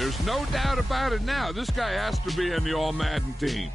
There's no doubt about it now. This guy has to be in the All-Madden team.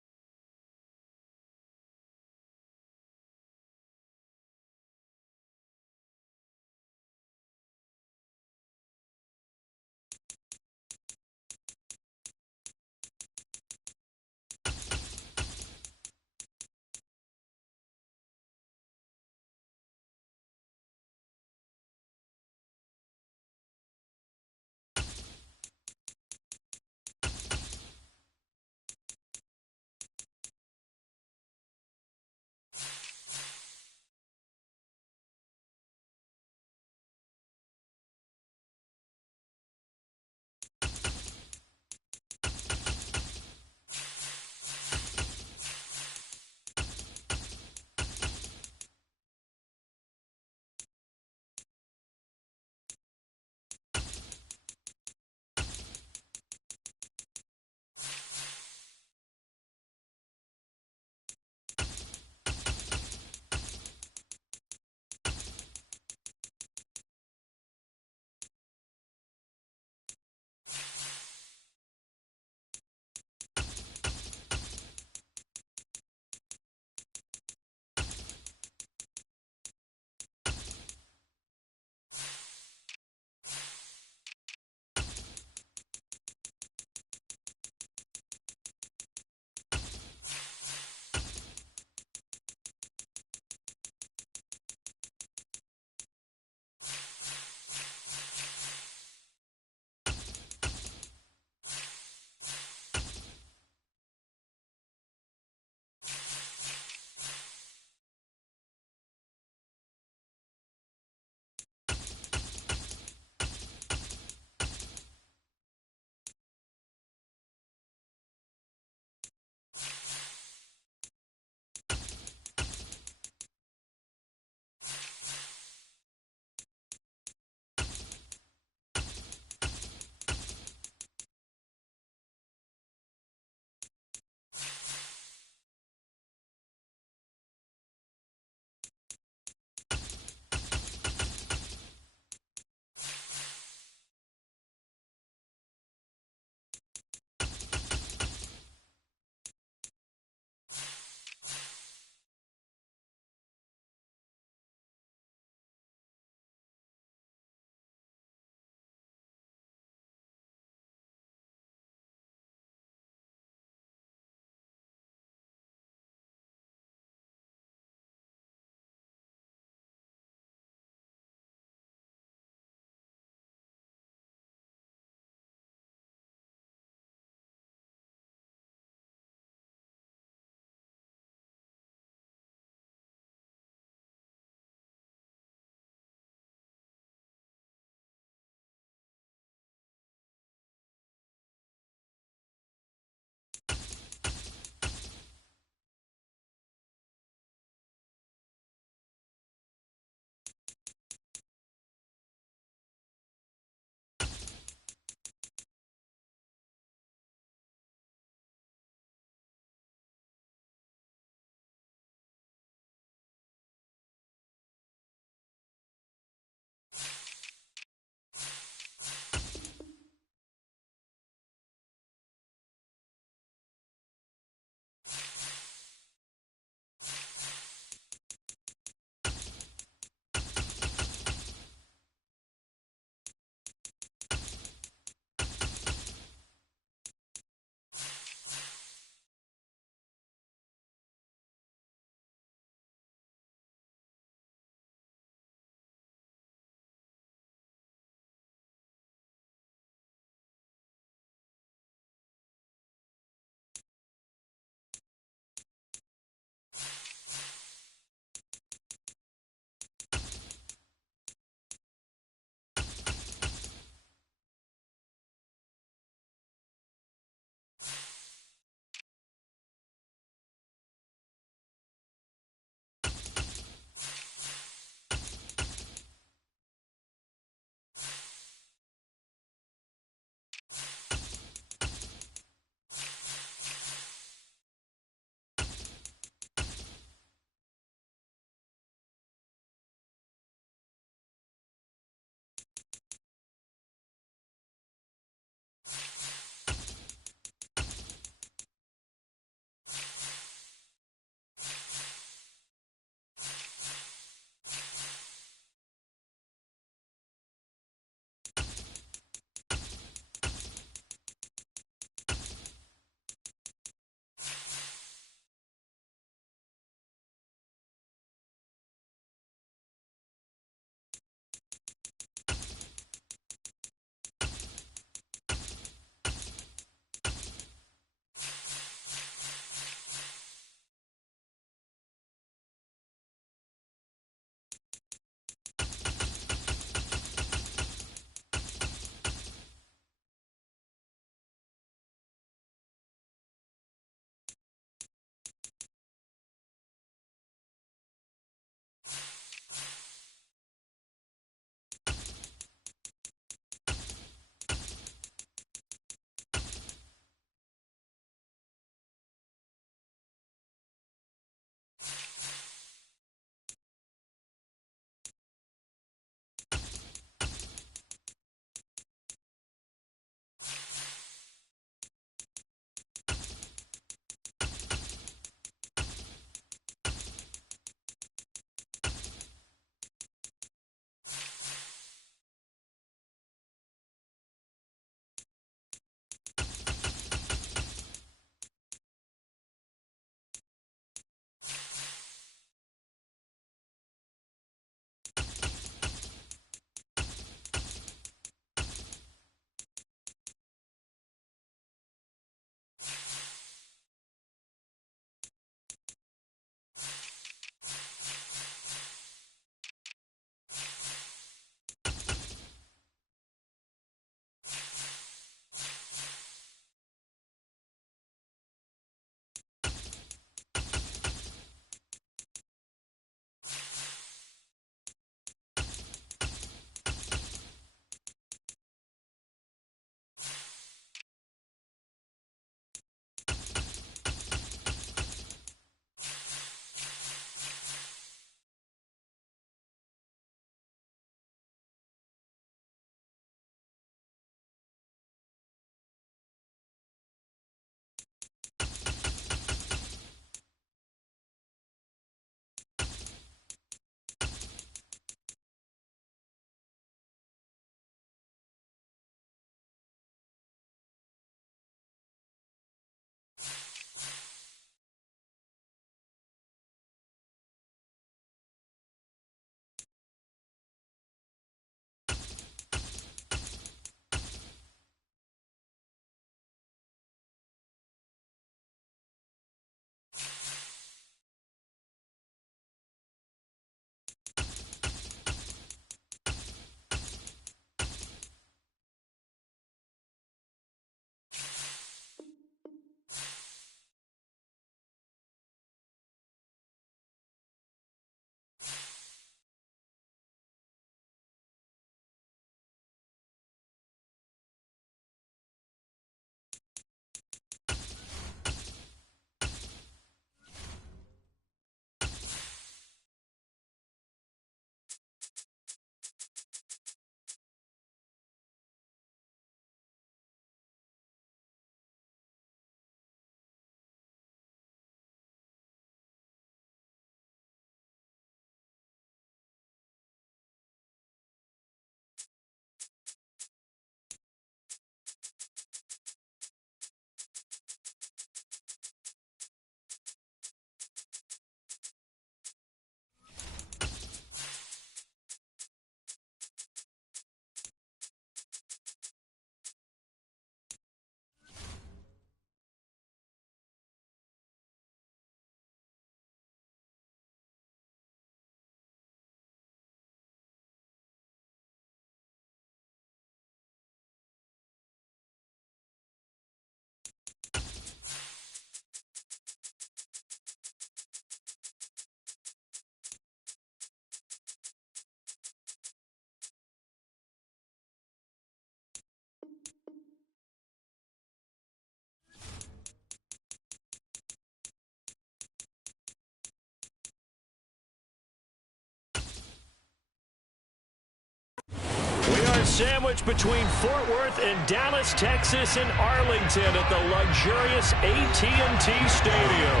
sandwich between Fort Worth and Dallas, Texas, and Arlington at the luxurious AT&T Stadium.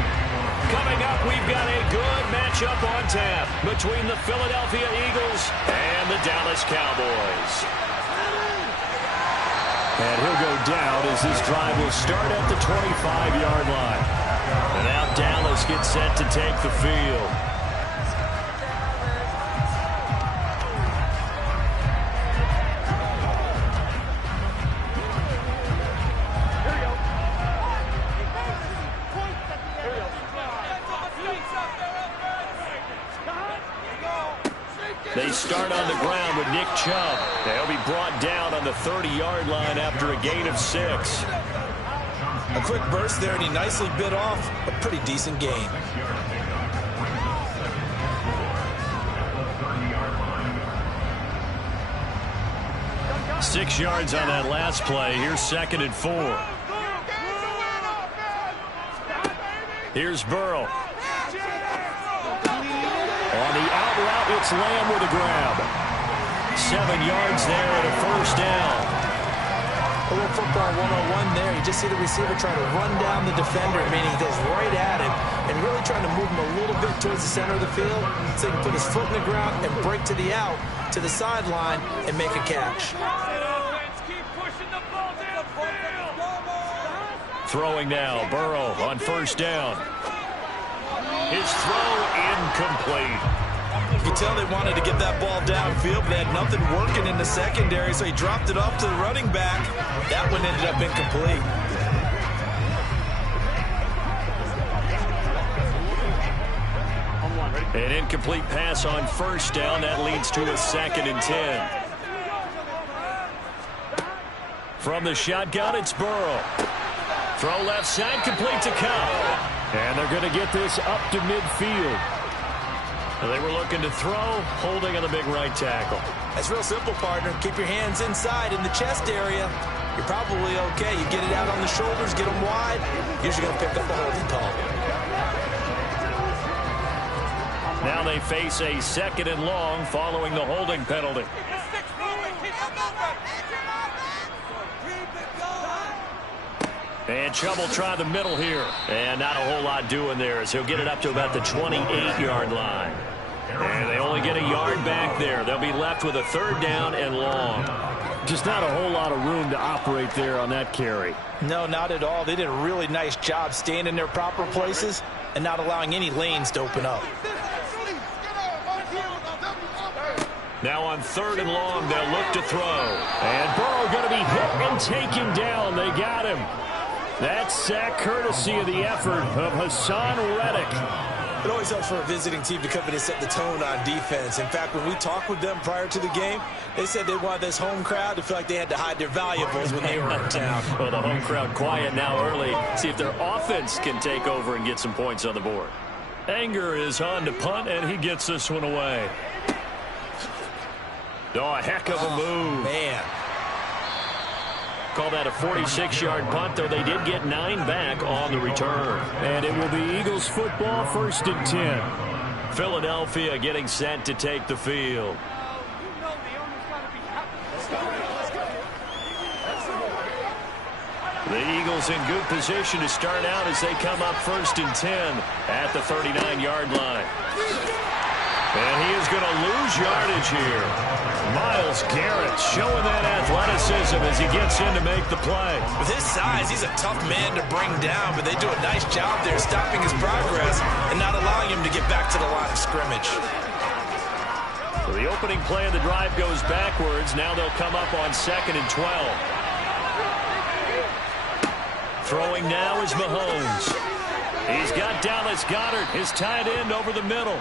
Coming up, we've got a good matchup on tap between the Philadelphia Eagles and the Dallas Cowboys. And he'll go down as this drive will start at the 25-yard line. And now Dallas gets set to take the field. They start on the ground with Nick Chubb. They'll be brought down on the 30-yard line after a gain of 6. A quick burst there, and he nicely bit off a pretty decent gain. Six yards on that last play. Here's 2nd and 4. Here's Burrow. On the out route, it's Lamb with a grab. 7 yards there and a first down. A little football 101 there. You just see the receiver try to run down the defender, meaning he goes right at him and really trying to move him a little bit towards the center of the field so he can put his foot in the ground and break to the out, to the sideline, and make a catch. Throwing now, Burrow on first down. His throw incomplete. You can tell they wanted to get that ball downfield, but they had nothing working in the secondary, so he dropped it off to the running back. That one ended up incomplete. An incomplete pass on first down. That leads to a 2nd and 10. From the shotgun, it's Burrow. Throw left side, complete to Cobb. And they're going to get this up to midfield. They were looking to throw, holding on the big right tackle. That's real simple, partner. Keep your hands inside in the chest area. You're probably okay. You get it out on the shoulders, get them wide. Usually going to pick up a holding call. Now they face a 2nd and long following the holding penalty. And Chubb will try the middle here. And not a whole lot doing there as he'll get it up to about the 28-yard line. And they only get a yard back there. They'll be left with a 3rd down and long. Just not a whole lot of room to operate there on that carry. No, not at all. They did a really nice job staying in their proper places and not allowing any lanes to open up. Now on 3rd and long, they'll look to throw. And Burrow going to be hit and taken down. They got him. That sack courtesy of the effort of Hassan Reddick. It always helps for a visiting team to come in and set the tone on defense. In fact, when we talked with them prior to the game, they said they wanted this home crowd to feel like they had to hide their valuables when they were in town. Well, the home crowd quiet now early. See if their offense can take over and get some points on the board. Anger is on to punt, and he gets this one away. Oh, a heck of a move. Man. Call that a 46-yard punt, though they did get 9 back on the return. And it will be Eagles football, 1st and 10. Philadelphia getting set to take the field. The Eagles in good position to start out as they come up 1st and 10 at the 39-yard line. And he is going to lose yardage here. Myles Garrett showing that athleticism as he gets in to make the play. With his size, he's a tough man to bring down, but they do a nice job there stopping his progress and not allowing him to get back to the line of scrimmage. So the opening play of the drive goes backwards. Now they'll come up on 2nd and 12. Throwing now is Mahomes. He's got Dallas Goedert, his tight end, over the middle.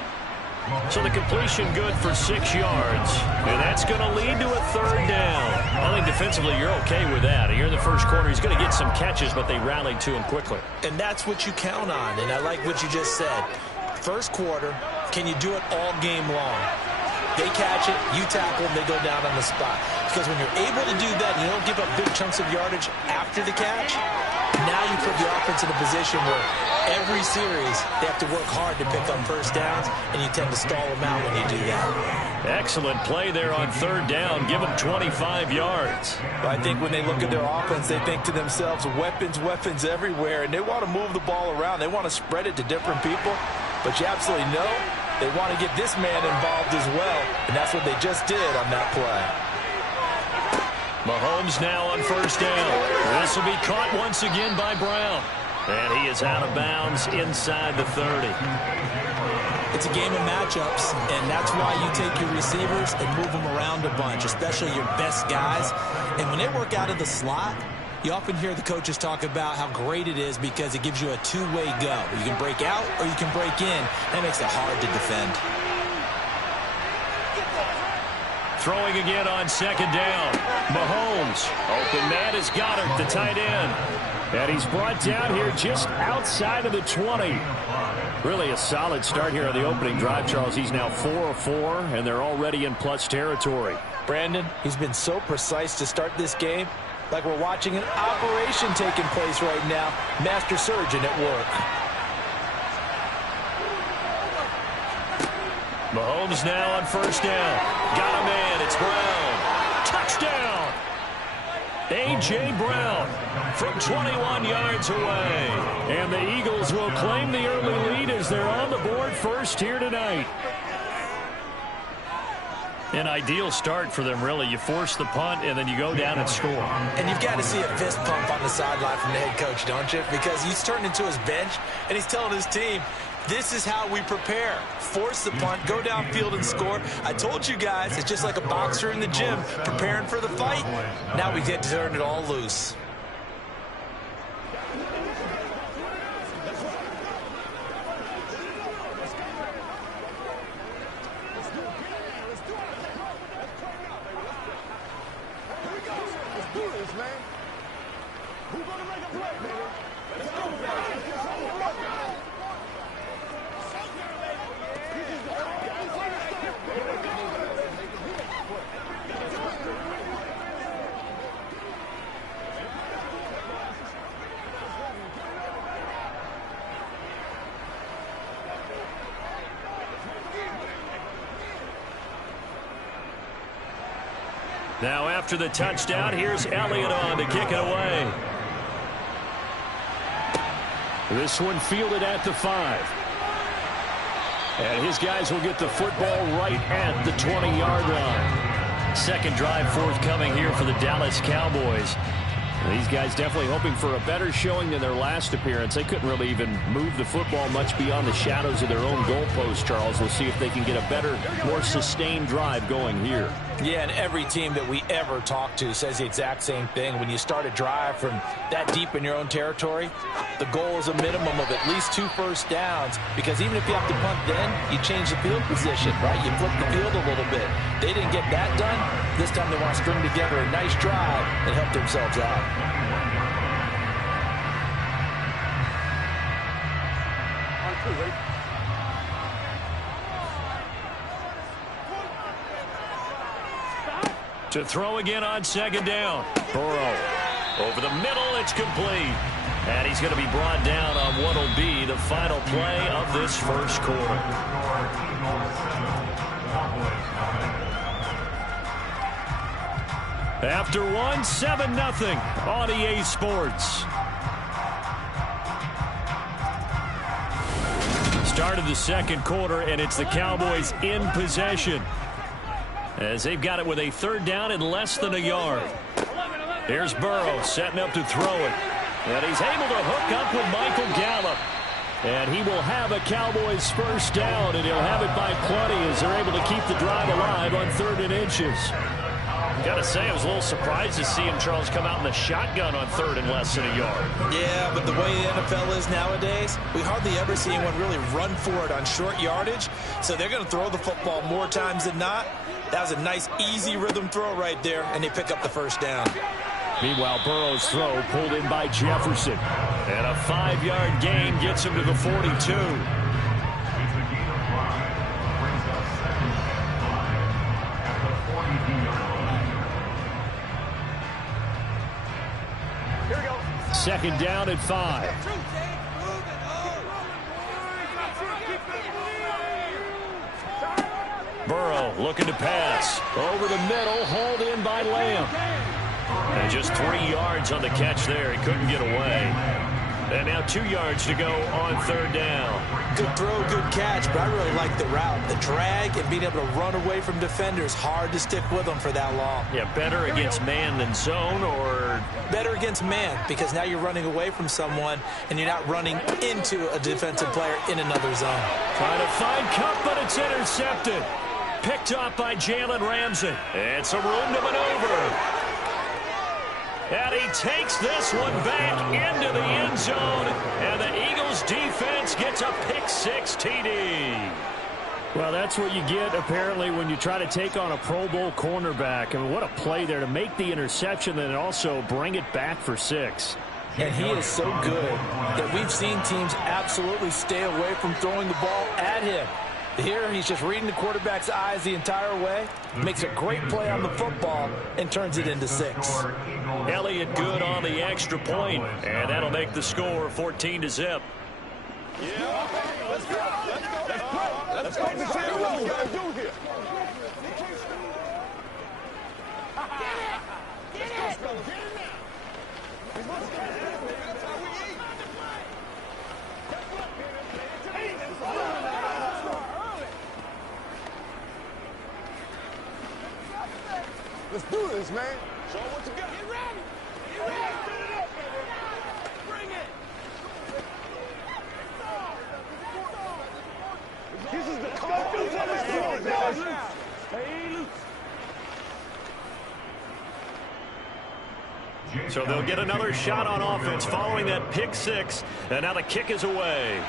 So the completion good for 6 yards. And that's going to lead to a 3rd down. I think defensively you're okay with that. You're in the first quarter. He's going to get some catches, but they rallied to him quickly. And that's what you count on. And I like what you just said. First quarter, can you do it all game long? They catch it, you tackle them, they go down on the spot. Because when you're able to do that and you don't give up big chunks of yardage after the catch, now you put the offense in a position where every series they have to work hard to pick up first downs, and you tend to stall them out when you do that. Excellent play there on third down. Give them 25 yards. I think when they look at their offense, they think to themselves, weapons, weapons everywhere, and they want to move the ball around. They want to spread it to different people, but you absolutely know they want to get this man involved as well, and that's what they just did on that play. Mahomes now on first down. This will be caught once again by Brown, and he is out of bounds inside the 30. It's a game of matchups, and that's why you take your receivers and move them around a bunch, especially your best guys. And when they work out of the slot, you often hear the coaches talk about how great it is because it gives you a two-way go. You can break out or you can break in. That makes it hard to defend. Throwing again on second down. Mahomes. Open man is Goddard, the tight end. And he's brought down here just outside of the 20. Really a solid start here on the opening drive, Charles. He's now 4 of 4, and they're already in plus territory. Brandon, he's been so precise to start this game, like we're watching an operation taking place right now. Master surgeon at work. Mahomes now on first down. Got a man. It's Brown. Touchdown. A.J. Brown from 21 yards away. And the Eagles will claim the early lead as they're on the board first here tonight. An ideal start for them, really. You force the punt, and then you go down and score. And you've got to see a fist pump on the sideline from the head coach, don't you? Because he's turned into his bench, and he's telling his team, this is how we prepare. Force the punt, go downfield and score. I told you guys, it's just like a boxer in the gym preparing for the fight. Now we get to turn it all loose. Now after the touchdown, here's Elliott on to kick it away. This one fielded at the 5. And his guys will get the football right at the 20-yard line. Second drive forthcoming here for the Dallas Cowboys. These guys definitely hoping for a better showing than their last appearance. They couldn't really even move the football much beyond the shadows of their own goalpost, Charles. We'll see if they can get a better, more sustained drive going here. Yeah, and every team that we ever talk to says the exact same thing. When you start a drive from that deep in your own territory, the goal is a minimum of at least 2 first downs, because even if you have to punt then, you change the field position, right? You flip the field a little bit. They didn't get that done. This time they want to string together a nice drive and help themselves out. To throw again on second down. Burrow over the middle. It's complete. And he's going to be brought down on what will be the final play of this first quarter. After one, 7-0 on EA Sports. Start of the second quarter, and it's the Cowboys in possession, as they've got it with a third down and less than a yard. Here's Burrow setting up to throw it. And he's able to hook up with Michael Gallup. And he will have a Cowboys first down, and he'll have it by plenty as they're able to keep the drive alive on 3rd and inches. Got to say, I was a little surprised to see him, Charles, come out in the shotgun on 3rd and less than a yard. Yeah, but the way the NFL is nowadays, we hardly ever see anyone really run for it on short yardage. So they're going to throw the football more times than not. That was a nice, easy rhythm throw right there, and they pick up the first down. Meanwhile, Burrow's throw pulled in by Jefferson. And a 5-yard gain gets him to the 42. Second down at 5. Burrow looking to pass. Over the middle, hauled in by Lamb. And just 3 yards on the catch there. He couldn't get away. And now 2 yards to go on 3rd down. Good throw, good catch, but I really like the route. The drag and being able to run away from defenders, hard to stick with them for that long. Yeah, better against man than zone, or better against man, because now you're running away from someone and you're not running into a defensive player in another zone. Trying to find Kupp, but it's intercepted. Picked up by Jalen Ramsey. And some room to maneuver. And he takes this one back into the end zone. And the Eagles defense gets a pick-6 TD. Well, that's what you get, apparently, when you try to take on a Pro Bowl cornerback. I mean, what a play there to make the interception and also bring it back for 6. And he is so good that we've seen teams absolutely stay away from throwing the ball at him. Here, he's just reading the quarterback's eyes the entire way, makes a great play on the football, and turns it into 6. Elliott good on the extra point, and that'll make the score 14-0. Yeah, let's go. Let's go. Let's see what we gotta do here. Get it! Get it now! That's how we eat. Let's do this, man. Show what you got. Get ready. Get ready. Bring it. This is the confidence. Stay loose. So they'll get another shot on offense following that pick-6, and now the kick is away.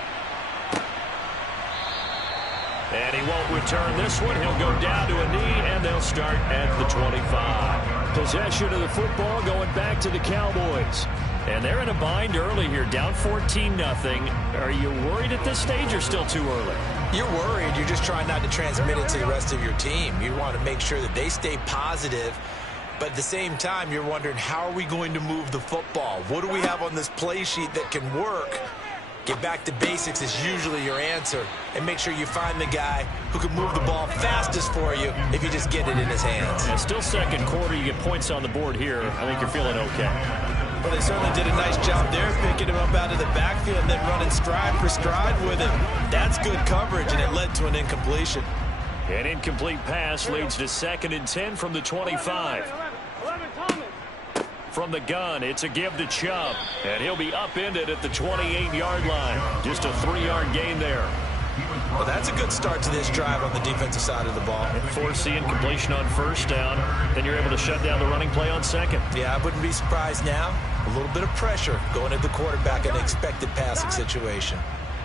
And he won't return this one. He'll go down to a knee, and they'll start at the 25. Possession of the football going back to the Cowboys. And they're in a bind early here, down 14-0. Are you worried at this stage or still too early? You're worried. You're just trying not to transmit it to the rest of your team. You want to make sure that they stay positive. But at the same time, you're wondering, how are we going to move the football? What do we have on this play sheet that can work? Get back to basics is usually your answer. And make sure you find the guy who can move the ball fastest for you if you just get it in his hands. Yeah, still second quarter. You get points on the board here. I think you're feeling okay. Well, they certainly did a nice job there, picking him up out of the backfield and then running stride for stride with him. That's good coverage, and it led to an incompletion. An incomplete pass leads to 2nd and 10 from the 25. From the gun, it's a give to Chubb, and he'll be upended at the 28-yard line. Just a 3-yard gain there. Well, that's a good start to this drive on the defensive side of the ball. Force the incompletion on 1st down, then you're able to shut down the running play on 2nd. Yeah, I wouldn't be surprised now. A little bit of pressure going at the quarterback in an expected passing situation.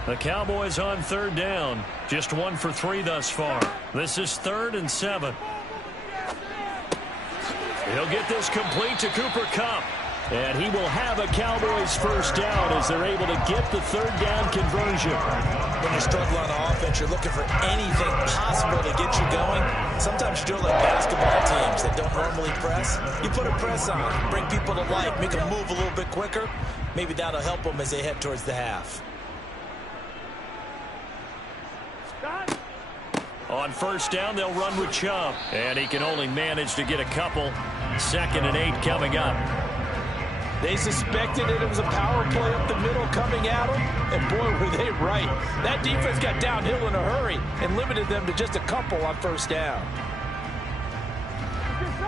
The Cowboys on 3rd down, just 1 for 3 thus far. This is 3rd and 7. He'll get this complete to Cooper Kupp. And he will have a Cowboys 1st down as they're able to get the 3rd down conversion. When you're struggling on offense, you're looking for anything possible to get you going. Sometimes you do it like basketball teams that don't normally press. You put a press on, bring people to life, make them move a little bit quicker. Maybe that'll help them as they head towards the half. On 1st down, they'll run with Chubb. And he can only manage to get a couple. 2nd and 8 coming up. They suspected it was a power play up the middle coming at them, and boy, were they right. That defense got downhill in a hurry and limited them to just a couple on 1st down.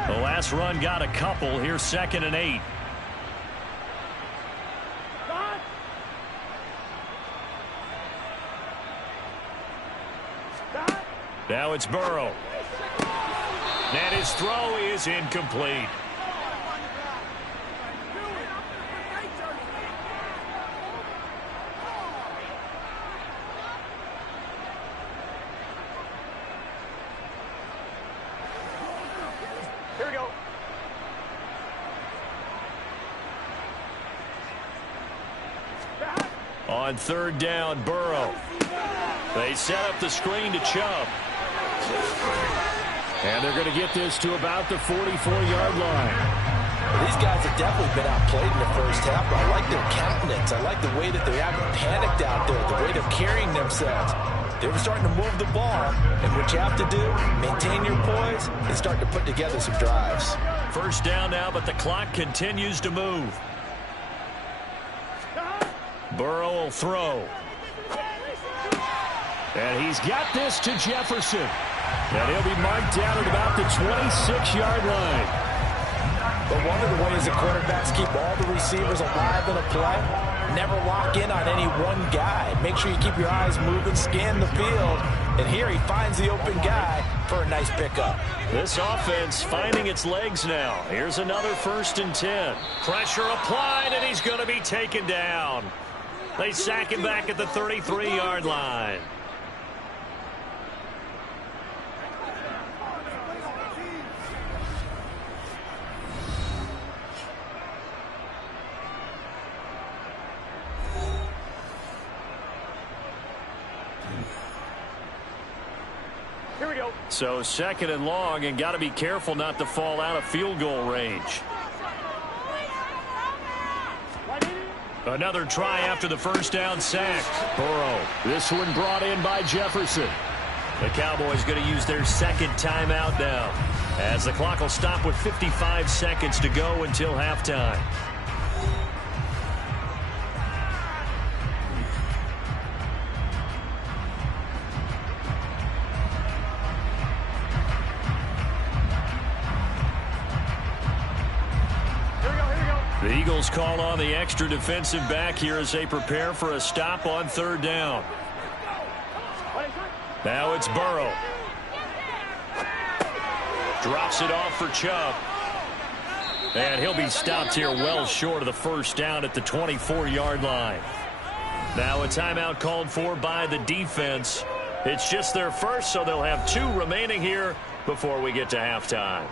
The last run got a couple. Here's 2nd and 8. Now it's Burrow. And his throw is incomplete. Here we go. On 3rd down, Burrow. They set up the screen to Chubb. And they're going to get this to about the 44-yard line. These guys have definitely been outplayed in the 1st half, but I like their countenance. I like the way that they haven't panicked out there, the way they're carrying themselves. They were starting to move the ball, and what you have to do, maintain your poise and start to put together some drives. First down now, but the clock continues to move. Burrow will throw. And he's got this to Jefferson. And he'll be marked down at about the 26-yard line. But one of the ways the quarterbacks keep all the receivers alive in a play, never lock in on any one guy. Make sure you keep your eyes moving, scan the field. And here he finds the open guy for a nice pickup. This offense finding its legs now. Here's another 1st and 10. Pressure applied, and he's going to be taken down. They sack him back at the 33-yard line. Here we go. So 2nd and long, and got to be careful not to fall out of field goal range. Another try after the 1st down sack. Burrow. This one brought in by Jefferson. The Cowboys going to use their 2nd timeout now, as the clock will stop with 55 seconds to go until halftime. The Eagles call on the extra defensive back here as they prepare for a stop on 3rd down. Now it's Burrow. Drops it off for Chubb. And he'll be stopped here well short of the 1st down at the 24-yard line. Now a timeout called for by the defense. It's just their first, so they'll have 2 remaining here before we get to halftime.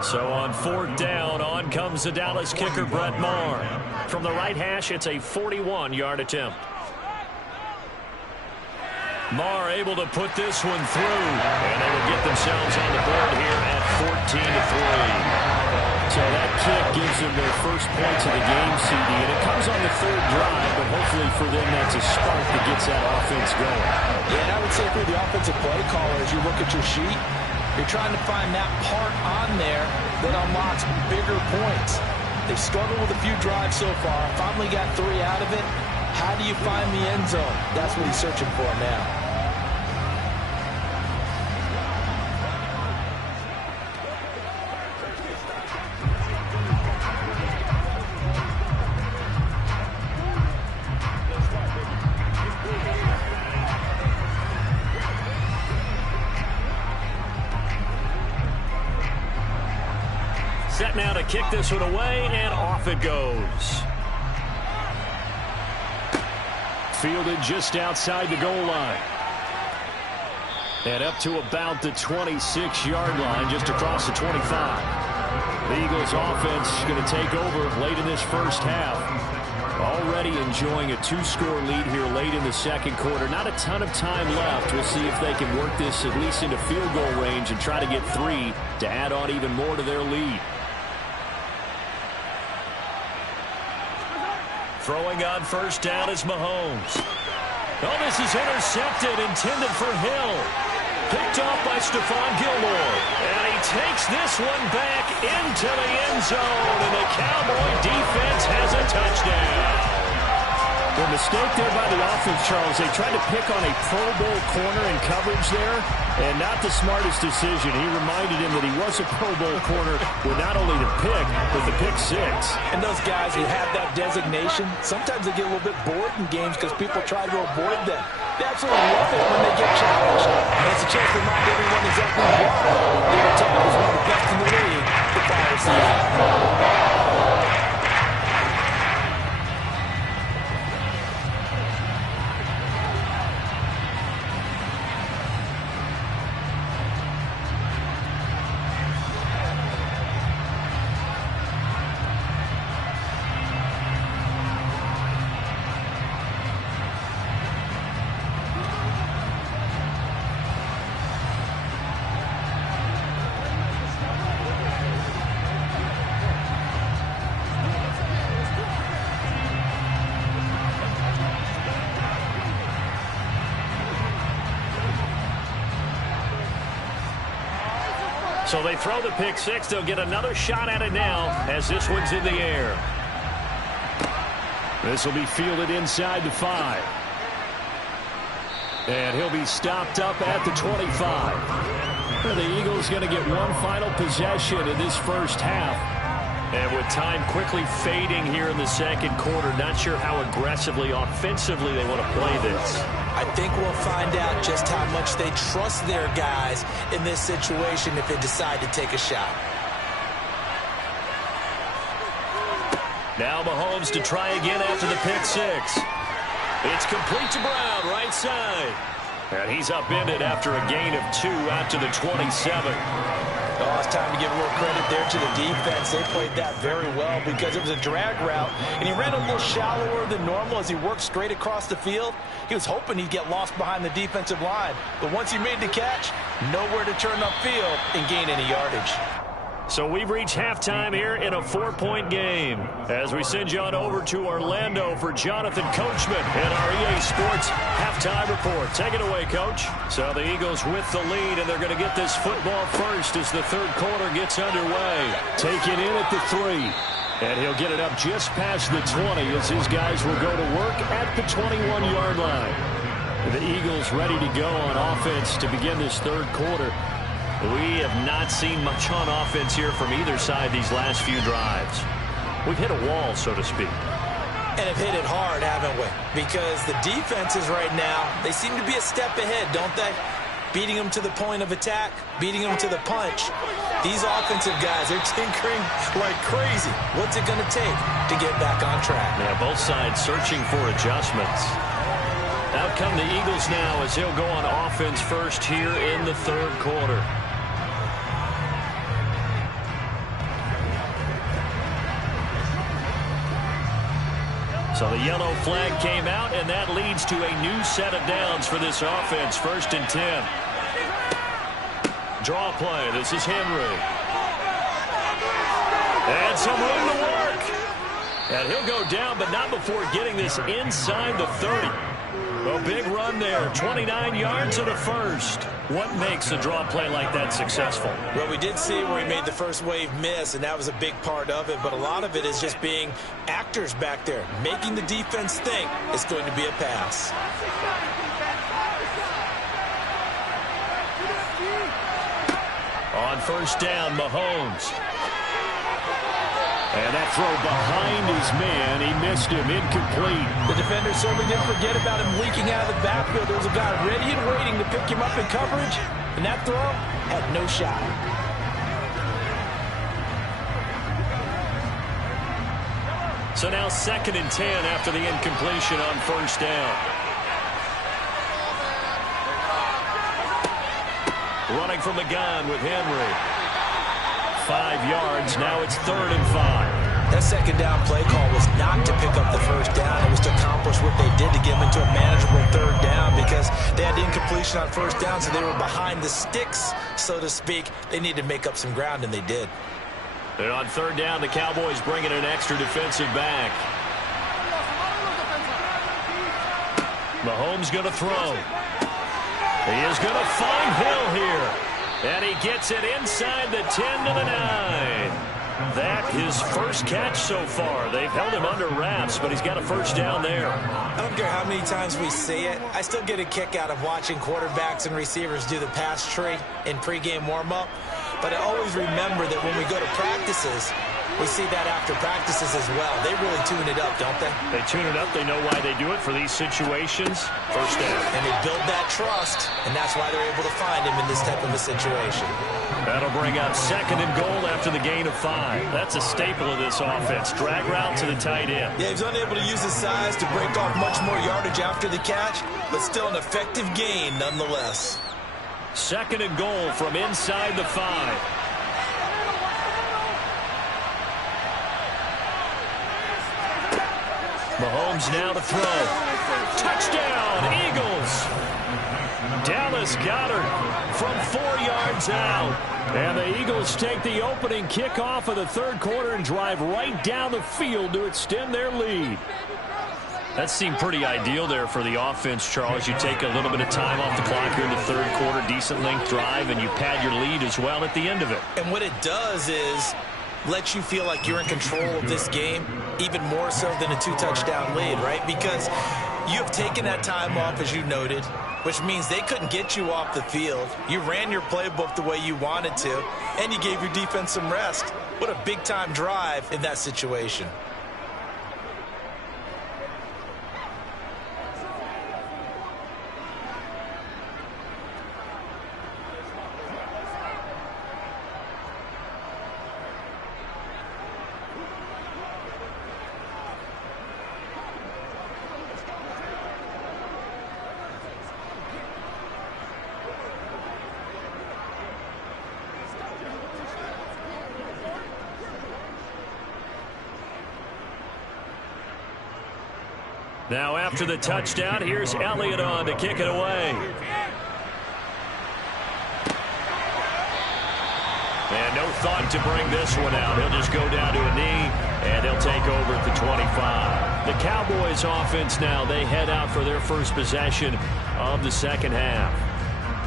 So on 4th down, on comes the Dallas kicker, Brett Maher. From the right hash, it's a 41-yard attempt. Maher able to put this one through, and they will get themselves on the board here at 14-3. So that kick gives them their first points of the game, CD, and it comes on the 3rd drive, but hopefully for them that's a spark that gets that offense going. Yeah, and I would say for the offensive play caller, as you look at your sheet, you're trying to find that part on there that unlocks bigger points. They've struggled with a few drives so far. Finally got 3 out of it. How do you find the end zone? That's what he's searching for now. Set now to kick this one away, and off it goes. Fielded just outside the goal line. And up to about the 26-yard line, just across the 25. The Eagles offense is going to take over late in this 1st half. Already enjoying a 2-score lead here late in the 2nd quarter. Not a ton of time left. We'll see if they can work this at least into field goal range and try to get 3 to add on even more to their lead. Throwing on 1st down is Mahomes. Oh, this is intercepted, intended for Hill. Picked off by Stephon Gilmore. And he takes this one back into the end zone, and the Cowboy defense has a touchdown. The mistake there by the offense, Charles, they tried to pick on a Pro Bowl corner in coverage there, and not the smartest decision. He reminded him that he was a Pro Bowl corner with not only the pick, but the pick 6. And those guys who have that designation, sometimes they get a little bit bored in games because people try to avoid them. They absolutely love it when they get challenged. And it's a chance to remind everyone exactly why their attack is one of the best in the league the prior season. So they throw the pick six. They'll get another shot at it now as this one's in the air. This will be fielded inside the 5. And he'll be stopped up at the 25. And the Eagles going to get one final possession in this first half. And with time quickly fading here in the second quarter, not sure how aggressively, offensively they want to play this. I think we'll find out just how much they trust their guys in this situation if they decide to take a shot. Now Mahomes to try again after the pick six. It's complete to Brown, right side. And he's upended after a gain of 2 out to the 27. Oh, it's time to give a little credit there to the defense. They played that very well because it was a drag route, and he ran a little shallower than normal as he worked straight across the field. He was hoping he'd get lost behind the defensive line, but once he made the catch, nowhere to turn upfield and gain any yardage. So we've reached halftime here in a 4-point game as we send you on over to Orlando for Jonathan Coachman and our EA Sports halftime report. Take it away, Coach. So the Eagles with the lead, and they're going to get this football first as the third quarter gets underway. Taken in at the 3. And he'll get it up just past the 20 as his guys will go to work at the 21-yard line. The Eagles ready to go on offense to begin this third quarter. We have not seen much on offense here from either side these last few drives. We've hit a wall, so to speak. And have hit it hard, haven't we? Because the defenses right now, they seem to be a step ahead, don't they? Beating them to the point of attack, beating them to the punch. These offensive guys, they're tinkering like crazy. What's it going to take to get back on track? Yeah, both sides searching for adjustments. Out come the Eagles now as he'll go on offense first here in the third quarter. So the yellow flag came out, and that leads to a new set of downs for this offense. 1st and 10. Draw play. This is Henry. And some room to work. And he'll go down, but not before getting this inside the 30. A big run there. 29 yards to the first. What makes a draw play like that successful? Well, we did see where he made the first wave miss, and that was a big part of it. But a lot of it is just being actors back there, making the defense think it's going to be a pass. On 1st down, Mahomes. And that throw behind his man, he missed him, incomplete. The defender certainly didn't forget about him leaking out of the backfield. There was a guy ready and waiting to pick him up in coverage, and that throw had no shot. So now 2nd and 10 after the incompletion on 1st down. Running from the gun with Henry. 5 yards. Now it's 3rd and 5. That 2nd down play call was not to pick up the 1st down. It was to accomplish what they did to get them into a manageable 3rd down because they had incompletion on 1st down, so they were behind the sticks, so to speak. They needed to make up some ground, and they did. And on 3rd down, the Cowboys bring in an extra defensive back. Mahomes going to throw. He is going to find Hill here. And he gets it inside the 10 to the 9. That his first catch so far. They've held him under wraps, but he's got a 1st down there. I don't care how many times we see it. I still get a kick out of watching quarterbacks and receivers do the pass tree in pregame warm-up. But I always remember that when we go to practices, we see that after practices as well. They really tune it up, don't they? They tune it up. They know why they do it for these situations. 1st down. And they build that trust, and that's why they're able to find him in this type of a situation. That'll bring up 2nd and goal after the gain of 5. That's a staple of this offense. Drag route to the tight end. Yeah, he's unable to use his size to break off much more yardage after the catch, but still an effective gain nonetheless. 2nd and goal from inside the 5. Mahomes now to throw. Touchdown, Eagles. Dallas Goedert from 4 yards out. And the Eagles take the opening kickoff of the third quarter and drive right down the field to extend their lead. That seemed pretty ideal there for the offense, Charles. You take a little bit of time off the clock here in the third quarter, decent length drive, and you pad your lead as well at the end of it. And what it does is let you feel like you're in control of this game, even more so than a 2-touchdown lead, right? Because you have taken that time off, as you noted, which means they couldn't get you off the field. You ran your playbook the way you wanted to, and you gave your defense some rest. What a big-time drive in that situation. Now after the touchdown, here's Elliott on to kick it away. And no thought to bring this one out. He'll just go down to a knee, and they'll take over at the 25. The Cowboys offense now, they head out for their first possession of the second half.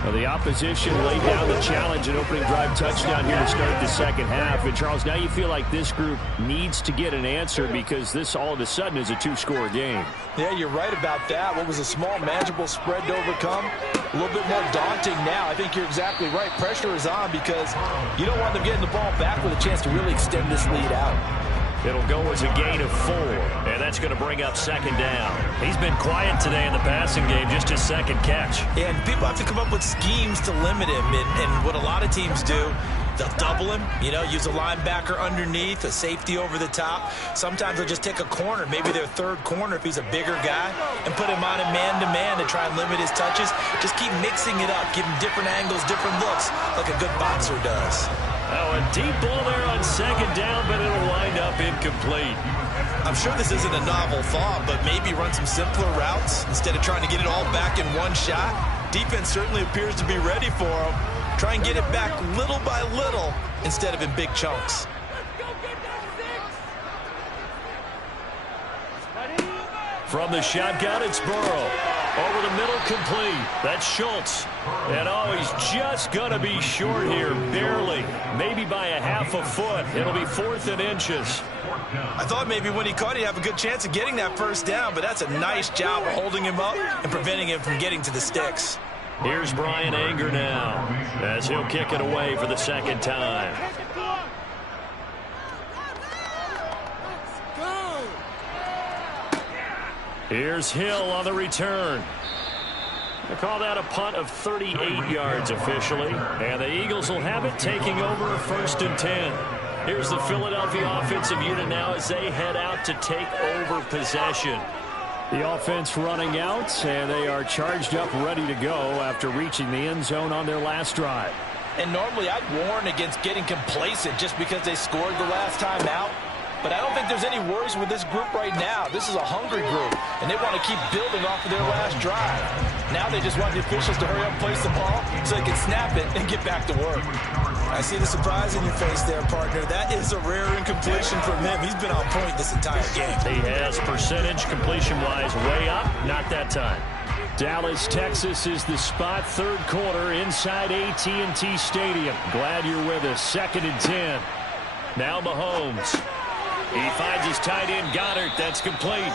Well, the opposition laid down the challenge, an opening drive touchdown here to start the second half. And, Charles, now you feel like this group needs to get an answer because this all of a sudden is a two-score game. Yeah, you're right about that. What was a small, manageable spread to overcome, a little bit more daunting now. I think you're exactly right. Pressure is on because you don't want them getting the ball back with a chance to really extend this lead out. It'll go as a gain of 4, and that's going to bring up second down. He's been quiet today in the passing game, just his second catch. And people have to come up with schemes to limit him, and what a lot of teams do, they'll double him, use a linebacker underneath, a safety over the top. Sometimes they'll just take a corner, maybe their third corner if he's a bigger guy, and put him on a man-to-man to try and limit his touches. Just keep mixing it up, give him different angles, different looks, like a good boxer does. Oh, a deep ball there on second down, but it'll wind up incomplete. I'm sure this isn't a novel thought, but maybe run some simpler routes instead of trying to get it all back in one shot. Defense certainly appears to be ready for him. Try and get it back little by little instead of in big chunks. From the shotgun, it's Burrow. Over the middle, complete. That's Schultz. And he's just going to be short here, barely. Maybe by a half a foot. It'll be 4th and inches. I thought maybe when he caught, he'd have a good chance of getting that first down, but that's a nice job of holding him up and preventing him from getting to the sticks. Here's Brian Anger now, as he'll kick it away for the second time. Here's Hill on the return. They call that a punt of 38 yards officially. And the Eagles will have it, taking over 1st and 10. Here's the Philadelphia offensive unit now as they head out to take over possession. The offense running out, and they are charged up, ready to go after reaching the end zone on their last drive. And normally I'd warn against getting complacent just because they scored the last time out. But I don't think there's any worries with this group right now. This is a hungry group, and they want to keep building off of their last drive. Now they just want the officials to hurry up and place the ball so they can snap it and get back to work. I see the surprise in your face there, partner. That is a rare incompletion from him. He's been on point this entire game. He has percentage completion-wise way up. Not that time. Dallas, Texas is the spot. Third quarter inside AT&T Stadium. Glad you're with us. 2nd and 10. Now Mahomes. He finds his tight end, Goddard. That's complete.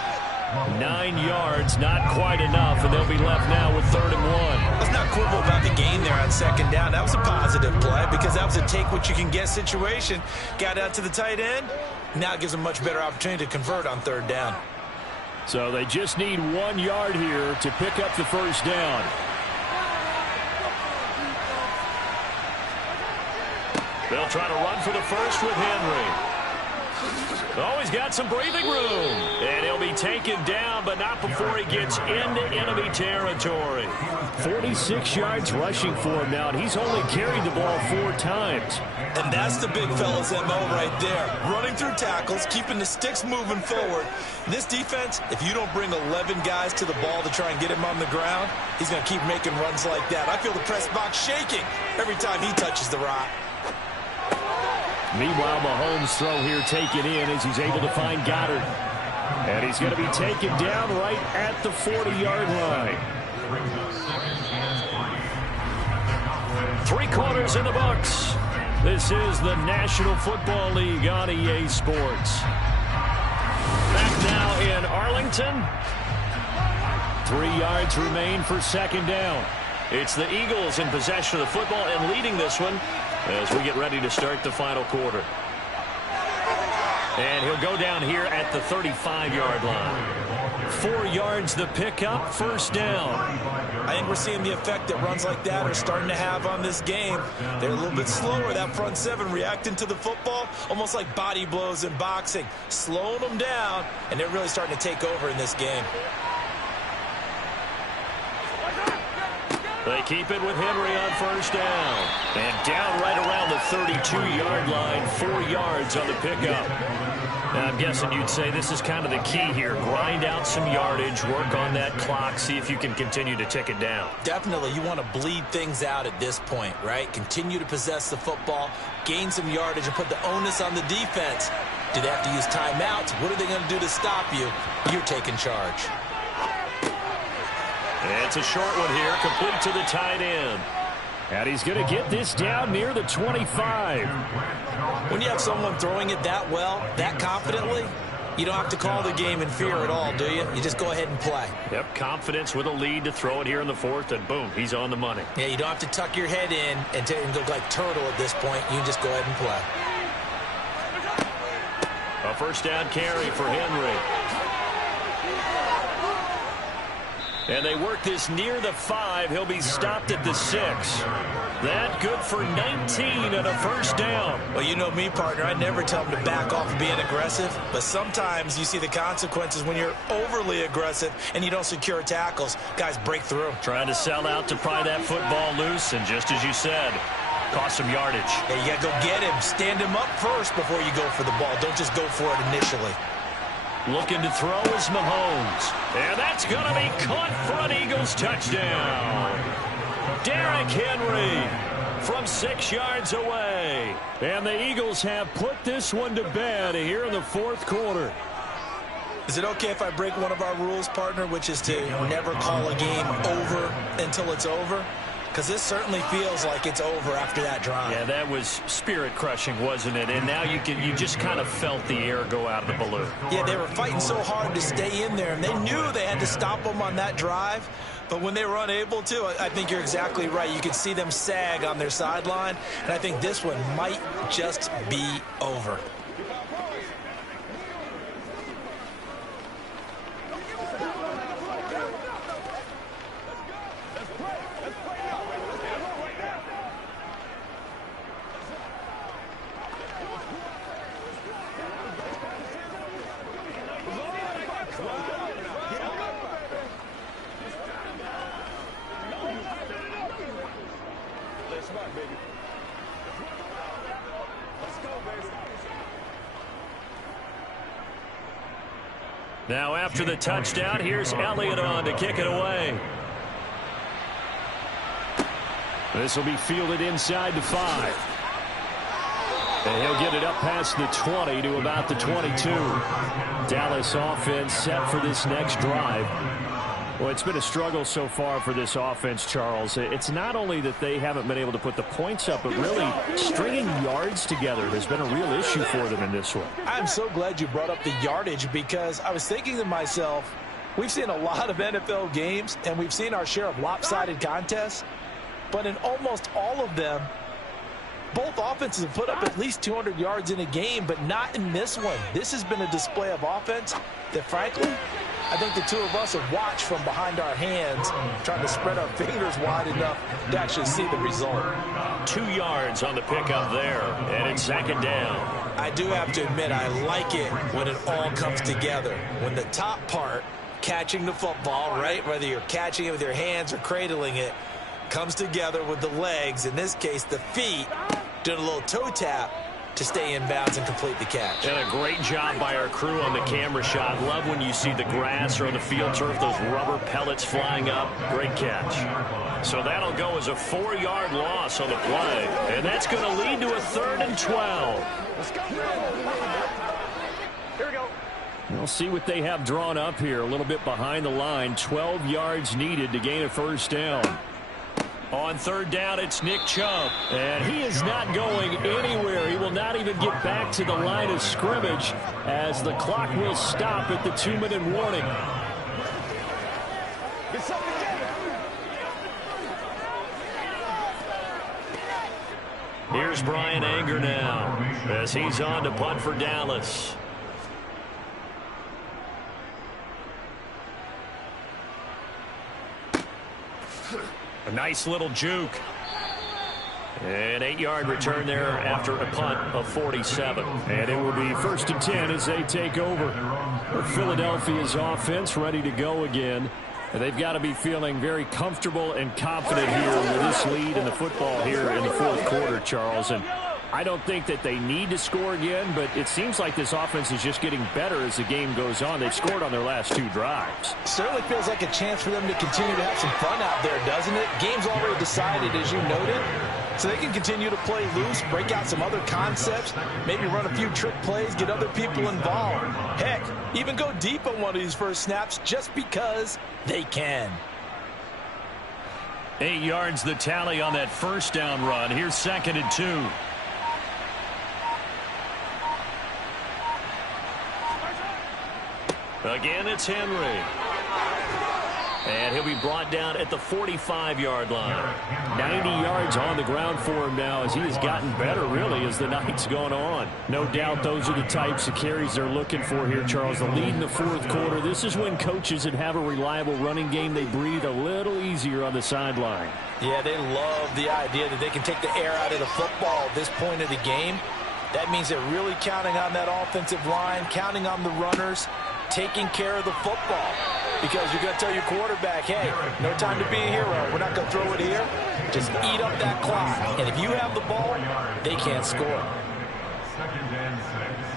9 yards, not quite enough, and they'll be left now with 3rd and 1. Let's not quibble about the gain there on second down. That was a positive play because that was a take-what-you-can-get situation. Got out to the tight end. Now it gives them much better opportunity to convert on 3rd down. So they just need 1 yard here to pick up the first down. They'll try to run for the first with Henry. Oh, he's got some breathing room. And he'll be taken down, but not before he gets into enemy territory. 46 yards rushing for him now, and he's only carried the ball 4 times. And that's the big fella's MO right there. Running through tackles, keeping the sticks moving forward. This defense, if you don't bring 11 guys to the ball to try and get him on the ground, he's going to keep making runs like that. I feel the press box shaking every time he touches the rock. Meanwhile, Mahomes' throw here taken in as he's able to find Goddard. And he's going to be taken down right at the 40-yard line. 3 quarters in the books. This is the National Football League on EA Sports. Back now in Arlington. 3 yards remain for second down. It's the Eagles in possession of the football and leading this one as we get ready to start the final quarter. And he'll go down here at the 35-yard line. 4 yards the pickup, first down. I think we're seeing the effect that runs like that are starting to have on this game. They're a little bit slower, that front seven, reacting to the football, almost like body blows in boxing, slowing them down, and they're really starting to take over in this game. They keep it with Henry on first down. And down right around the 32-yard line, 4 yards on the pickup. Now, I'm guessing you'd say this is kind of the key here. Grind out some yardage, work on that clock, see if you can continue to tick it down. Definitely, you want to bleed things out at this point, right? Continue to possess the football, gain some yardage, and put the onus on the defense. Do they have to use timeouts? What are they going to do to stop you? You're taking charge. It's a short one here, complete to the tight end. And he's going to get this down near the 25. When you have someone throwing it that well, that confidently, you don't have to call the game in fear at all, do you? You just go ahead and play. Yep, confidence with a lead to throw it here in the fourth, and boom, he's on the money. Yeah, you don't have to tuck your head in and go like turtle at this point. You can just go ahead and play. A first down carry for Henry. And they work this near the 5. He'll be stopped at the 6. That good for 19 and a first down. Well, you know me, partner. I never tell them to back off of being aggressive. But sometimes you see the consequences when you're overly aggressive and you don't secure tackles. Guys break through. Trying to sell out to pry that football loose. And just as you said, cost some yardage. Yeah, you got to go get him. Stand him up first before you go for the ball. Don't just go for it initially. Looking to throw is Mahomes. And that's going to be caught for an Eagles touchdown. Derrick Henry from 6 yards away. And the Eagles have put this one to bed here in the fourth quarter. Is it okay if I break one of our rules, partner, which is to never call a game over until it's over? Because this certainly feels like it's over after that drive. Yeah, that was spirit-crushing, wasn't it? And now you just kind of felt the air go out of the balloon. Yeah, they were fighting so hard to stay in there, and they knew they had to stop them on that drive. But when they were unable to, I think you're exactly right. You could see them sag on their sideline, and I think this one might just be over. Now after the touchdown, here's Elliott on to kick it away. This will be fielded inside the 5. And he'll get it up past the 20 to about the 22. Dallas offense set for this next drive. Well, it's been a struggle so far for this offense, Charles. It's not only that they haven't been able to put the points up, but really stringing yards together has been a real issue for them in this one. I'm so glad you brought up the yardage, because I was thinking to myself, we've seen a lot of NFL games, and we've seen our share of lopsided contests, but in almost all of them, both offenses have put up at least 200 yards in a game, but not in this one. This has been a display of offense that, frankly, I think the two of us have watched from behind our hands, trying to spread our fingers wide enough to actually see the result. 2 yards on the pickup there, and it's second down. I do have to admit, I like it when it all comes together. When the top part, catching the football, right, whether you're catching it with your hands or cradling it, comes together with the legs, in this case the feet, doing a little toe tap to stay in bounds and complete the catch. And a great job by our crew on the camera shot. Love when you see the grass or the field turf, those rubber pellets flying up. Great catch. So that'll go as a 4-yard loss on the play. And that's going to lead to a 3rd and 12. Let's go. Here we go. We'll see what they have drawn up here. A little bit behind the line. 12 yards needed to gain a first down. On third down, it's Nick Chubb. And he is not going anywhere. He will not even get back to the line of scrimmage as the clock will stop at the 2-minute warning. Get something together. Here's Brian Anger now as he's on to punt for Dallas. A nice little juke. An 8-yard return there after a punt of 47. And it will be 1st and 10 as they take over. Philadelphia's offense ready to go again. And they've got to be feeling very comfortable and confident here with this lead in the football here in the 4th quarter, Charles. And I don't think that they need to score again, but it seems like this offense is just getting better as the game goes on. They've scored on their last 2 drives. Certainly feels like a chance for them to continue to have some fun out there, doesn't it? Game's already decided, as you noted. So they can continue to play loose, break out some other concepts, maybe run a few trick plays, get other people involved. Heck, even go deep on one of these first snaps just because they can. 8 yards the tally on that first down run. Here's 2nd and 2. Again, it's Henry. And he'll be brought down at the 45-yard line. 90 yards on the ground for him now as he has gotten better, really, as the night's gone on. No doubt those are the types of carries they're looking for here, Charles. The lead in the 4th quarter. This is when coaches that have a reliable running game, they breathe a little easier on the sideline. Yeah, they love the idea that they can take the air out of the football at this point of the game. That means they're really counting on that offensive line, counting on the runners, taking care of the football. Because you're going to tell your quarterback, hey, no time to be a hero. We're not going to throw it here. Just eat up that clock. And if you have the ball, they can't score. 2nd and 6.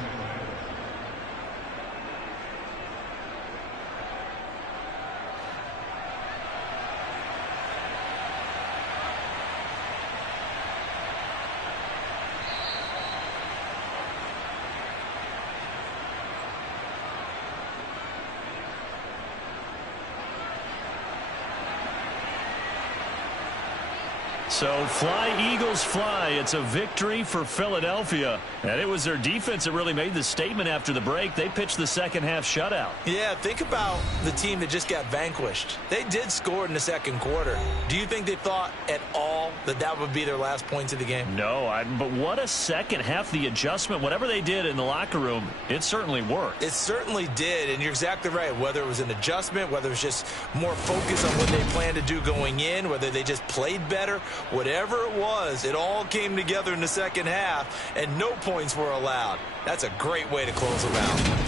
So fly, Eagles, fly. It's a victory for Philadelphia. And it was their defense that really made the statement after the break. They pitched the second-half shutout. Yeah, think about the team that just got vanquished. They did score in the 2nd quarter. Do you think they thought at all that that would be their last points of the game? No, but what a second half. The adjustment, whatever they did in the locker room, it certainly worked. It certainly did, and you're exactly right. Whether it was an adjustment, whether it was just more focus on what they planned to do going in, whether they just played better, whatever it was, it all came together in the 2nd half, and no points were allowed. That's a great way to close them out.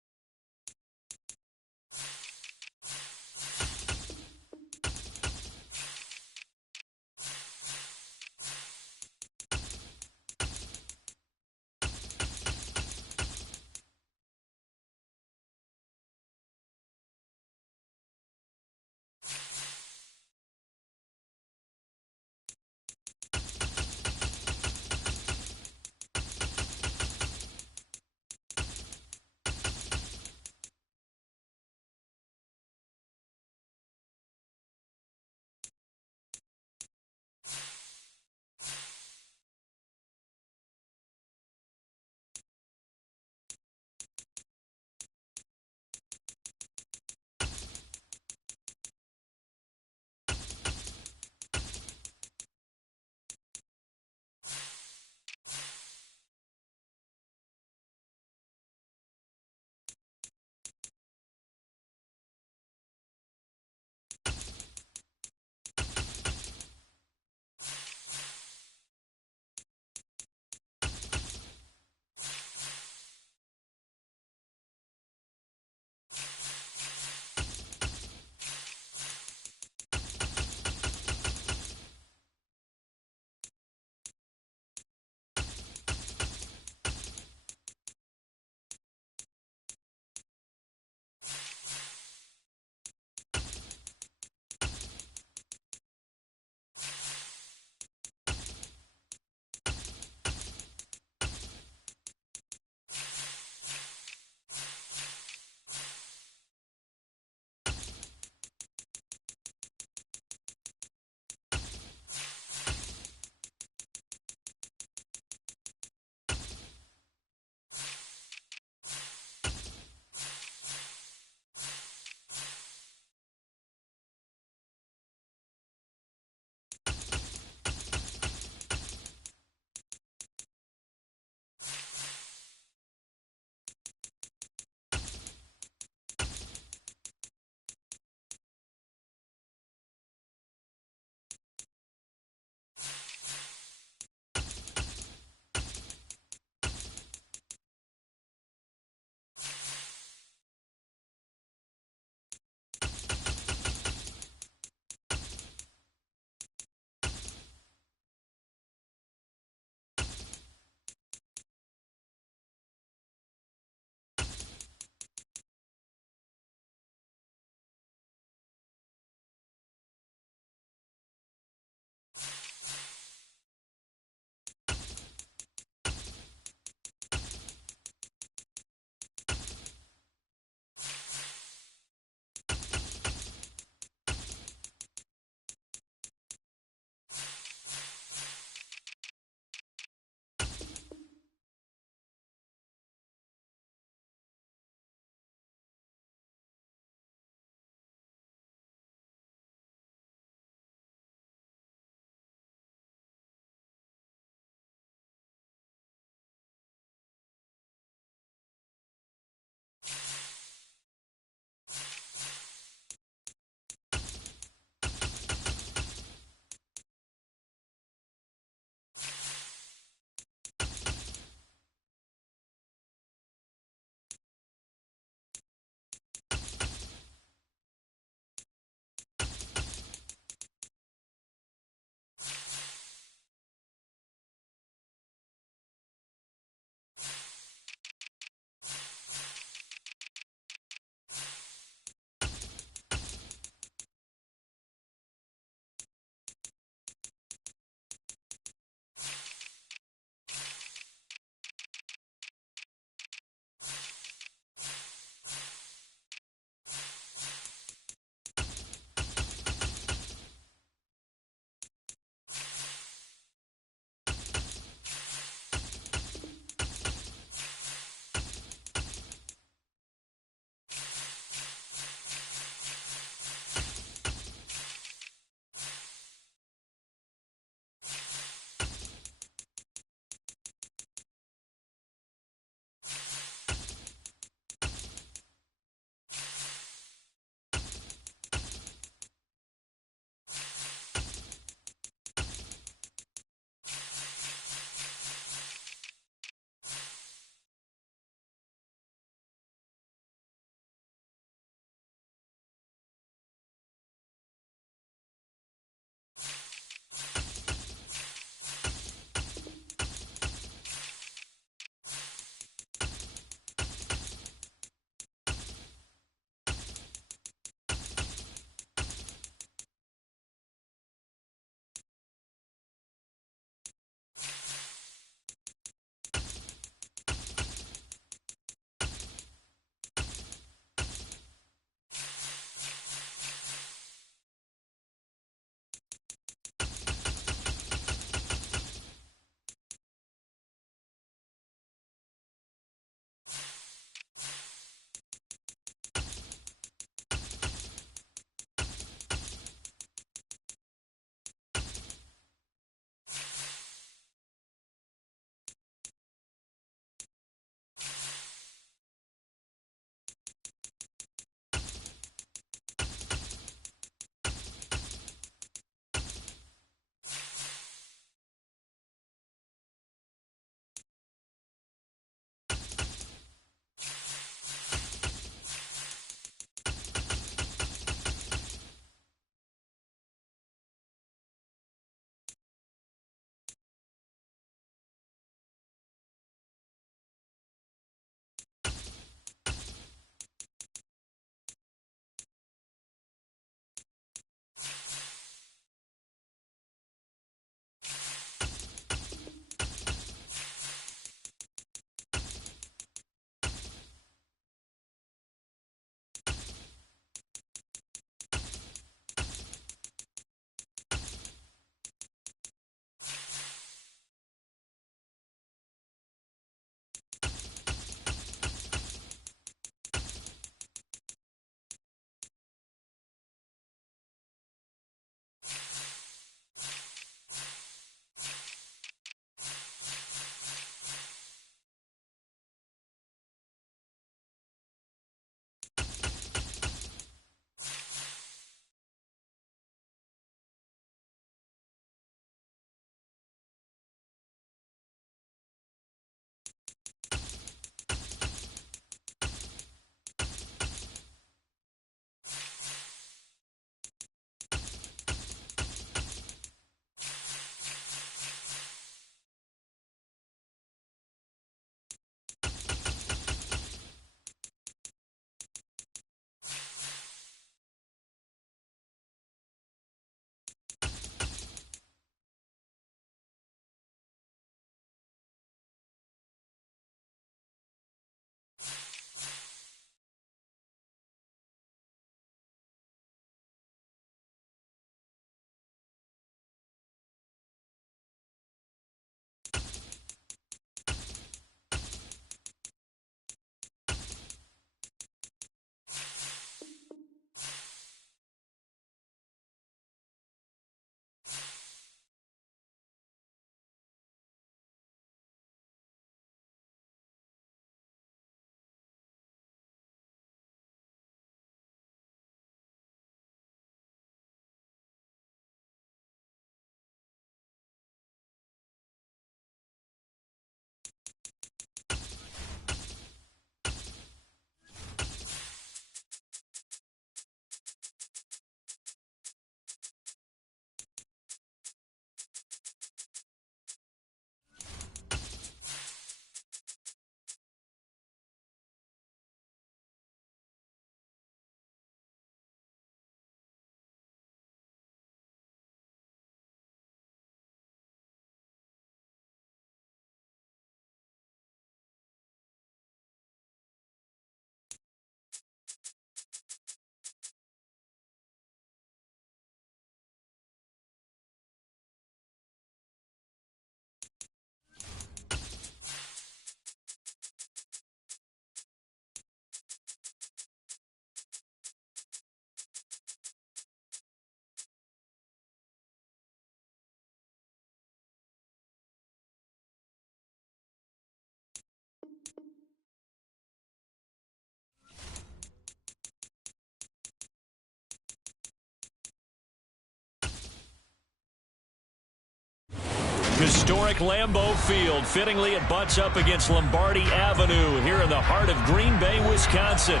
Historic Lambeau Field. Fittingly, it butts up against Lombardi Avenue here in the heart of Green Bay, Wisconsin.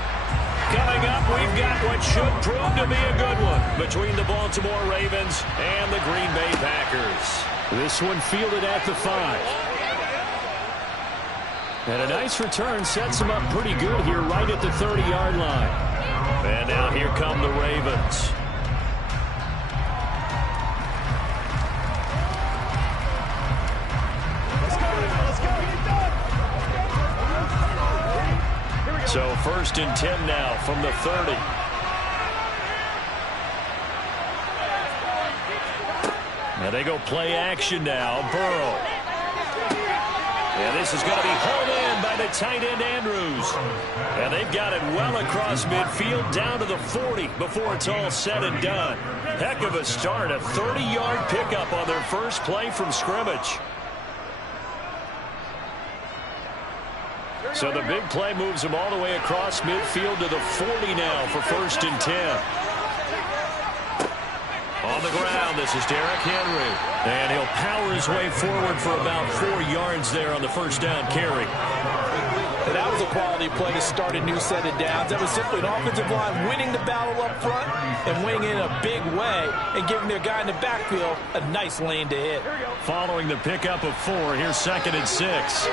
Coming up, we've got what should prove to be a good one between the Baltimore Ravens and the Green Bay Packers. This one fielded at the 5. And a nice return sets him up pretty good here right at the 30-yard line. And now here come the Ravens. So 1st and 10 now from the 30. Now they go play action now. Burrow. And this is going to be hauled in by the tight end Andrews. And they've got it well across midfield down to the 40 before it's all said and done. Heck of a start. A 30-yard pickup on their first play from scrimmage. So the big play moves him all the way across midfield to the 40 now for 1st and 10. On the ground, this is Derrick Henry. And he'll power his way forward for about 4 yards there on the first down carry. And that was a quality play to start a new set of downs. That was simply an offensive line winning the battle up front and winning in a big way and giving their guy in the backfield a nice lane to hit. Following the pickup of 4, here's 2nd and 6.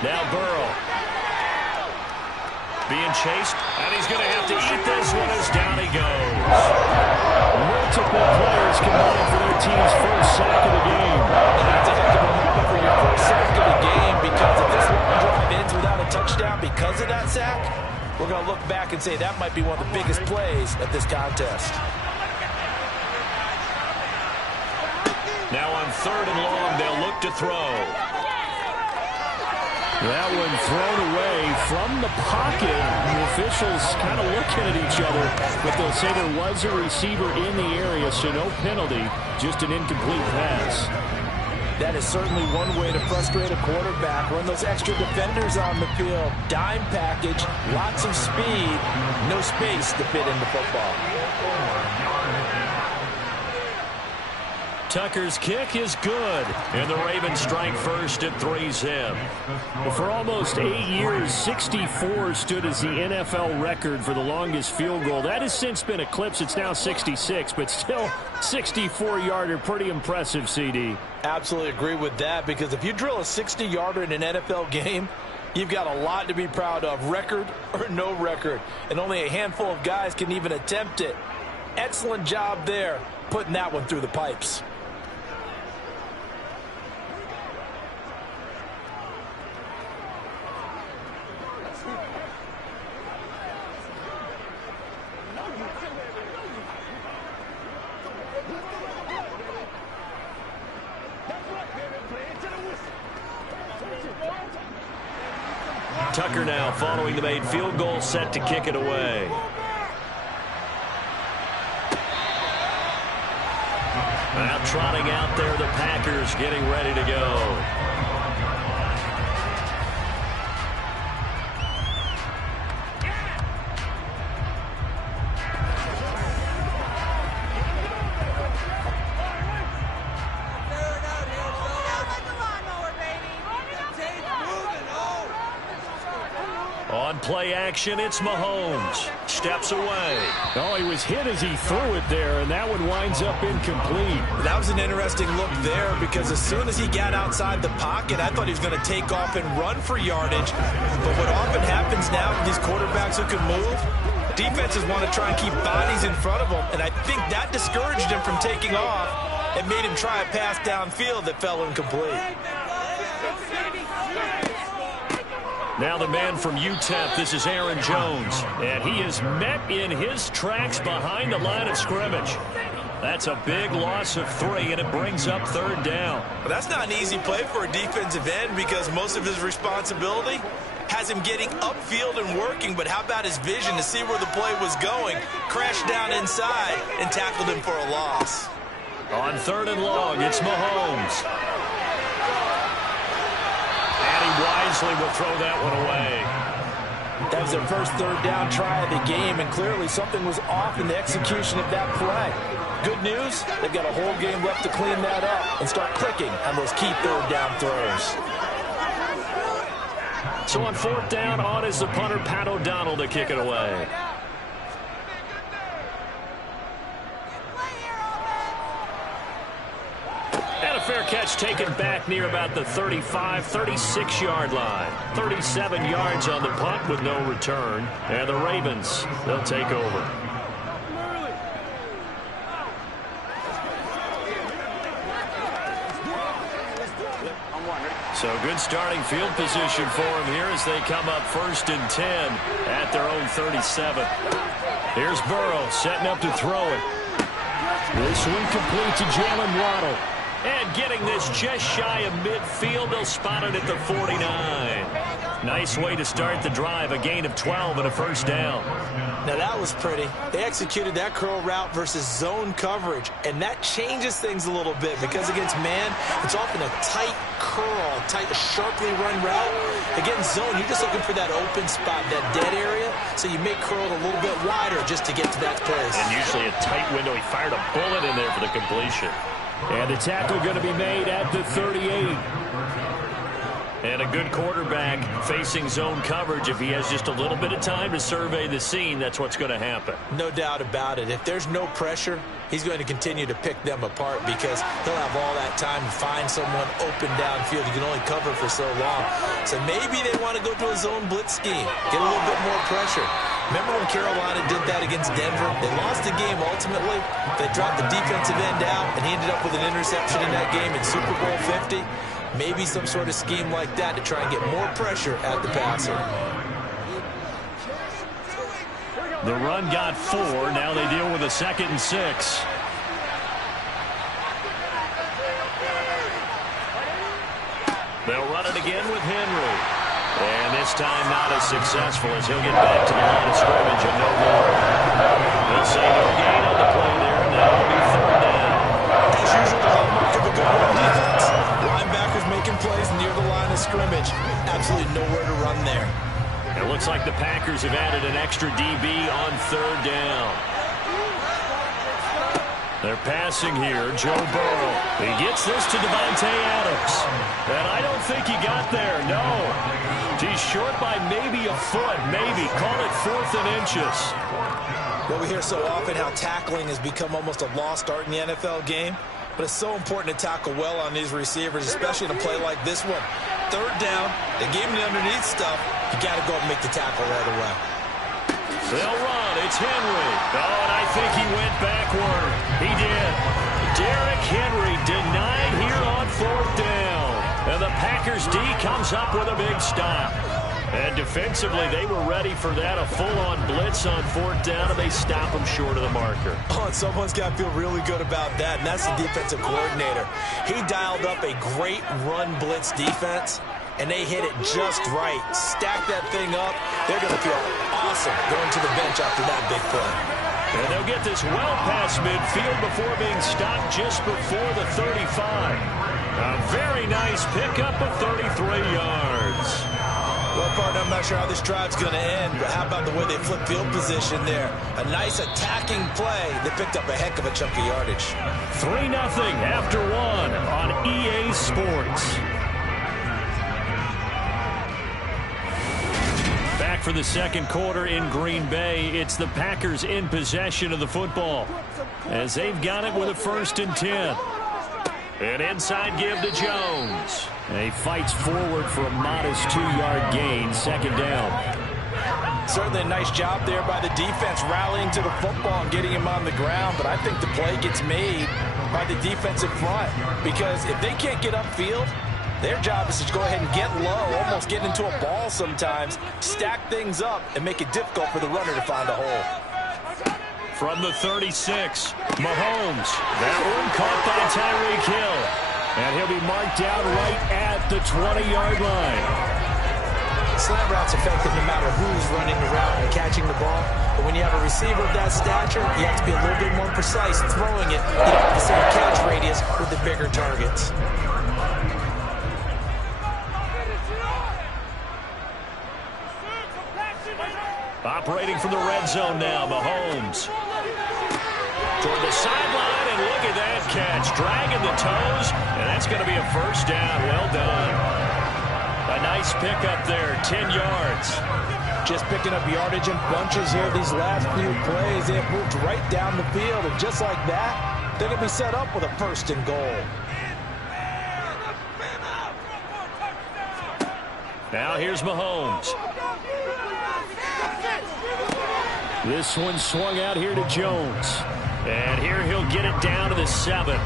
Now Burrow. Being chased, and he's going to have to eat this one as down he goes. Multiple players combined for their team's first sack of the game. That's a heck of a moment for your first sack of the game, because if this long drive ends without a touchdown because of that sack, we're going to look back and say that might be one of the biggest plays of this contest. Now on 3rd and long, they'll look to throw. That one thrown away from the pocket. The officials kind of looking at each other, but they'll say there was a receiver in the area, so no penalty, just an incomplete pass. That is certainly one way to frustrate a quarterback. Run those extra defenders on the field. Dime package, lots of speed, no space to fit into football. Tucker's kick is good, and the Ravens strike first at 3-zip. Well, for almost 8 years, 64 stood as the NFL record for the longest field goal. That has since been eclipsed. It's now 66, but still 64-yarder. Pretty impressive, CD. Absolutely agree with that, because if you drill a 60-yarder in an NFL game, you've got a lot to be proud of, record or no record. And only a handful of guys can even attempt it. Excellent job there, putting that one through the pipes. Tucker now following the made field goal, set to kick it away. Now trotting out there, the Packers getting ready to go. On play action, it's Mahomes. Steps away. Oh, he was hit as he threw it there, and that one winds up incomplete. That was an interesting look there, because as soon as he got outside the pocket, I thought he was going to take off and run for yardage. But what often happens now with these quarterbacks who can move, defenses want to try and keep bodies in front of them, and I think that discouraged him from taking off and made him try a pass downfield that fell incomplete. Now the man from UTEP, this is Aaron Jones. And he is met in his tracks behind the line of scrimmage. That's a big loss of 3, and it brings up 3rd down. Well, that's not an easy play for a defensive end, because most of his responsibility has him getting upfield and working. But how about his vision to see where the play was going? Crashed down inside and tackled him for a loss. On 3rd and long, it's Mahomes. And he wisely will throw that one away. That was their first third down try of the game, and clearly something was off in the execution of that play. Good news, they've got a whole game left to clean that up and start clicking on those key third down throws. So on fourth down, on is the punter, Pat O'Donnell, to kick it away. And a fair catch taken back near about the 35, 36-yard line. 37 yards on the punt with no return. And the Ravens, they'll take over. So good starting field position for him here as they come up 1st and 10 at their own 37. Here's Burrow setting up to throw it. This one complete to Jalen Waddle. And getting this just shy of midfield, they'll spot it at the 49. Nice way to start the drive, a gain of 12 and a first down. Now that was pretty. They executed that curl route versus zone coverage, and that changes things a little bit because against man, it's often a tight curl, sharply run route. Against zone, you're just looking for that open spot, that dead area, so you may curl it a little bit wider just to get to that place. And usually a tight window. He fired a bullet in there for the completion. And the tackle going to be made at the 38. And a good quarterback facing zone coverage. If he has just a little bit of time to survey the scene, that's what's going to happen. No doubt about it. If there's no pressure, he's going to continue to pick them apart because he'll have all that time to find someone open downfield. You can only cover for so long. So maybe they want to go to a zone blitz scheme, get a little bit more pressure. Remember when Carolina did that against Denver? They lost the game ultimately. They dropped the defensive end out, and he ended up with an interception in that game in Super Bowl 50. Maybe some sort of scheme like that to try and get more pressure at the passer. The run got 4. Now they deal with a 2nd and 6. They'll run it again with Henry. And this time not as successful as he'll get back to the line of scrimmage and no more. They'll say no gain on the play there, and that'll be 3rd down. As usual, the hallmark of a good run defense. Linebackers making plays near the line of scrimmage. Absolutely nowhere to run there. It looks like the Packers have added an extra DB on 3rd down. They're passing here. Joe Burrow. He gets this to Davante Adams. And I don't think he got there. No. He's short by maybe a foot. Maybe. Call it 4th and inches. Well, we hear so often how tackling has become almost a lost art in the NFL game. But it's so important to tackle well on these receivers, especially in a play like this one. 3rd down. They gave him the underneath stuff. You got to go and make the tackle right away. They'll run. It's Henry. Oh, and I think he went backward. He did. Derrick Henry denied here on 4th down. And the Packers D comes up with a big stop. And defensively, they were ready for that. A full-on blitz on 4th down, and they stop him short of the marker. Oh, and someone's got to feel really good about that, and that's the defensive coordinator. He dialed up a great run blitz defense, and they hit it just right. Stack that thing up. They're going to feel awesome going to the bench after that big play. And they'll get this well past midfield before being stopped just before the 35. A very nice pickup of 33 yards. Well, partner, I'm not sure how this drive's going to end, but how about the way they flip field position there? A nice attacking play. They picked up a heck of a chunk of yardage. 3-0 after 1 on EA Sports. Back for the 2nd quarter in Green Bay. It's the Packers in possession of the football as they've got it with a 1st and 10. An inside give to Jones. And he fights forward for a modest 2-yard gain, 2nd down. Certainly a nice job there by the defense rallying to the football and getting him on the ground, but I think the play gets made by the defensive front because if they can't get upfield, their job is to go ahead and get low, almost get into a ball sometimes, stack things up, and make it difficult for the runner to find a hole. From the 36, Mahomes. That one caught by Tyreek Hill. And he'll be marked down right at the 20-yard line. Slant route's effective no matter who's running the route and catching the ball. But when you have a receiver of that stature, you have to be a little bit more precise throwing it. You don't have the same catch radius with the bigger targets. Operating from the red zone now, Mahomes. Toward the sideline, and look at that catch. Dragging the toes, and that's going to be a first down. Well done. A nice pickup there, 10 yards. Just picking up yardage in bunches here these last few plays. They have moved right down the field, and just like that, they're going to be set up with a first and goal. Now here's Mahomes. This one swung out here to Jones. And here he'll get it down to the 7.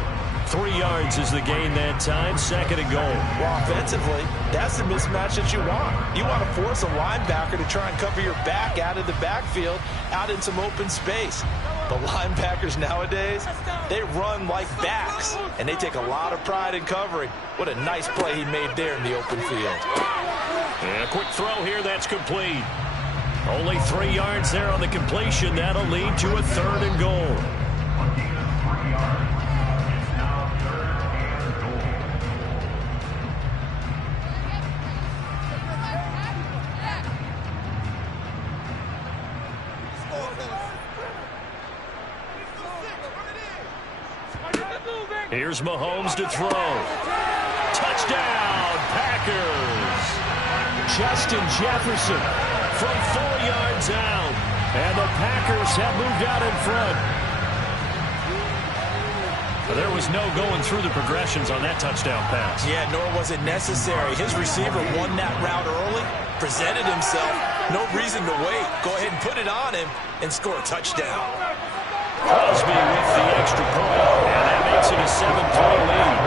3 yards is the gain that time. 2nd and goal. Well, offensively, that's the mismatch that you want. You want to force a linebacker to try and cover your back out of the backfield, out in some open space. The linebackers nowadays, they run like backs, and they take a lot of pride in covering. What a nice play he made there in the open field. And a quick throw here, that's complete. Only 3 yards there on the completion. That'll lead to a 3rd and goal. Here's Mahomes to throw. Touchdown, Packers. Justin Jefferson From 4 yards out. and the Packers have moved out in front. There was no going through the progressions on that touchdown pass. Yeah, nor was it necessary. His receiver won that route early, presented himself. No reason to wait. Go ahead and put it on him and score a touchdown. Crosby with the extra point, and that makes it a 7-point lead.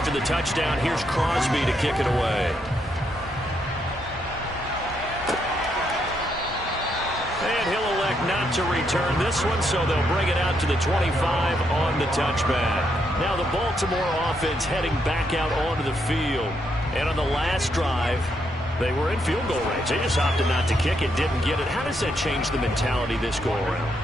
After the touchdown, here's Crosby to kick it away. And he'll elect not to return this one, so they'll bring it out to the 25 on the touchback. Now the Baltimore offense heading back out onto the field. And on the last drive, they were in field goal range. They just opted not to kick it, didn't get it. How does that change the mentality this go-around?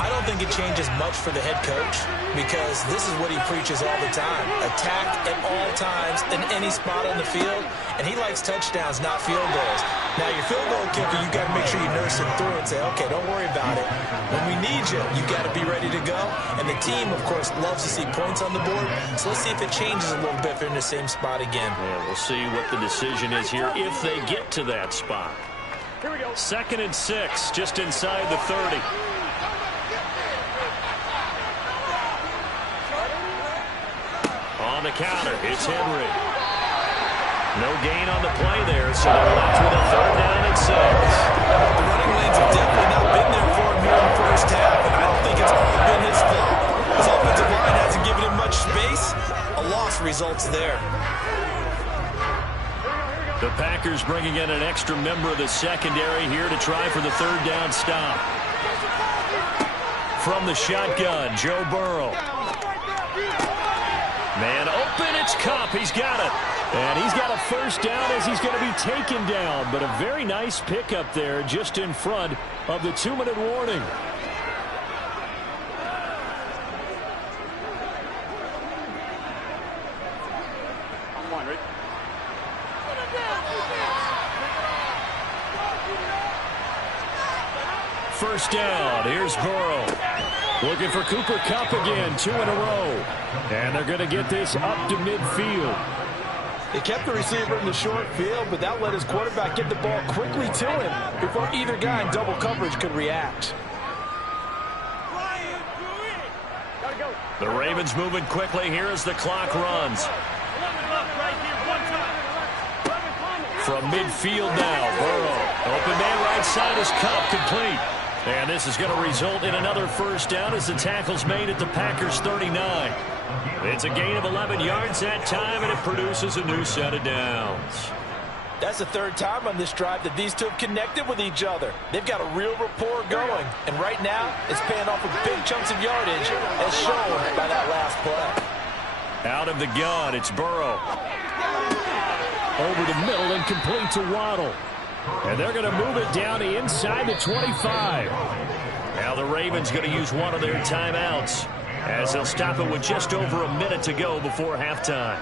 I don't think it changes much for the head coach because this is what he preaches all the time. Attack at all times in any spot on the field, and he likes touchdowns, not field goals. Now, your field goal kicker, you got to make sure you nurse him through and say, okay, don't worry about it. When we need you, you got to be ready to go. And the team, of course, loves to see points on the board. So let's see if it changes a little bit if they're in the same spot again. Yeah, we'll see what the decision is here if they get to that spot. Here we go. 2nd and 6, just inside the 30. On the counter, it's Henry. No gain on the play there, so they're left with a 3rd down and 6. The running lanes have definitely not been there for him here in the first half, and I don't think it's all been his fault. His offensive line hasn't given him much space. A loss results there. The Packers bringing in an extra member of the secondary here to try for the 3rd down stop. From the shotgun, Joe Burrow. Man open, it's Kupp. He's got it. And he's got a first down as he's going to be taken down. But a very nice pickup there just in front of the 2-minute warning. First down. Here's Burrow. Looking for Cooper Kupp again, 2 in a row. And they're going to get this up to midfield. They kept the receiver in the short field, but that let his quarterback get the ball quickly to him before either guy in double coverage could react. The Ravens moving quickly here as the clock runs. From midfield now, Burrow. Open man right side is Kupp, complete. And this is going to result in another first down as the tackle's made at the Packers' 39. It's a gain of 11 yards that time, and it produces a new set of downs. That's the third time on this drive that these two have connected with each other. They've got a real rapport going, and right now it's paying off with big chunks of yardage, as shown by that last play. Out of the gun, it's Burrow. Over the middle and complete to Waddle. And they're going to move it down to inside the 25. Now the Ravens going to use one of their timeouts as they'll stop it with just over a minute to go before halftime.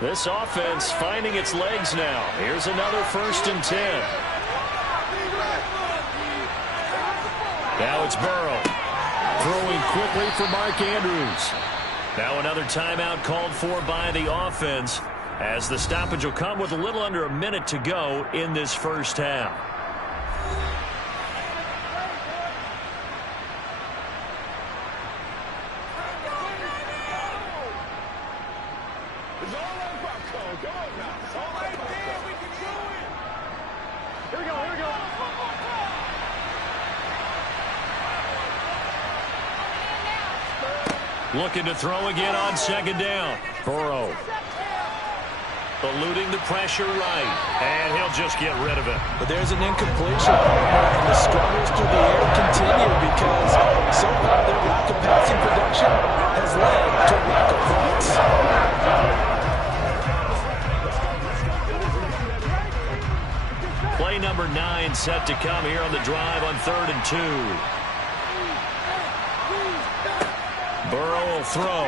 This offense finding its legs now. Here's another 1st and 10. Now it's Burrow. Throwing quickly for Mark Andrews. Now another timeout called for by the offense as the stoppage will come with a little under a minute to go in this first half. Looking to throw again on 2nd down. Burrow. Eluding the pressure right. And he'll just get rid of it. But there's an incompletion. And the struggles through the air continue because so far their lack of passing production has led to a lack of points. Play number 9 set to come here on the drive on 3rd and 2. Burrow will throw.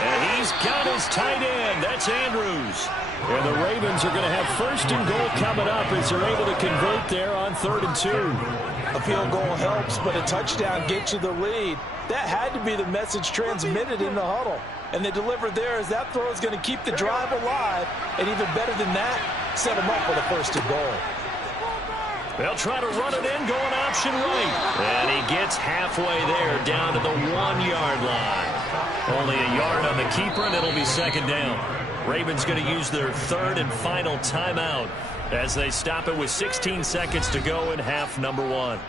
And he's got his tight end. That's Andrews. And the Ravens are going to have 1st and goal coming up as they're able to convert there on 3rd and 2. A field goal helps, but a touchdown gets you the lead. That had to be the message transmitted in the huddle. And they delivered there as that throw is going to keep the drive alive. And even better than that, set them up with a 1st and goal. They'll try to run it in, going option right. And he gets halfway there, down to the 1-yard line. Only a yard on the keeper, and it'll be 2nd down. Ravens going to use their 3rd and final timeout as they stop it with 16 seconds to go in half number 1.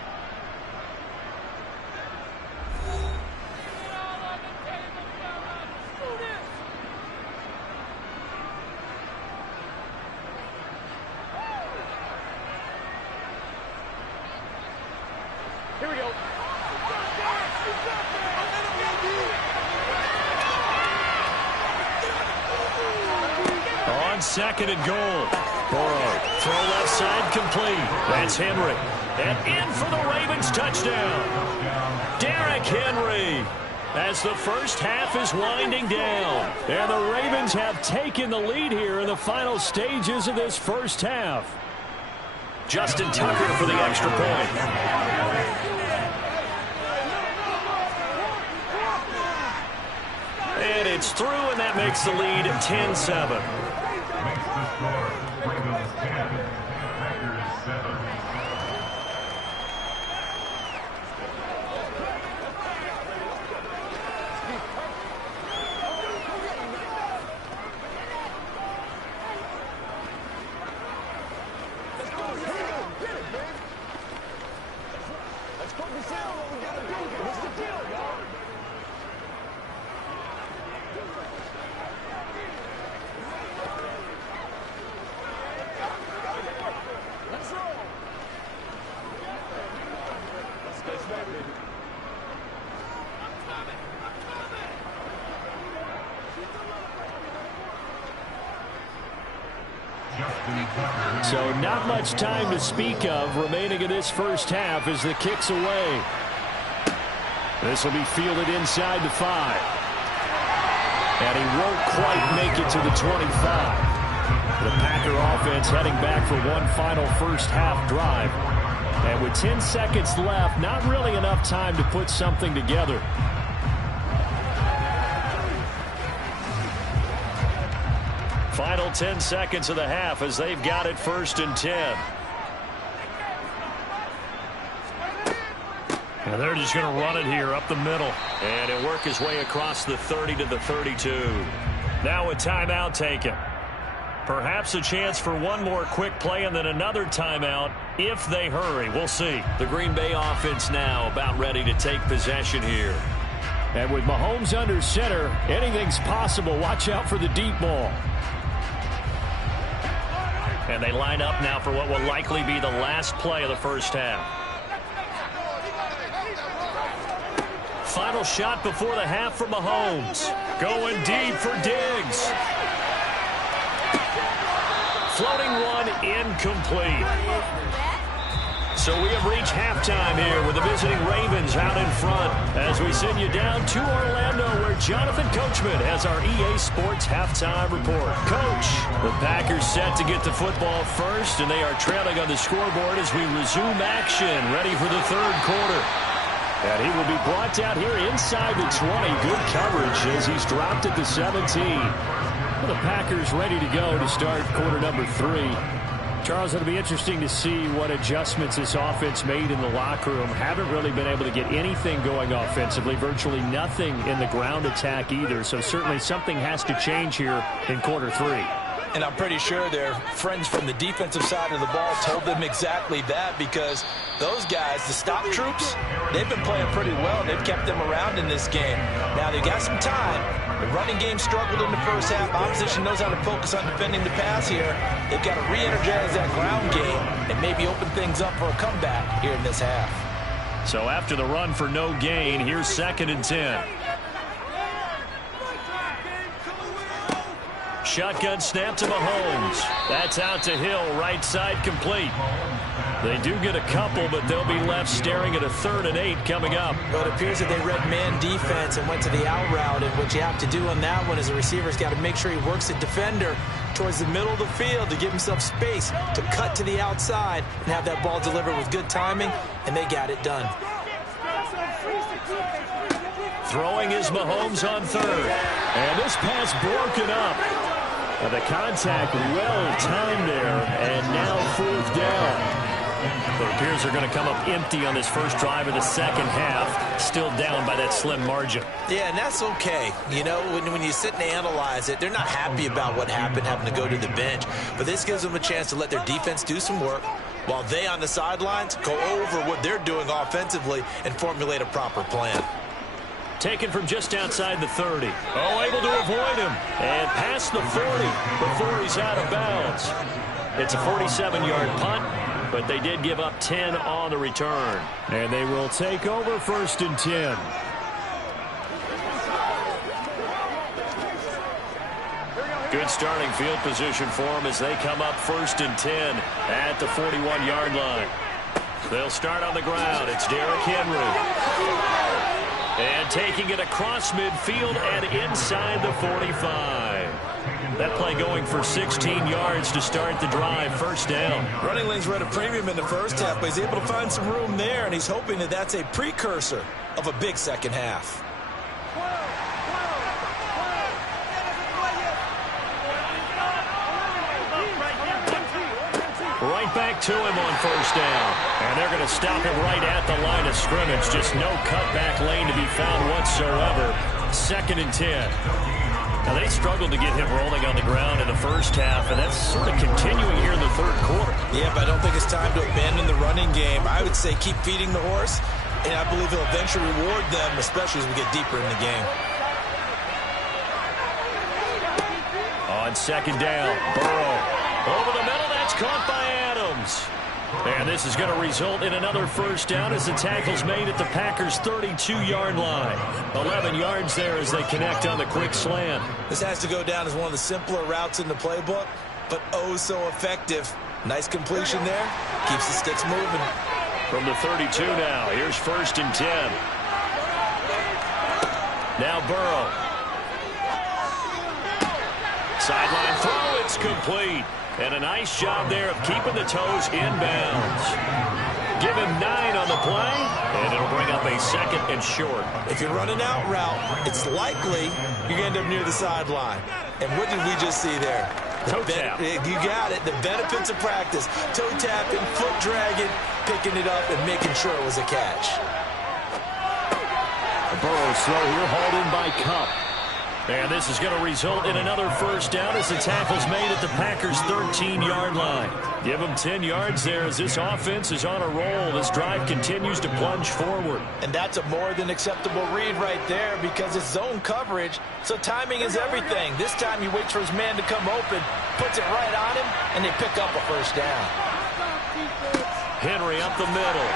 On 2nd and goal. Burrow, throw left side complete. That's Henry. And in for the Ravens touchdown. Derrick Henry as the first half is winding down. And the Ravens have taken the lead here in the final stages of this first half. Justin Tucker for the extra point. And it's through, and that makes the lead 10-7. Ravens 10, Packers 7. So not much time to speak of remaining in this first half as the kick's away. This will be fielded inside the 5. And he won't quite make it to the 25. The Packer offense heading back for one final first half drive. And with 10 seconds left, not really enough time to put something together. Final 10 seconds of the half as they've got it 1st and 10. And they're just going to run it here up the middle. And it'll work his way across the 30 to the 32. Now a timeout taken. Perhaps a chance for one more quick play and then another timeout if they hurry. We'll see. The Green Bay offense now about ready to take possession here. And with Mahomes under center, anything's possible. Watch out for the deep ball. And they line up now for what will likely be the last play of the first half. Final shot before the half for Mahomes. Going deep for Diggs. Floating one incomplete. So we have reached halftime here with the visiting Ravens out in front as we send you down to Orlando where Jonathan Coachman has our EA Sports halftime report. Coach, the Packers set to get the football first, and they are trailing on the scoreboard as we resume action, ready for the third quarter. And he will be brought down here inside the 20. Good coverage as he's dropped at the 17. Well, the Packers ready to go to start quarter number 3. Charles, it'll be interesting to see what adjustments this offense made in the locker room. Haven't really been able to get anything going offensively, virtually nothing in the ground attack either. So certainly something has to change here in quarter 3. And I'm pretty sure their friends from the defensive side of the ball told them exactly that, because those guys, the stop troops, they've been playing pretty well, and they've kept them around in this game. Now, they've got some time. The running game struggled in the first half. Opposition knows how to focus on defending the pass here. They've got to re-energize that ground game and maybe open things up for a comeback here in this half. So after the run for no gain, here's 2nd and 10. Shotgun snap to Mahomes. That's out to Hill, right side complete. They do get a couple, but they'll be left staring at a 3rd and 8 coming up. Well, it appears that they read man defense and went to the out route, and what you have to do on that one is the receiver's got to make sure he works the defender towards the middle of the field to give himself space to cut to the outside and have that ball delivered with good timing, and they got it done. Throwing is Mahomes on 3rd. And this pass broken up. And the contact well timed there, and now 4th down. It appears they're going to come up empty on this first drive of the second half, still down by that slim margin. Yeah, and that's okay. You know, when you sit and analyze it, they're not happy about what happened, having to go to the bench. But this gives them a chance to let their defense do some work while they on the sidelines go over what they're doing offensively and formulate a proper plan. Taken from just outside the 30. Oh, able to avoid him. And past the 40 before he's out of bounds. It's a 47-yard punt, but they did give up 10 on the return. And they will take over 1st and 10. Good starting field position for them as they come up 1st and 10 at the 41-yard line. They'll start on the ground. It's Derrick Henry. And taking it across midfield and inside the 45. That play going for 16 yards to start the drive. 1st down. Running lanes were at a premium in the first half, but he's able to find some room there, and he's hoping that that's a precursor of a big second half. Right back to him on 1st down. And they're going to stop him right at the line of scrimmage. Just no cutback lane to be found whatsoever. 2nd and 10. Now, they struggled to get him rolling on the ground in the first half, and that's sort of continuing here in the 3rd quarter. Yeah, but I don't think it's time to abandon the running game. I would say keep feeding the horse, and I believe he'll eventually reward them, especially as we get deeper in the game. On 2nd down, Burrow. Over the middle, that's caught by Adams. And this is going to result in another 1st down as the tackle's made at the Packers' 32-yard line. 11 yards there as they connect on the quick slant. This has to go down as one of the simpler routes in the playbook, but oh so effective. Nice completion there. Keeps the sticks moving. From the 32 now, here's 1st and 10. Now Burrow. Sideline throw, it's complete. And a nice job there of keeping the toes inbounds. Give him 9 on the play, and it'll bring up a 2nd and short. If you're running out route, it's likely you're going to end up near the sideline. And what did we just see there? Toe tap. You got it. The benefits of practice. Toe tapping, foot dragging, picking it up, and making sure it was a catch. The Burrows throw here, hauled in by Kupp. And this is going to result in another first down as the tackle's made at the Packers' 13-yard line. Give them 10 yards there as this offense is on a roll. This drive continues to plunge forward. And that's a more than acceptable read right there because it's zone coverage, so timing is everything. This time he waits for his man to come open, puts it right on him, and they pick up a first down. Henry up the middle.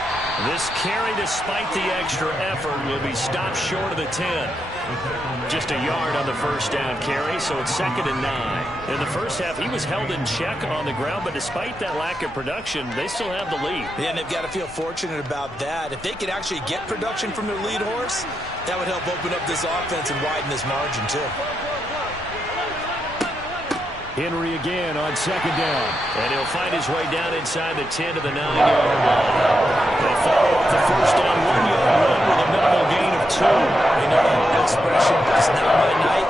This carry, despite the extra effort, will be stopped short of the 10. Just a yard on the first down carry, so it's 2nd and 9. In the first half, he was held in check on the ground, but despite that lack of production, they still have the lead. Yeah, and they've got to feel fortunate about that. If they could actually get production from their lead horse, that would help open up this offense and widen this margin, too. Henry again on 2nd down. And he'll find his way down inside the 10 to the 9-yard line. They follow up the first down 1-yard run with a minimal gain of 2. You know that expression, it's not my night.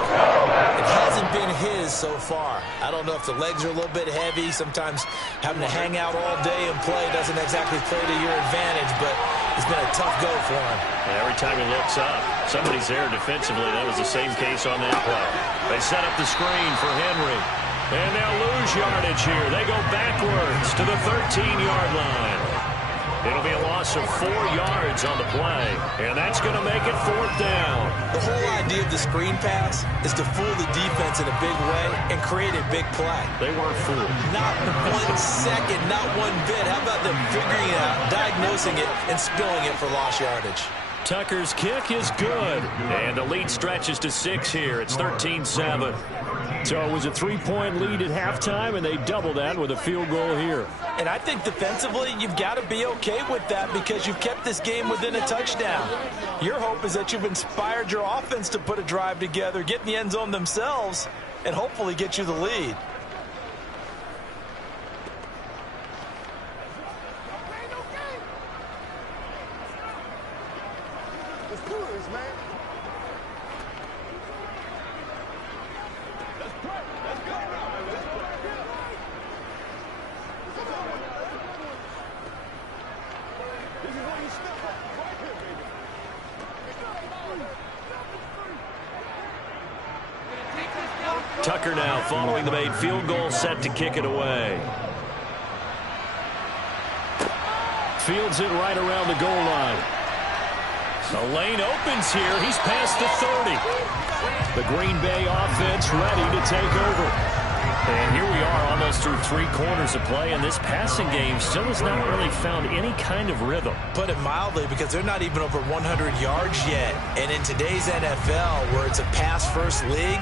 It hasn't been his so far. I don't know if the legs are a little bit heavy. Sometimes having to hang out all day and play doesn't exactly play to your advantage, but it's been a tough go for him. And every time he looks up, somebody's there defensively. That was the same case on that play. They set up the screen for Henry. And they'll lose yardage here. They go backwards to the 13-yard line. It'll be a loss of 4 yards on the play. And that's going to make it 4th down. The whole idea of the screen pass is to fool the defense in a big way and create a big play. They weren't fooled. Not 1 second, not 1 bit. How about them figuring it out, diagnosing it, and spilling it for lost yardage? Tucker's kick is good. And the lead stretches to 6 here. It's 13-7. So it was a 3-point lead at halftime, and they double that with a field goal here. And I think defensively, you've got to be okay with that because you've kept this game within a touchdown. Your hope is that you've inspired your offense to put a drive together, get in the end zone themselves, and hopefully get you the lead. Let's do this, man. Tucker now following the made field goal, set to kick it away. Fields it right around the goal line. The lane opens here. He's past the 30. The Green Bay offense ready to take over. And here we are almost through 3 quarters of play, and this passing game still has not really found any kind of rhythm. Put it mildly, because they're not even over 100 yards yet. And in today's NFL, where it's a pass-first league,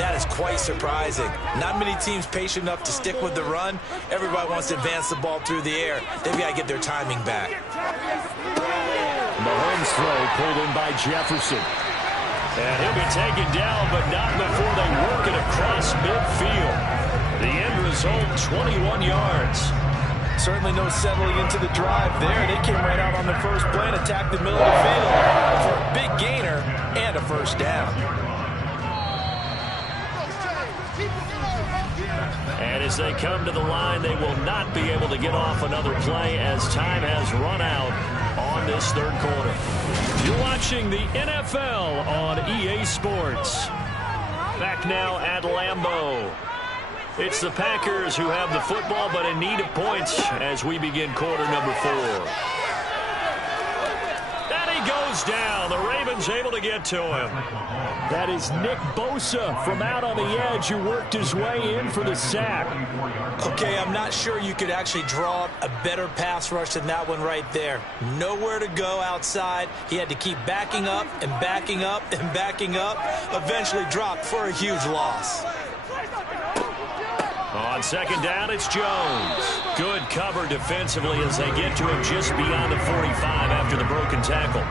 that is quite surprising. Not many teams patient enough to stick with the run. Everybody wants to advance the ball through the air. They've got to get their timing back. Mahomes throw pulled in by Jefferson. And he'll be taken down, but not before they work it across midfield. The end result, 21 yards. Certainly no settling into the drive there. They came right out on the first play and attacked the middle of the field for a big gainer and a first down. And as they come to the line, they will not be able to get off another play as time has run out on this 3rd quarter. You're watching the NFL on EA Sports. Back now at Lambeau. It's the Packers who have the football, but in need of points as we begin quarter number 4. And he goes down. The Ravens able to get to him. That is Nick Bosa from out on the edge who worked his way in for the sack. Okay, I'm not sure you could actually draw up a better pass rush than that one right there. Nowhere to go outside. He had to keep backing up and backing up and backing up. Eventually dropped for a huge loss. On 2nd down, it's Jones. Good cover defensively as they get to him just beyond the 45 after the broken tackle.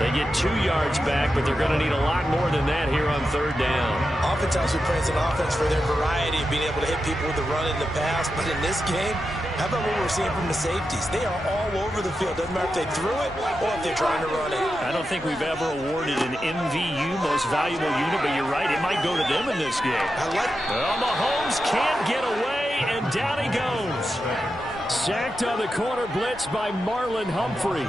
They get 2 yards back, but they're going to need a lot more than that here on third down. Oftentimes we praise an offense for their variety of being able to hit people with the run and the pass, but in this game, how about what we're seeing from the safeties? They are all over the field. Doesn't matter if they threw it or if they're trying to run it. I don't think we've ever awarded an MVU, most valuable unit, but you're right, it might go to them in this game. Well, Mahomes can't get away, and down he goes. Sacked on the corner blitz by Marlon Humphrey.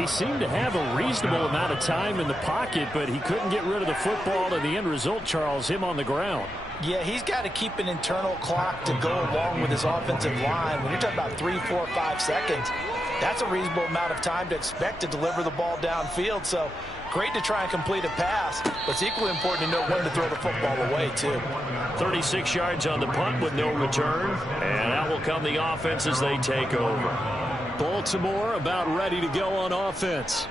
He seemed to have a reasonable amount of time in the pocket, but he couldn't get rid of the football, and the end result, Charles, him on the ground. Yeah, he's got to keep an internal clock to go along with his offensive line. When you're talking about 3, 4, 5 seconds, that's a reasonable amount of time to expect to deliver the ball downfield. So great to try and complete a pass, but it's equally important to know when to throw the football away, too. 36 yards on the punt with no return, and out will come the offense as they take over. Baltimore about ready to go on offense.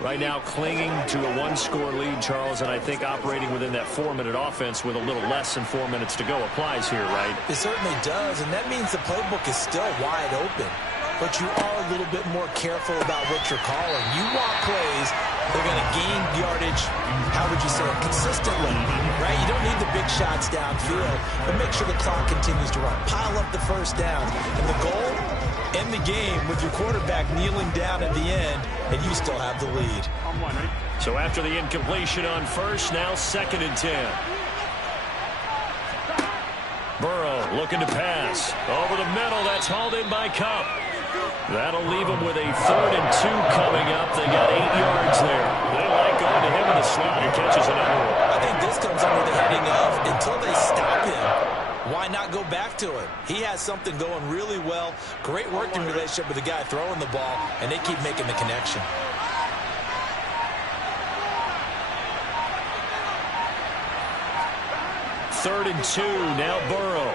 Right now clinging to a 1-score lead, Charles, and I think operating within that 4-minute offense with a little less than 4 minutes to go applies here, right? It certainly does, and that means the playbook is still wide open. But you are a little bit more careful about what you're calling. You want plays, they're going to gain yardage, how would you say it, consistently, right? You don't need the big shots downfield, but make sure the clock continues to run. Pile up the first down. And the goal, end the game with your quarterback kneeling down at the end, and you still have the lead. So after the incompletion on first, now 2nd and 10. Burrow looking to pass. Over the middle, that's hauled in by Kupp. That'll leave them with a 3rd and 2 coming up. They got 8 yards there. They like going to him in the slot. He catches another one. I think this comes under the heading of until they stop him, why not go back to him? He has something going really well. Great working relationship with the guy throwing the ball, and they keep making the connection. Third and 2, now Burrow.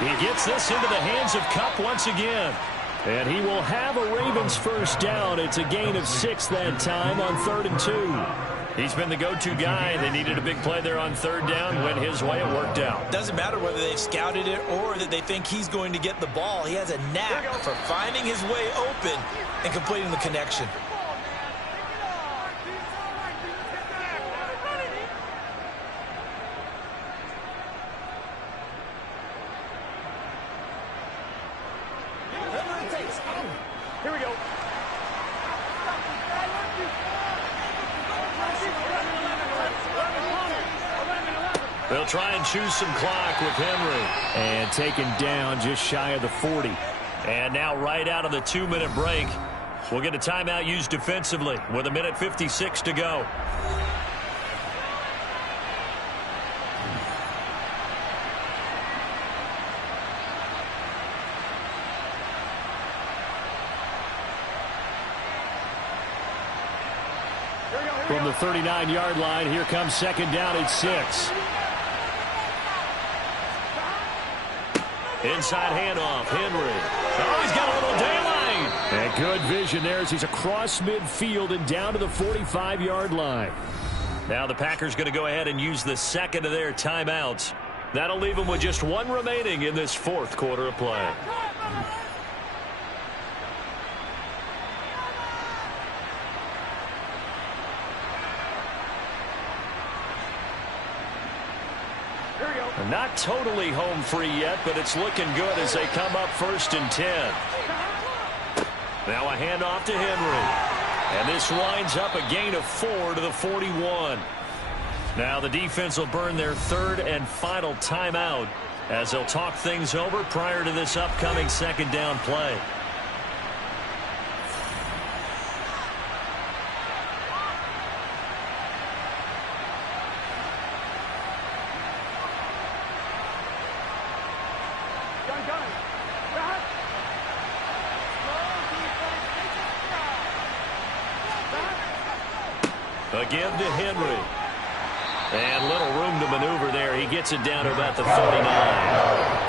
He gets this into the hands of Kupp once again. And he will have a Ravens first down. It's a gain of 6 that time on 3rd and 2. He's been the go-to guy. They needed a big play there on 3rd down. Went his way, it worked out. Doesn't matter whether they've scouted it or that they think he's going to get the ball. He has a knack for finding his way open and completing the connection. Here we go. They'll try and choose some clock with Henry. And taken down just shy of the 40. And now right out of the 2-minute break, we'll get a timeout used defensively with 1:56 to go. From the 39-yard line, here comes 2nd down at 6. Inside handoff, Henry. Oh, he's got a little daylight. And good vision there as he's across midfield and down to the 45-yard line. Now the Packers going to go ahead and use the 2nd of their timeouts. That'll leave them with just 1 remaining in this 4th quarter of play. Not totally home free yet, but it's looking good as they come up 1st and 10. Now a handoff to Henry. And this winds up a gain of 4 to the 41. Now the defense will burn their 3rd and final timeout as they'll talk things over prior to this upcoming 2nd down play. Again to Henry. And little room to maneuver there. He gets it down to about the 39.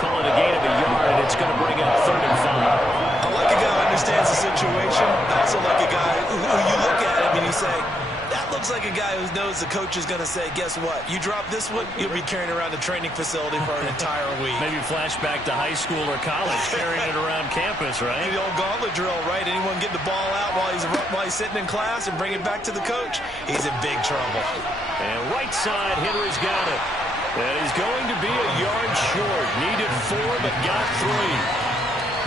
Call it a gain of a yard, and it's going to bring up 3rd and 5. I like a guy who understands the situation. I also like a guy who you look at him and you say, that looks looks like a guy who knows the coach is going to say, guess what? You drop this one, you'll be carrying around the training facility for an entire week. Maybe flashback to high school or college, carrying it around campus, right? The old gauntlet drill, right? Anyone get the ball out while he's sitting in class and bring it back to the coach? He's in big trouble. And right side, Henry's got it. And he's going to be a yard short. Needed 4, but got 3.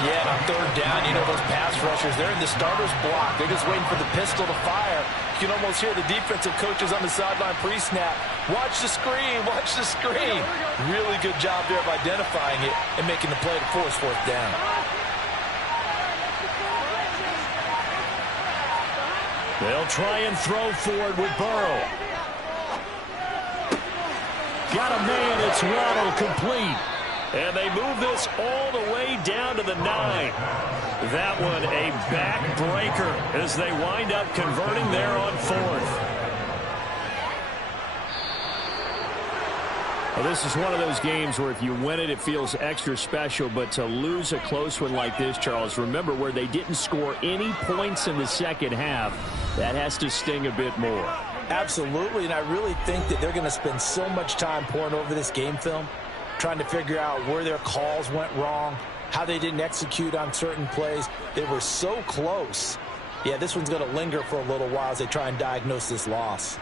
Yeah, and on third down, you know those pass rushers, they're in the starter's block. They're just waiting for the pistol to fire. You can almost hear the defensive coaches on the sideline pre-snap. Watch the screen, watch the screen. Really good job there of identifying it and making the play to force fourth down. They'll try and throw for it with Burrow. Got a man, it's Waddle, complete. And they move this all the way down to the 9. That one a backbreaker as they wind up converting there on 4th. Well, this is one of those games where if you win it, it feels extra special. But to lose a close one like this, Charles, remember where they didn't score any points in the second half, that has to sting a bit more. Absolutely, and I really think that they're going to spend so much time pouring over this game film, trying to figure out where their calls went wrong, how they didn't execute on certain plays. They were so close. Yeah, this one's going to linger for a little while as they try and diagnose this loss.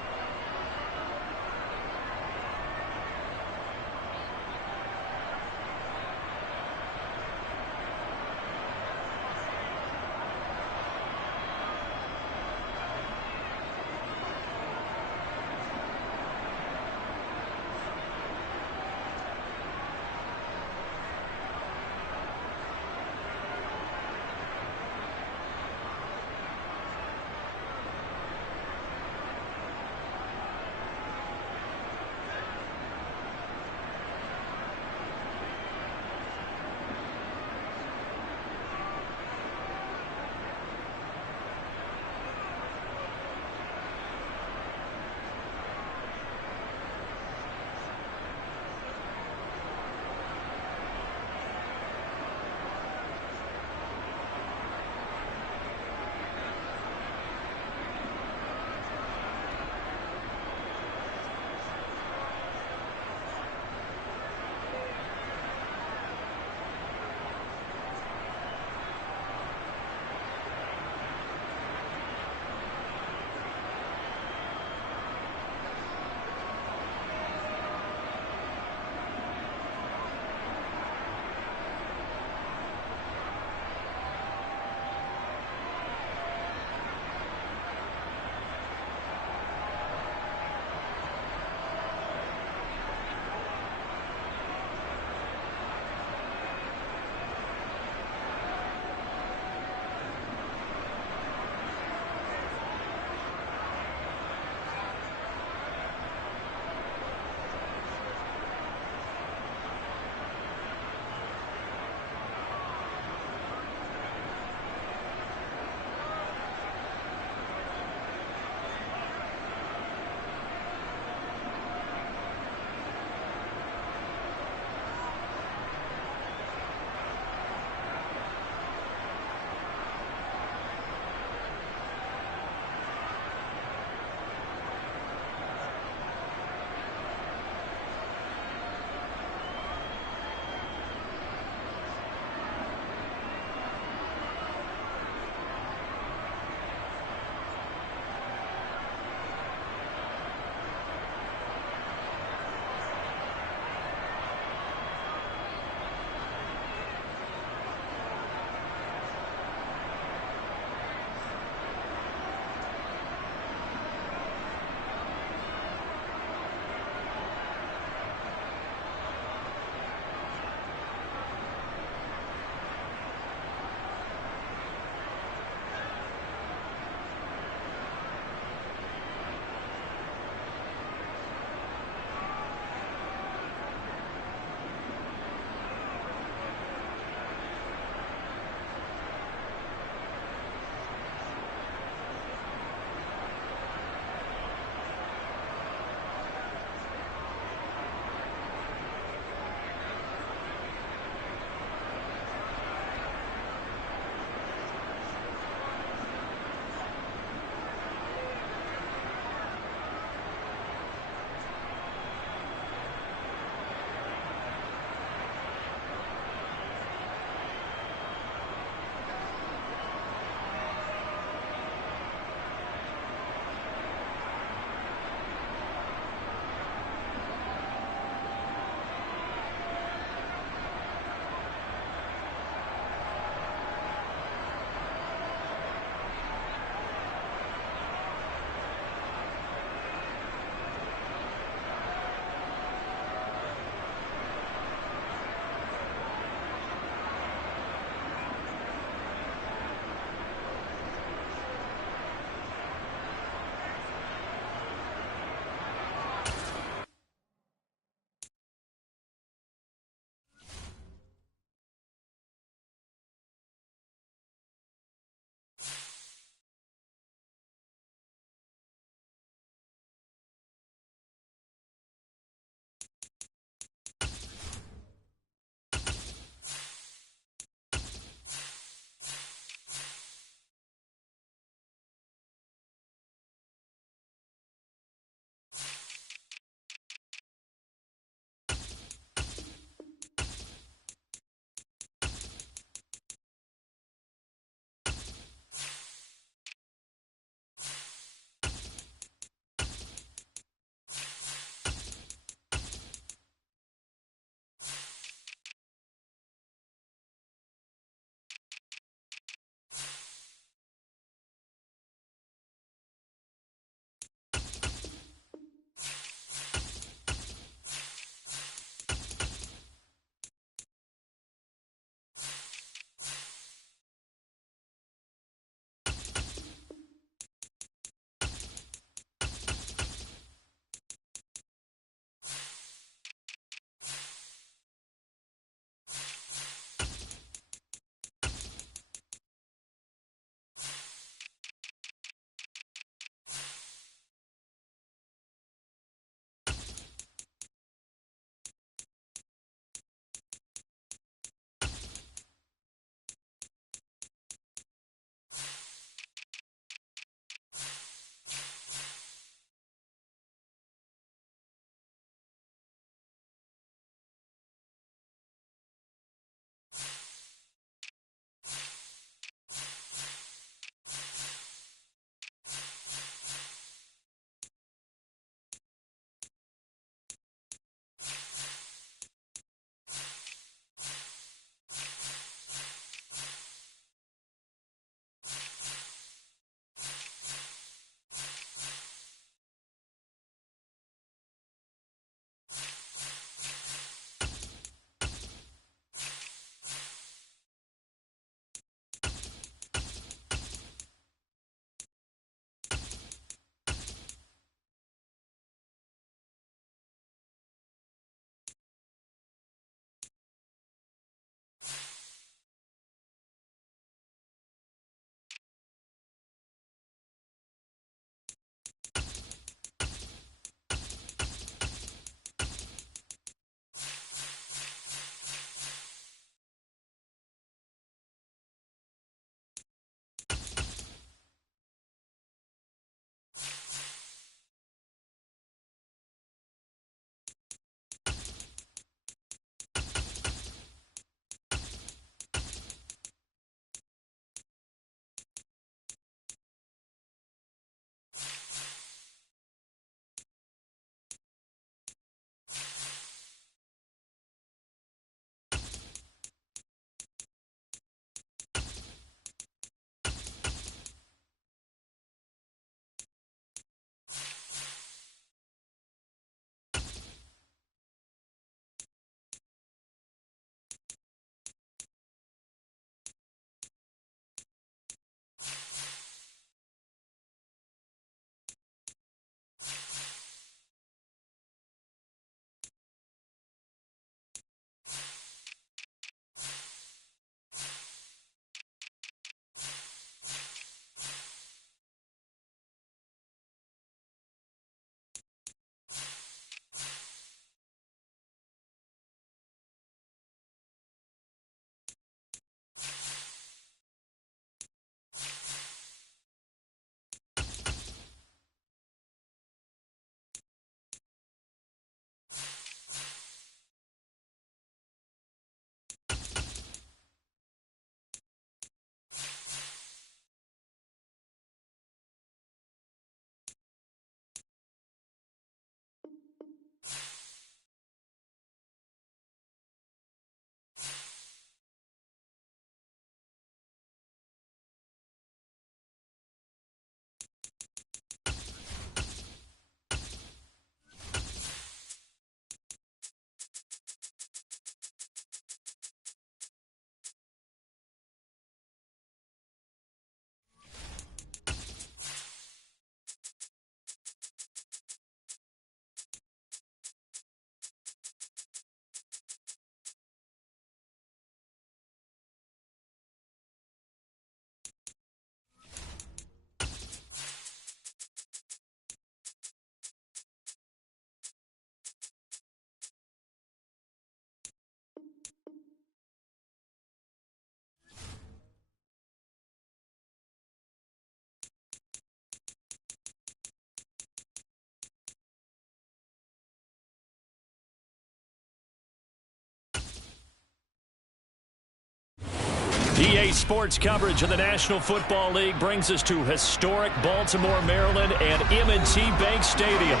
EA Sports coverage of the National Football League brings us to historic Baltimore, Maryland and M&T Bank Stadium.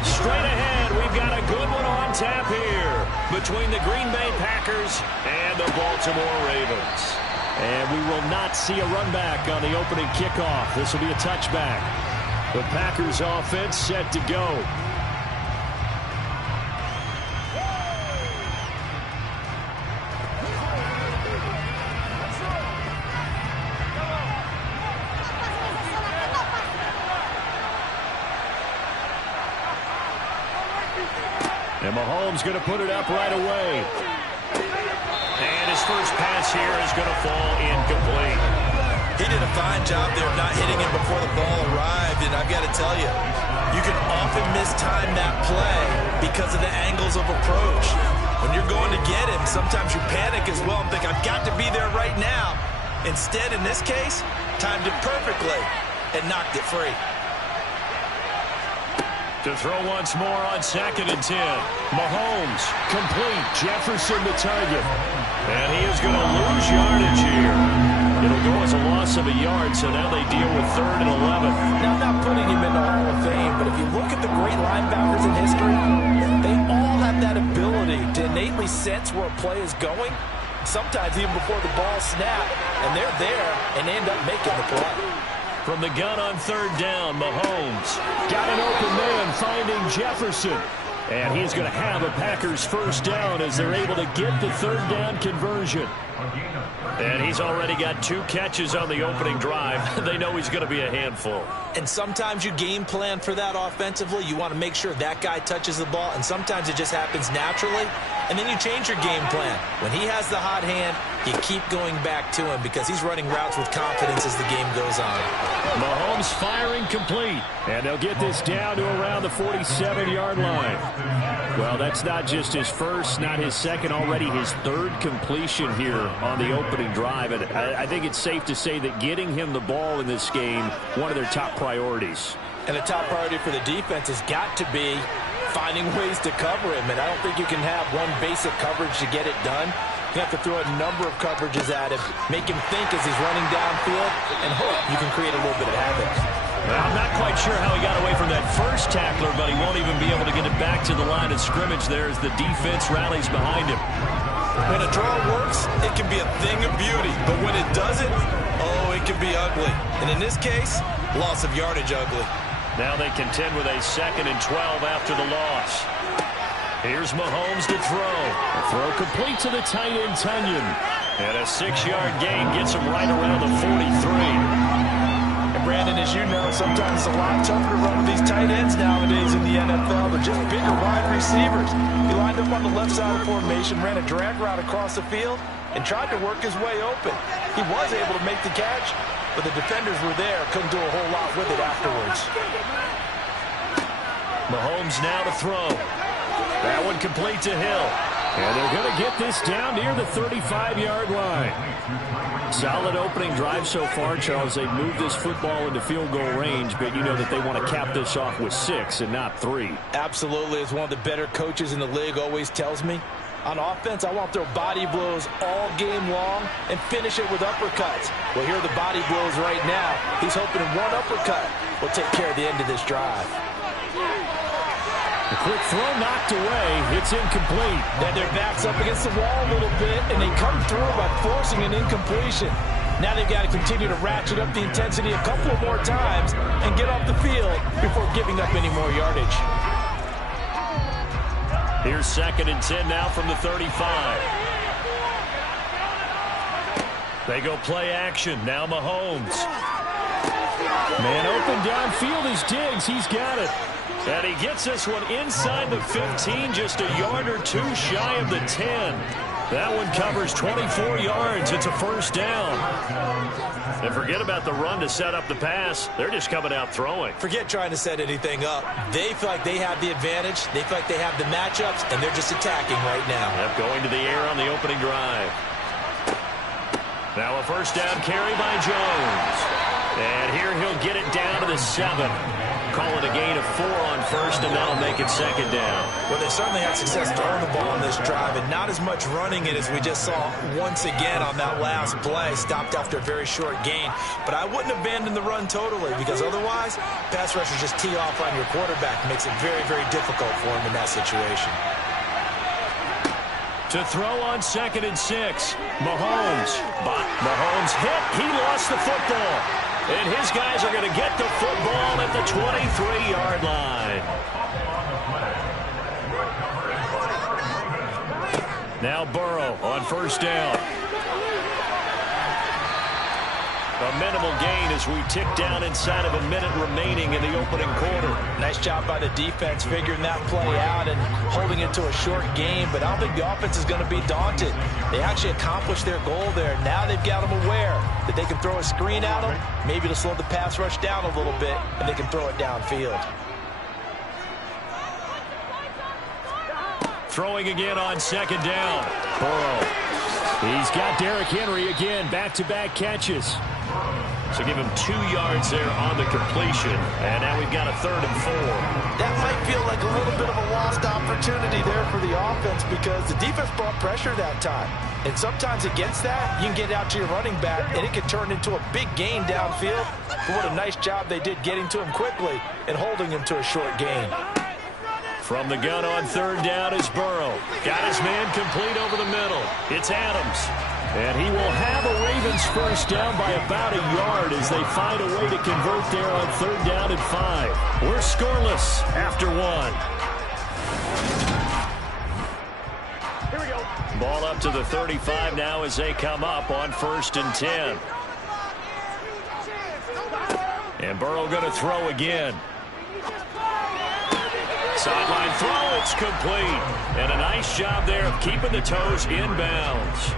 Straight ahead, we've got a good one on tap here between the Green Bay Packers and the Baltimore Ravens. And we will not see a run back on the opening kickoff. This will be a touchback. The Packers offense set to go. And Mahomes going to put it up right away. And his first pass here is going to fall incomplete. He did a fine job there of not hitting him before the ball arrived, and I've got to tell you, you can often mistime that play because of the angles of approach. When you're going to get him, sometimes you panic as well and think, I've got to be there right now. Instead, in this case, timed it perfectly and knocked it free. To throw once more on 2nd and 10. Mahomes, complete. Jefferson the target. And he is going to lose yardage here. It'll go as a loss of a yard, so now they deal with 3rd and 11. Now, I'm not putting him in the Hall of Fame, but if you look at the great linebackers in history, they all have that ability to innately sense where a play is going, sometimes even before the ball snaps, and they're there and end up making the play. From the gun on 3rd down, Mahomes got an open man finding Jefferson. And he's going to have a Packers first down as they're able to get the 3rd down conversion. And he's already got 2 catches on the opening drive. They know he's going to be a handful. And sometimes you game plan for that offensively. You want to make sure that guy touches the ball, and sometimes it just happens naturally. And then you change your game plan. When he has the hot hand, you keep going back to him because he's running routes with confidence as the game goes on. Mahomes firing complete. And they'll get this down to around the 47-yard line. Well, that's not just his first, not his second, already his 3rd completion here on the opening drive. And I think it's safe to say that getting him the ball in this game, one of their top priorities. And the top priority for the defense has got to be finding ways to cover him. And I don't think you can have one basic coverage to get it done. You have to throw a number of coverages at him, make him think as he's running downfield, and hope you can create a little bit of havoc. Well, I'm not quite sure how he got away from that first tackler, but he won't even be able to get it back to the line of scrimmage there as the defense rallies behind him. When a draw works, it can be a thing of beauty, but when it doesn't, oh, it can be ugly. And in this case, loss of yardage ugly. Now they contend with a 2nd and 12 after the loss. Here's Mahomes to throw. A throw complete to the tight end, Tunyon. And a 6-yard gain gets him right around the 43. And Brandon, as you know, sometimes it's a lot tougher to run with these tight ends nowadays in the NFL. They're just bigger wide receivers. He lined up on the left side of the formation, ran a drag route across the field, and tried to work his way open. He was able to make the catch, but the defenders were there, couldn't do a whole lot with it afterwards. Mahomes now to throw. That one complete to Hill. And they're going to get this down near the 35-yard line. Solid opening drive so far, Charles. They've moved this football into field goal range, but you know that they want to cap this off with 6 and not 3. Absolutely. As one of the better coaches in the league always tells me, on offense, I want to throw body blows all game long and finish it with uppercuts. Well, here are the body blows right now. He's hoping one uppercut will take care of the end of this drive. A quick throw knocked away. It's incomplete. Then their back's up against the wall a little bit, and they come through by forcing an incompletion. Now they've got to continue to ratchet up the intensity a couple of more times and get off the field before giving up any more yardage. Here's 2nd and 10 now from the 35. They go play action. Now Mahomes. Man open downfield is Diggs. He's got it. And he gets this one inside the 15, just a yard or 2 shy of the 10. That one covers 24 yards. It's a first down. And forget about the run to set up the pass. They're just coming out throwing. Forget trying to set anything up. They feel like they have the advantage. They feel like they have the matchups, and they're just attacking right now. Yep, going to the air on the opening drive. Now a first down carry by Jones. And here he'll get it down to the 7. call it a gain of 4 on first, and that'll make it second down. Well, they certainly had success throwing the ball on this drive, and not as much running it as we just saw once again on that last play. Stopped after a very short gain. But I wouldn't abandon the run totally, because otherwise, pass rushers just tee off on your quarterback. Makes it very, very difficult for him in that situation. To throw on 2nd and 6. Mahomes. But Mahomes hit. He lost the football. And his guys are going to get the football at the 23-yard line. Now Burrow on first down. A minimal gain as we tick down inside of a minute remaining in the opening quarter. Nice job by the defense figuring that play out and holding it to a short game, but I don't think the offense is going to be daunted. They actually accomplished their goal there. Now they've got them aware that they can throw a screen at them, maybe to slow the pass rush down a little bit, and they can throw it downfield. Throwing again on 2nd down. Burrow. He's got Derrick Henry again, back-to-back catches. So give him 2 yards there on the completion. And now we've got a 3rd and 4. That might feel like a little bit of a lost opportunity there for the offense because the defense brought pressure that time. And sometimes against that, you can get out to your running back, and it can turn into a big gain downfield. But what a nice job they did getting to him quickly and holding him to a short gain. From the gun on 3rd down is Burrow. Got his man complete over the middle. It's Adams. And he will have a Ravens first down by about a yard as they find a way to convert there on 3rd down and 5. We're scoreless after 1. Here we go. Ball up to the 35 now as they come up on 1st and 10. And Burrow going to throw again. Sideline throw, it's complete. And a nice job there of keeping the toes inbounds.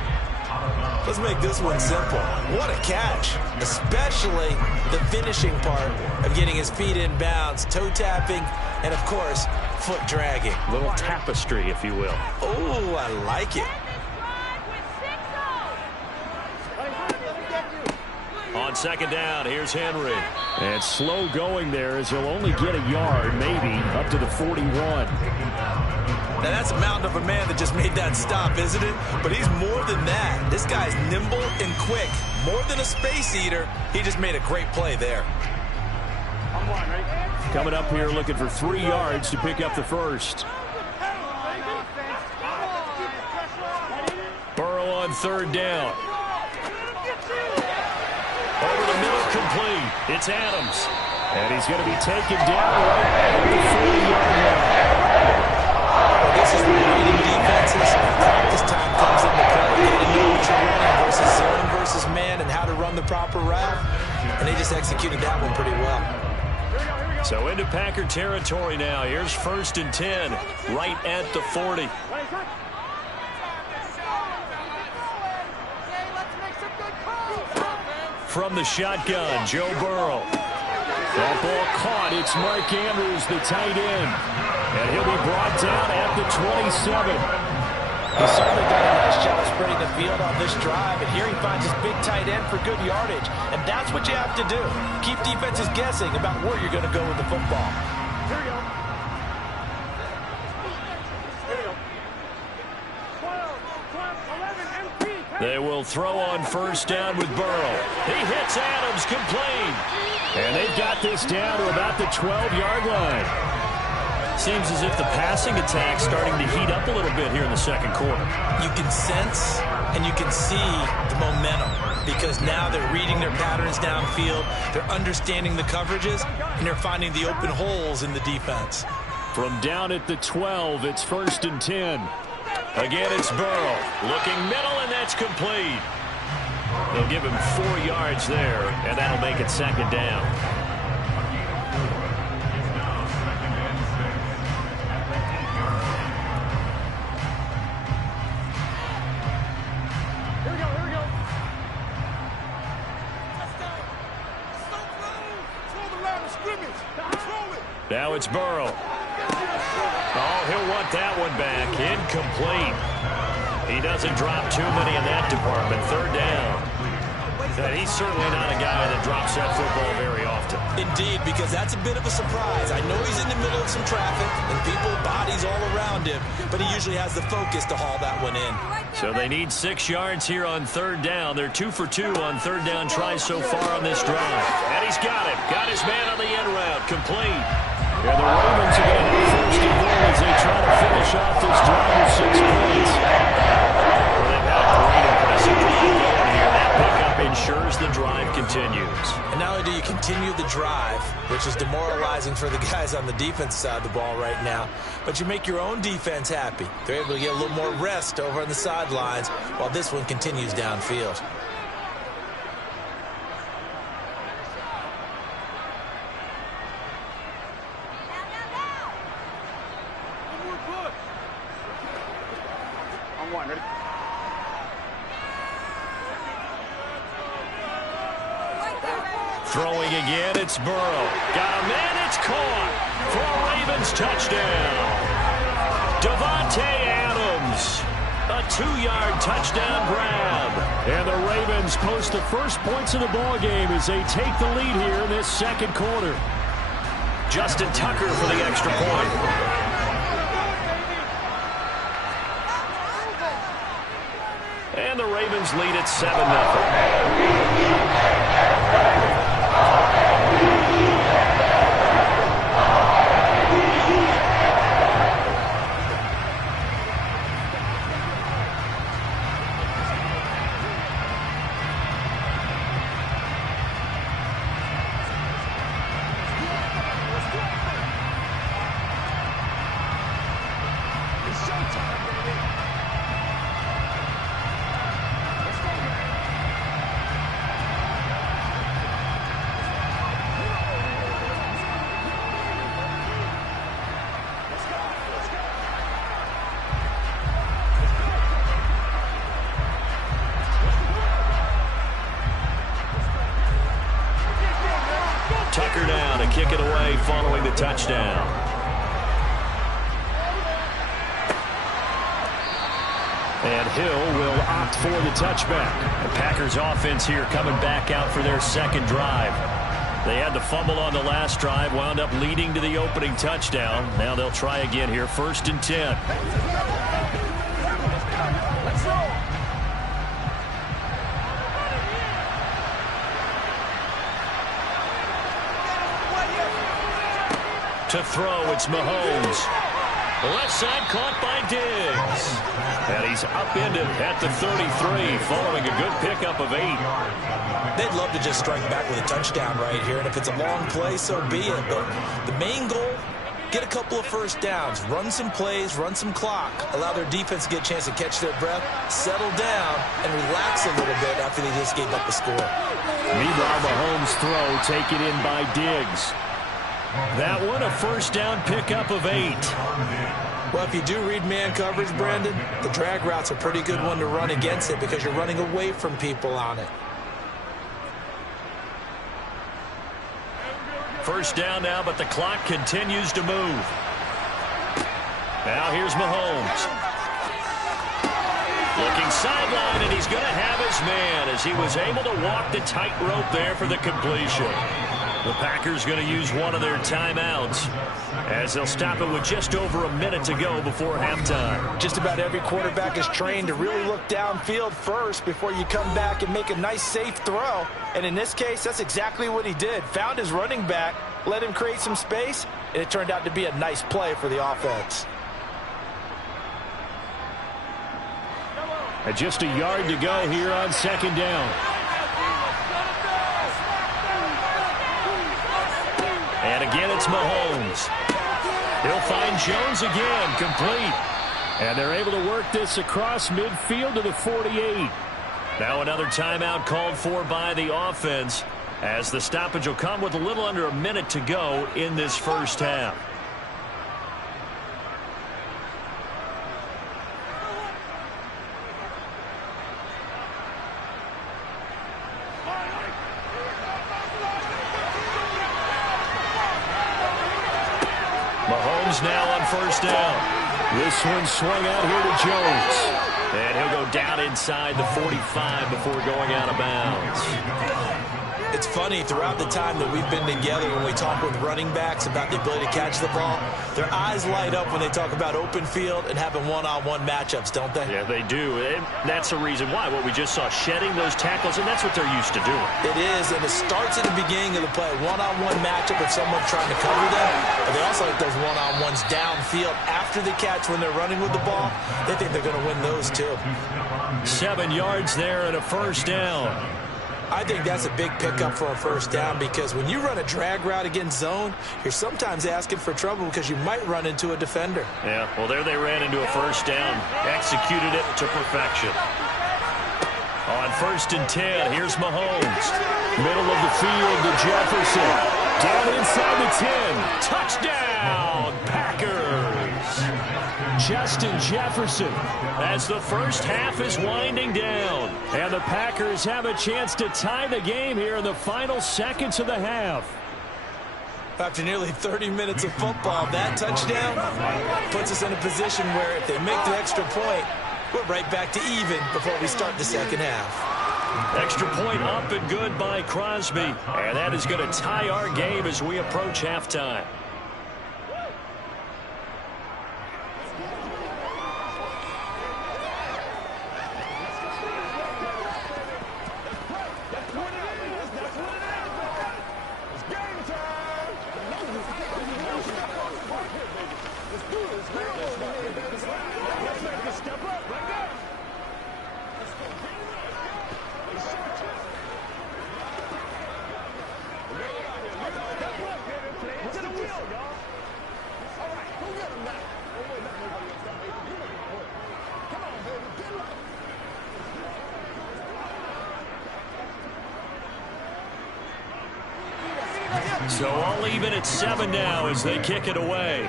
Let's make this one simple. What a catch, especially the finishing part of getting his feet in bounds, toe tapping, and of course, foot dragging. Little tapestry, if you will. Oh, I like it. On 2nd down, here's Henry. And slow going there as he'll only get a yard, maybe, up to the 41. Now, that's a mountain of a man that just made that stop, isn't it? But he's more than that. This guy's nimble and quick. More than a space eater, he just made a great play there. Coming up here looking for 3 yards to pick up the first. Burrow on 3rd down. Over the middle, complete. It's Adams. And he's going to be taken down right at the 40-yard line. This is where reading defenses. Practice time comes into play. Getting to know what you're running versus zone versus man and how to run the proper route. And they just executed that one pretty well. So into Packer territory now. Here's 1st and 10, right at the 40. From the shotgun, Joe Burrow. That ball caught. It's Mark Andrews, the tight end. And he'll be brought down at the 27. He certainly done a nice job spreading the field on this drive. And here he finds his big tight end for good yardage. And that's what you have to do. Keep defenses guessing about where you're going to go with the football. Here we go. Here we go. 12, 11, MP. They will throw on 1st down with Burrow. He hits Adams, complete. And they've got this down to about the 12-yard line. Seems as if the passing attack's starting to heat up a little bit here in the 2nd quarter. You can sense and you can see the momentum because now they're reading their patterns downfield, they're understanding the coverages, and they're finding the open holes in the defense. From down at the 12, it's 1st and 10. Again, it's Burrow. Looking middle, and that's complete. They'll give him 4 yards there, and that'll make it 2nd down. Here we go. Here we go. Now it's Burrow. Oh, he'll want that one back. Incomplete. He doesn't drop too many in that department. 3rd down. And he's certainly not a guy that drops that football very often. Indeed, because that's a bit of a surprise. I know he's in the middle of some traffic and people, bodies all around him, but he usually has the focus to haul that one in. So they need 6 yards here on 3rd down. They're 2 for 2 on 3rd down tries so far on this drive. And he's got it. Got his man on the end route. Complete. And the Ravens are going to have 1st and goal as they try to finish off this drive with 6 points. Well, they've had a great impressive drive going here. That pickup ensures the drive continues. And not only do you continue the drive, which is demoralizing for the guys on the defense side of the ball right now, but you make your own defense happy. They're able to get a little more rest over on the sidelines while this one continues downfield. On 1, ready? Throwing again, it's Burrow. Got a man, it's caught for a Ravens touchdown. Devontae Adams, a 2-yard touchdown grab. And the Ravens post the first points of the ball game as they take the lead here in this 2nd quarter. Justin Tucker for the extra point. And the Ravens lead at 7-0. Tucker down to kick it away following the touchdown. And Hill will opt for the touchback. The Packers offense here coming back out for their 2nd drive. They had the fumble on the last drive, wound up leading to the opening touchdown. Now they'll try again here, 1st and 10. Let's roll. To throw, it's Mahomes. Left side caught by Diggs. And he's upended at the 33 following a good pickup of 8. They'd love to just strike back with a touchdown right here, and if it's a long play, so be it. But the main goal, get a couple of 1st downs, run some plays, run some clock, allow their defense to get a chance to catch their breath, settle down, and relax a little bit after they just gave up the score. Meanwhile, Mahomes' throw taken in by Diggs. That one, a 1st down pickup of 8. Well, if you do read man coverage, Brandon, the drag route's a pretty good one to run against it because you're running away from people on it. 1st down now, but the clock continues to move. Now here's Mahomes. Looking sideline, and he's going to have his man as he was able to walk the tightrope there for the completion. The Packers going to use one of their timeouts as they'll stop it with just over a minute to go before halftime. Just about every quarterback is trained to really look downfield first before you come back and make a nice, safe throw. And in this case, that's exactly what he did. Found his running back, let him create some space, and it turned out to be a nice play for the offense. And just a yard to go here on 2nd down. And again, it's Mahomes. He'll find Jones again, complete. And they're able to work this across midfield to the 48. Now another timeout called for by the offense as the stoppage will come with a little under a minute to go in this 1st half. Mahomes now on 1st down. This one swung out here to Jones. And he'll go down inside the 45 before going out of bounds. It's funny, throughout the time that we've been together, when we talk with running backs about the ability to catch the ball, their eyes light up when they talk about open field and having one-on-one matchups, don't they? Yeah, they do. And that's the reason why. What we just saw, shedding those tackles, and that's what they're used to doing. It is, and it starts at the beginning of the play. One-on-one matchup if someone's trying to cover them, but they also like those one-on-ones downfield after the catch when they're running with the ball. They think they're going to win those, too. 7 yards there and a first down. I think that's a big pickup for a first down because when you run a drag route against zone, you're sometimes asking for trouble because you might run into a defender. Yeah, well, there they ran into a first down. Executed it to perfection. On 1st and 10, here's Mahomes. Middle of the field to Jefferson. Down inside the 10. Touchdown, Packers. Justin Jefferson. As the first half is winding down. And the Packers have a chance to tie the game here in the final seconds of the half. After nearly 30 minutes of football, that touchdown puts us in a position where if they make the extra point, we're right back to even before we start the second half. Extra point up and good by Crosby. And that is going to tie our game as we approach halftime. So all even at 7 now as they kick it away.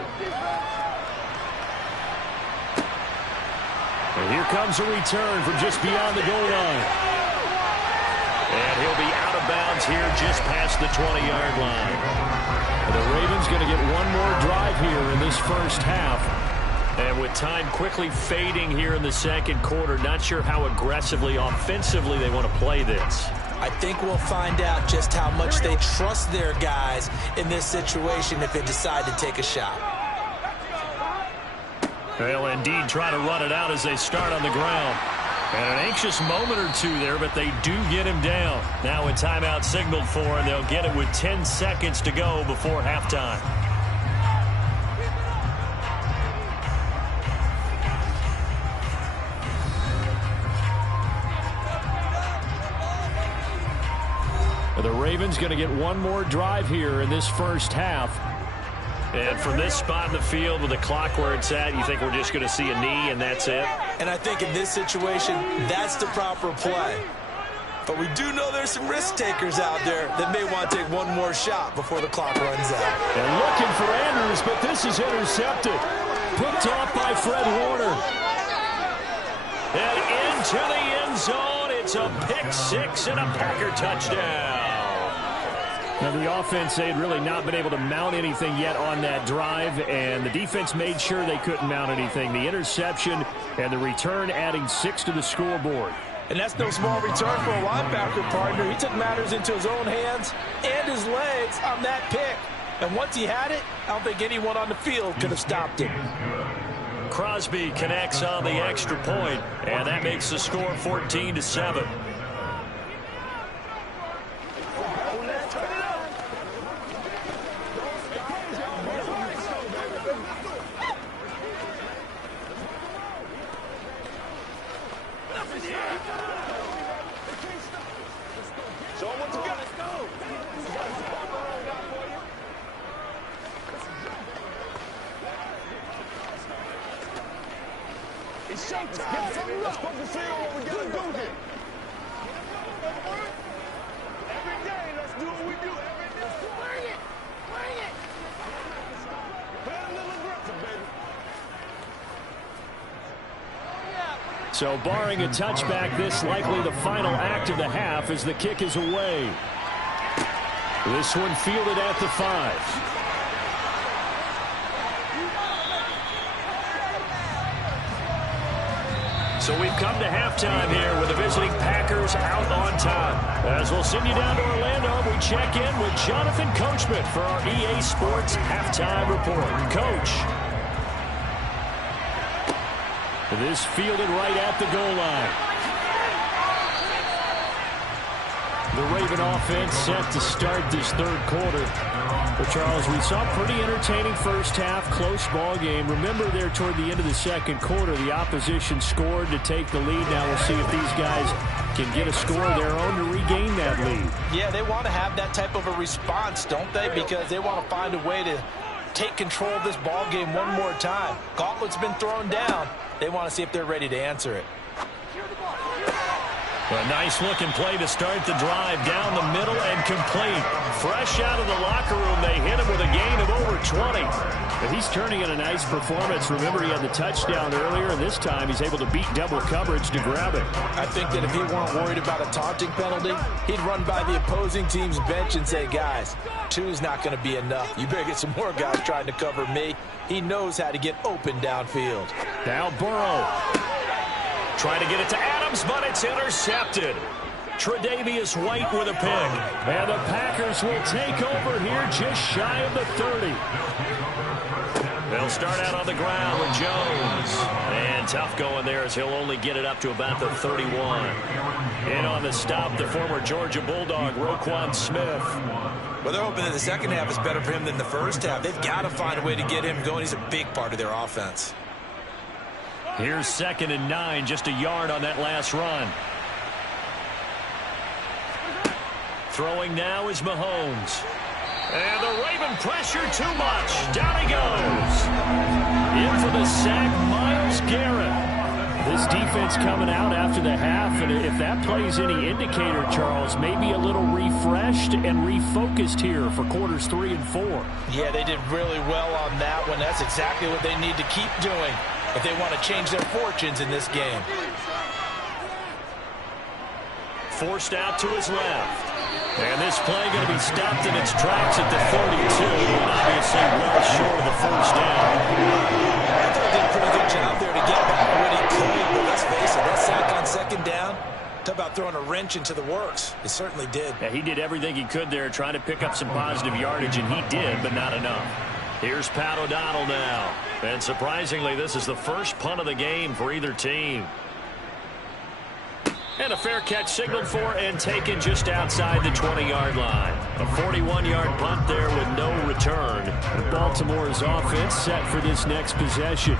And here comes a return from just beyond the goal line. And he'll be out of bounds here just past the 20-yard line. And the Ravens going to get one more drive here in this first half. And with time quickly fading here in the second quarter, not sure how aggressively, offensively they want to play this. I think we'll find out just how much they trust their guys in this situation if they decide to take a shot. They'll indeed try to run it out as they start on the ground. And an anxious moment or two there, but they do get him down. Now a timeout signaled for, and they'll get it with 10 seconds to go before halftime. The Ravens going to get one more drive here in this first half. And from this spot in the field with the clock where it's at, you think we're just going to see a knee and that's it? And I think in this situation, that's the proper play. But we do know there's some risk takers out there that may want to take one more shot before the clock runs out. And looking for Andrews, but this is intercepted. Picked off by Fred Warner. And into the end zone, it's a pick six and a Packer touchdown. Now, the offense, they had really not been able to mount anything yet on that drive, and the defense made sure they couldn't mount anything. The interception and the return adding 6 to the scoreboard. And that's no small return for a linebacker partner. He took matters into his own hands and his legs on that pick. And once he had it, I don't think anyone on the field could have stopped him. Crosby connects on the extra point, and that makes the score 14-7. So barring a touchback, this likely the final act of the half as the kick is away. This one fielded at the 5. So we've come to halftime here with the visiting Packers out on top. As we'll send you down to Orlando, we check in with Jonathan Coachman for our EA Sports Halftime Report. Coach. This fielded right at the goal line. The Raven offense set to start this third quarter. But Charles, we saw a pretty entertaining first half, close ball game. Remember there toward the end of the second quarter, the opposition scored to take the lead. Now we'll see if these guys can get a score of their own to regain that lead. Yeah, they want to have that type of a response, don't they? Because they want to find a way to take control of this ball game one more time. Gauntlet's been thrown down. They want to see if they're ready to answer it. A nice-looking play to start the drive down the middle and complete. Fresh out of the locker room, they hit him with a gain of over 20. And he's turning in a nice performance. Remember, he had the touchdown earlier, and this time he's able to beat double coverage to grab it. I think that if he weren't worried about a taunting penalty, he'd run by the opposing team's bench and say, guys, 2's not going to be enough. You better get some more guys trying to cover me. He knows how to get open downfield. Now Burrow. Trying to get it to Adams, but it's intercepted. Tre'Davious White with a pick. And the Packers will take over here just shy of the 30. They'll start out on the ground with Jones. And tough going there as he'll only get it up to about the 31. In on the stop, the former Georgia Bulldog, Roquan Smith. Well, they're hoping that the second half is better for him than the first half. They've got to find a way to get him going. He's a big part of their offense. Here's 2nd and 9, just a yard on that last run. Throwing now is Mahomes. And the Raven pressure too much. Down he goes. In for the sack, Myles Garrett. This defense coming out after the half, and if that plays any indicator, Charles, maybe a little refreshed and refocused here for quarters 3 and 4. Yeah, they did really well on that one. That's exactly what they need to keep doing if they want to change their fortunes in this game. Forced out to his left. And this play going to be stopped in its tracks at the 42. And obviously well short of the first down. I thought he did a pretty good job there to get back when he could. But let's face it, that sack on 2nd down, talk about throwing a wrench into the works. It certainly did. Yeah, he did everything he could there trying to pick up some positive yardage, and he did, but not enough. Here's Pat O'Donnell now. And surprisingly, this is the first punt of the game for either team. And a fair catch signaled for and taken just outside the 20-yard line. A 41-yard punt there with no return. Baltimore's offense set for this next possession.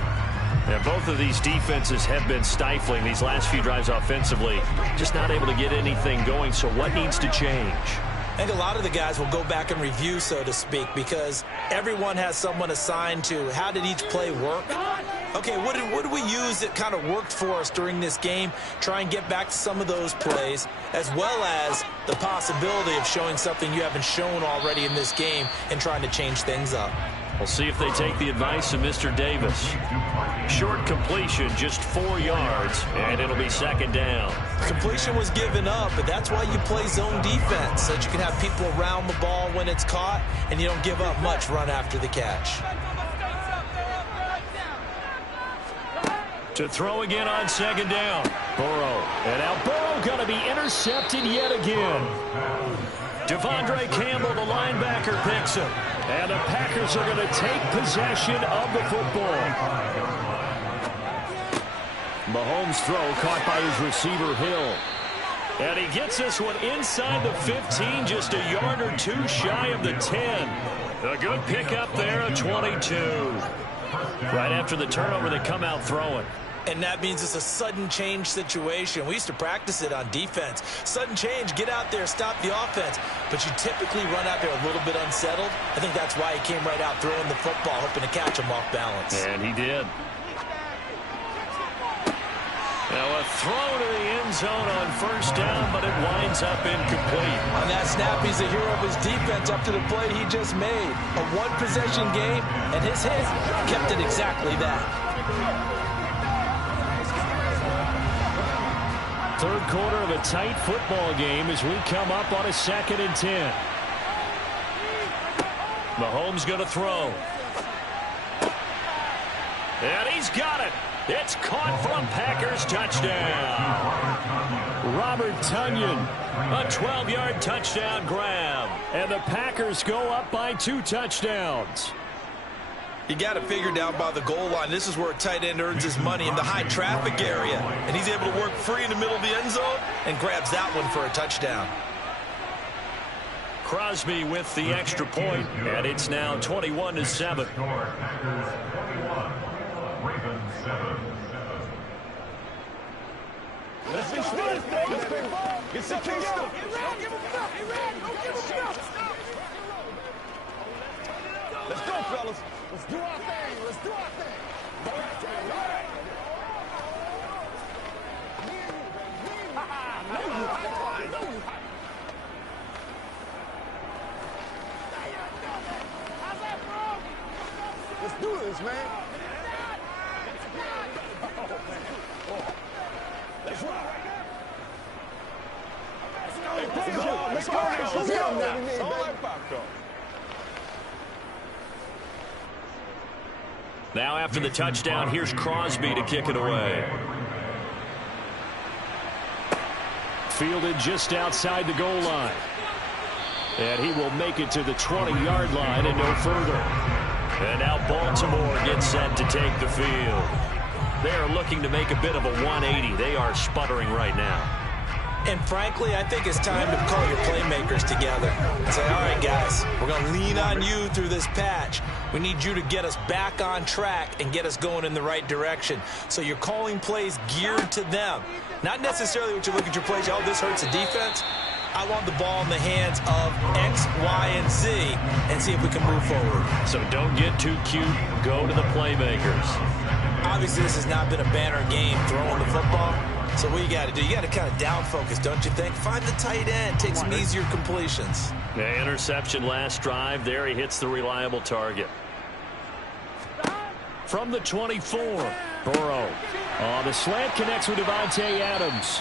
And both of these defenses have been stifling these last few drives offensively. Just not able to get anything going, so what needs to change? I think a lot of the guys will go back and review, so to speak, because everyone has someone assigned to how did each play work. Okay, what did we use that kind of worked for us during this game? Try and get back to some of those plays, as well as the possibility of showing something you haven't shown already in this game and trying to change things up. We'll see if they take the advice of Mr. Davis. Short completion, just 4 yards, and it'll be 2nd down. Completion was given up, but that's why you play zone defense, so that you can have people around the ball when it's caught, and you don't give up much run after the catch. To throw again on 2nd down. Burrow. And now Burrow going to be intercepted yet again. Devondre Campbell, the linebacker, picks him. And the Packers are going to take possession of the football. Mahomes' throw caught by his receiver, Hill. And he gets this one inside the 15, just a yard or 2 shy of the 10. A good pickup there, a 22. Right after the turnover, they come out throwing. And that means it's a sudden change situation. We used to practice it on defense. Sudden change, get out there, stop the offense. But you typically run out there a little bit unsettled. I think that's why he came right out throwing the football, hoping to catch him off balance. And he did. Now a throw to the end zone on 1st down, but it winds up incomplete. On that snap, he's the hero of his defense up to the play he just made. A one-possession game, and his hit kept it exactly that. Third quarter of a tight football game as we come up on a 2nd and 10. Mahomes going to throw. And he's got it. It's caught for a Packers touchdown. Robert Tonyan. A 12-yard touchdown grab. And the Packers go up by 2 touchdowns. You got to figure down by the goal line. This is where a tight end earns his money in the high traffic area. And he's able to work free in the middle of the end zone and grabs that one for a touchdown. Crosby with the extra point, and it's now 21-7. Let's be smart. Get some things up. Let's go, fellas. Let's do our thing. Let's do our thing. Let's do this, man. Let's rock. Let's go. Let's go. Now after the touchdown, here's Crosby to kick it away. Fielded just outside the goal line. And he will make it to the 20-yard line and no further. And now Baltimore gets set to take the field. They're looking to make a bit of a 180. They are sputtering right now. And frankly, I think it's time to call your playmakers together and say, all right, guys, we're going to lean on you through this patch. We need you to get us back on track and get us going in the right direction. So you're calling plays geared to them. Not necessarily what you look at your plays, oh, this hurts the defense. I want the ball in the hands of X, Y, and Z and see if we can move forward. So don't get too cute. Go to the playmakers. Obviously, this has not been a banner game throwing the football. So what you got to do, you got to kind of down focus, don't you think? Find the tight end, take some easier completions. The interception last drive. There he hits the reliable target. From the 24, Burrow. The slant connects with Davante Adams.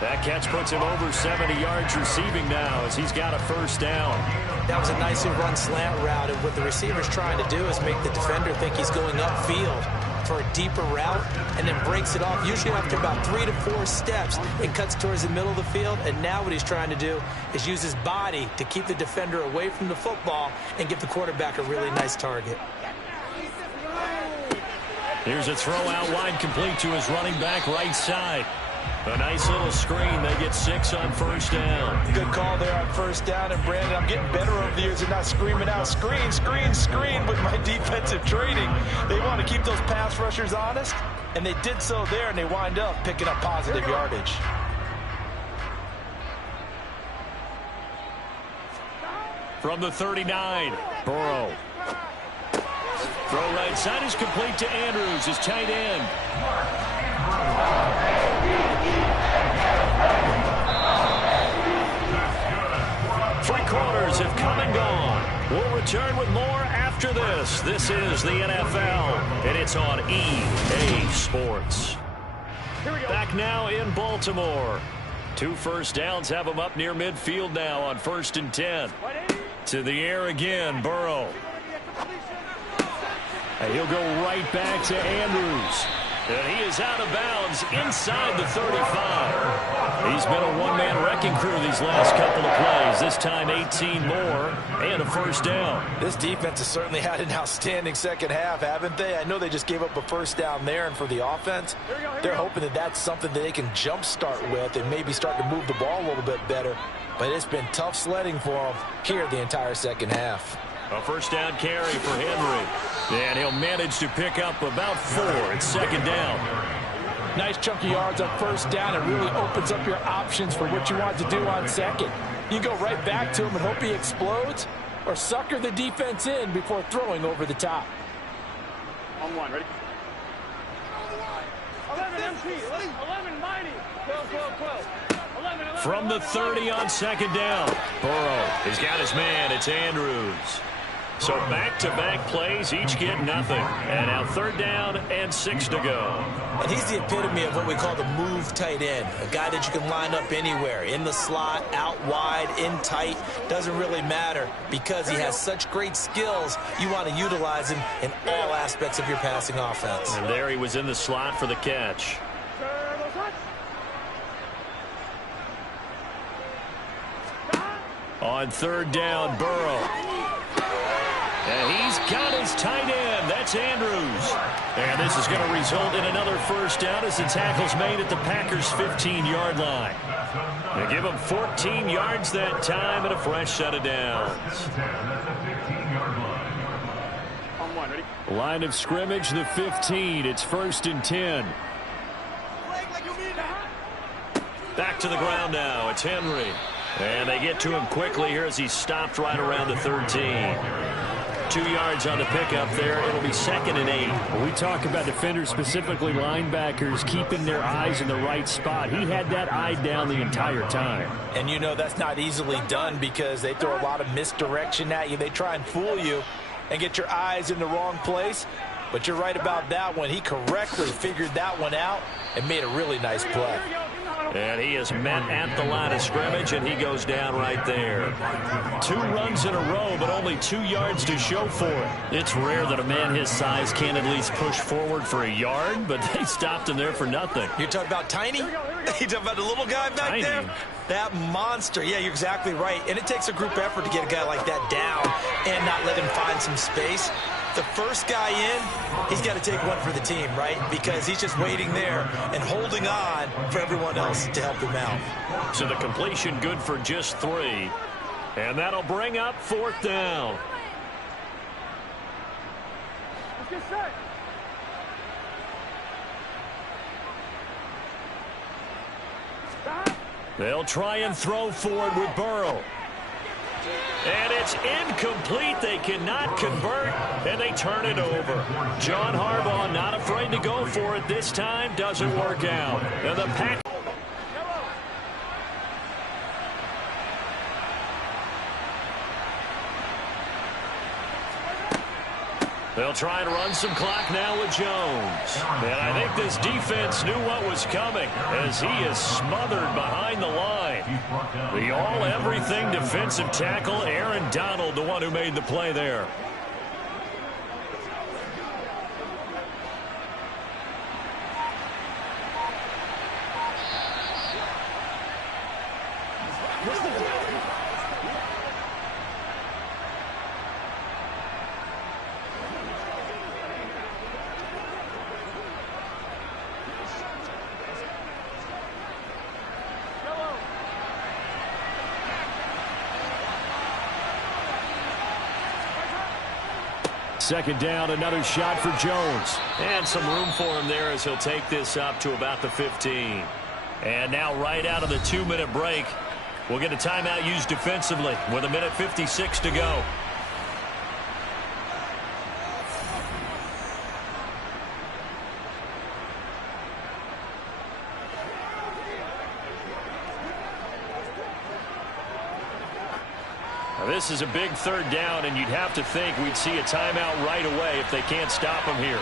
That catch puts him over 70 yards receiving now as he's got a first down. That was a nicely run slant route, and what the receiver's trying to do is make the defender think he's going upfield for a deeper route and then breaks it off, usually after about 3 to 4 steps, and cuts towards the middle of the field. And now what he's trying to do is use his body to keep the defender away from the football and give the quarterback a really nice target. Here's a throw out wide, complete to his running back right side. A nice little screen. They get 6 on first down. Good call there on first down. And Brandon, I'm getting better over the years and not screaming out screen, screen, screen with my defensive training. They want to keep those pass rushers honest, and they did so there, and they wind up picking up positive yardage. From the 39, Burrow. Throw right side is complete to Andrews, his tight end. Three quarters have come and gone. We'll return with more after this. This is the NFL, and it's on EA Sports. Back now in Baltimore. 2 first downs have them up near midfield now on 1st and 10. To the air again, Burrow. And he'll go right back to Andrews. And he is out of bounds inside the 35. He's been a one-man wrecking crew these last couple of plays. This time 18 more and a first down. This defense has certainly had an outstanding second half, haven't they? I know they just gave up a first down there, and for the offense, they're hoping that that's something that they can jumpstart with and maybe start to move the ball a little bit better. But it's been tough sledding for them here the entire second half. A first down carry for Henry. And he'll manage to pick up about 4. It's second down. Nice chunky yards on first down. It really opens up your options for what you want to do on second. You go right back to him and hope he explodes, or sucker the defense in before throwing over the top. On 1, ready? 11 MP, 11 mighty, 12, 12, 12. 11, 11, From the 30 on second down. Burrow has got his man. It's Andrews. So back-to-back plays, each get nothing. And now 3rd down and 6 to go. And he's the epitome of what we call the move tight end, a guy that you can line up anywhere, in the slot, out wide, in tight, doesn't really matter because he has such great skills. You want to utilize him in all aspects of your passing offense. And there he was in the slot for the catch. On 3rd down, Burrow. And he's got his tight end. That's Andrews. And this is going to result in another 1st down as the tackle's made at the Packers' 15-yard line. They give him 14 yards that time and a fresh set of downs. Line of scrimmage, the 15. It's 1st and 10. Back to the ground now. It's Henry. And they get to him quickly here as he's stopped right around the 13. 2 yards on the pickup there. It'll be 2nd and 8. When we talk about defenders, specifically linebackers, keeping their eyes in the right spot. He had that eye down the entire time. And you know that's not easily done because they throw a lot of misdirection at you. They try and fool you and get your eyes in the wrong place. But you're right about that one. He correctly figured that one out and made a really nice play. And he is met at the line of scrimmage, and he goes down right there. 2 runs in a row, but only 2 yards to show for it. It's rare that a man his size can at least push forward for a yard, but they stopped him there for nothing. You're talking about Tiny? You're talking about the little guy back there? That monster. Yeah, you're exactly right. And it takes a group effort to get a guy like that down and not let him find some space. The first guy in, he's got to take one for the team, right? Because he's just waiting there and holding on for everyone else to help him out. So the completion good for just 3. And that'll bring up 4th down. Let's get set. Stop. They'll try and throw forward with Burrow. And it's incomplete. They cannot convert, and they turn it over. John Harbaugh not afraid to go for it this time. Doesn't work out. And the Pack. They'll try and run some clock now with Jones. And I think this defense knew what was coming as he is smothered behind the line. The all-everything defensive tackle, Aaron Donald, the one who made the play there. Second down, another shot for Jones. And some room for him there as he'll take this up to about the 15. And now right out of the 2-minute break, we'll get a timeout used defensively with 1:56 to go. This is a big 3rd down, and you'd have to think we'd see a timeout right away if they can't stop him here.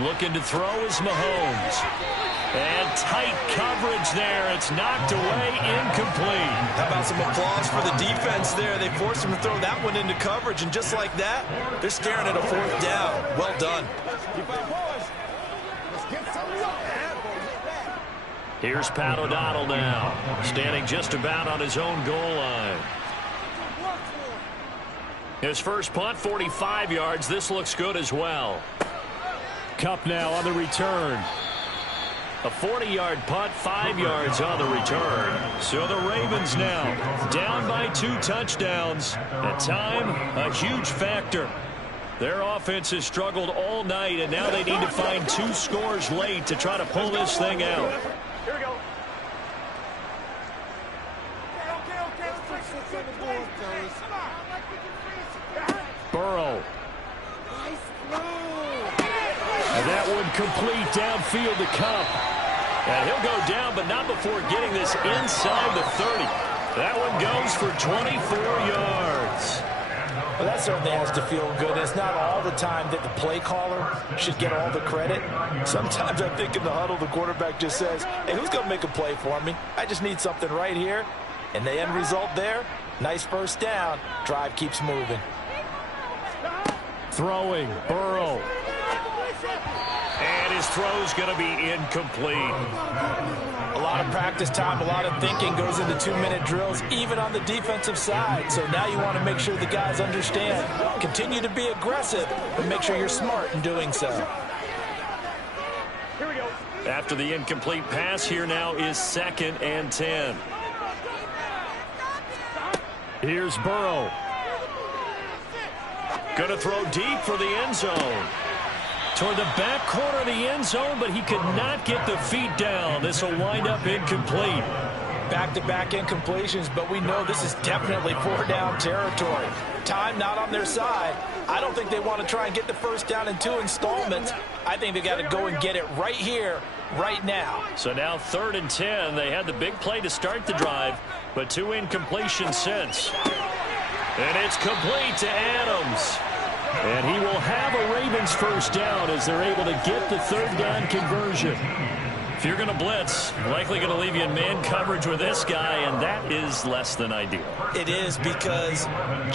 Looking to throw is Mahomes. And tight coverage there. It's knocked away, incomplete. How about some applause for the defense there? They forced him to throw that one into coverage, and just like that, they're staring at a 4th down. Well done. Here's Pat O'Donnell now, standing just about on his own goal line. His first punt, 45 yards. This looks good as well. Kupp now on the return. A 40-yard punt, 5 yards on the return. So the Ravens now down by 2 touchdowns. At time, a huge factor. Their offense has struggled all night, and now they need to find 2 scores late to try to pull this thing out. Here we go. Burrow. And that one complete downfield to Kupp. And he'll go down, but not before getting this inside the 30. That one goes for 24 yards. Well, that certainly has to feel good. It's not all the time that the play caller should get all the credit. Sometimes I think in the huddle, the quarterback just says, hey, who's going to make a play for me? I just need something right here. And the end result there, nice first down. Drive keeps moving. Throwing, Burrow. And his throw's going to be incomplete. A lot of practice time, a lot of thinking goes into 2-minute drills, even on the defensive side. So now you want to make sure the guys understand. Continue to be aggressive, but make sure you're smart in doing so. Here we go. After the incomplete pass, here now is 2nd and 10. Here's Burrow. Going to throw deep for the end zone. Toward the back corner of the end zone, but he could not get the feet down. This will wind up incomplete. Back-to-back incompletions, but we know this is definitely 4-down territory. Time not on their side. I don't think they want to try and get the first down in 2 installments. I think they got to go and get it right here, right now. So now 3rd and 10. They had the big play to start the drive, but 2 incompletions since. And it's complete to Adams. And he will have a Ravens first down as they're able to get the 3rd down conversion. If you're going to blitz, likely going to leave you in man coverage with this guy, and that is less than ideal. It is, because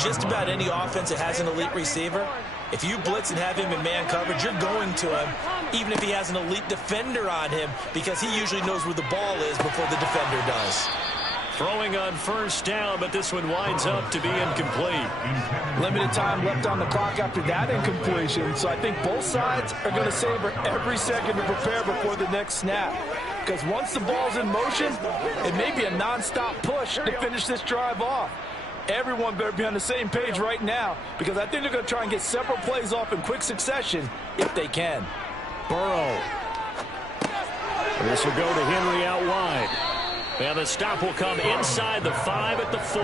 just about any offense that has an elite receiver, if you blitz and have him in man coverage, you're going to him, even if he has an elite defender on him, because he usually knows where the ball is before the defender does. Throwing on first down, but this one winds up to be incomplete. Limited time left on the clock after that incompletion, so I think both sides are going to savor every second to prepare before the next snap. Because once the ball's in motion, it may be a non-stop push to finish this drive off. Everyone better be on the same page right now, because I think they're going to try and get several plays off in quick succession if they can. Burrow. This will go to Henry out wide. And the stop will come inside the 5 at the 4.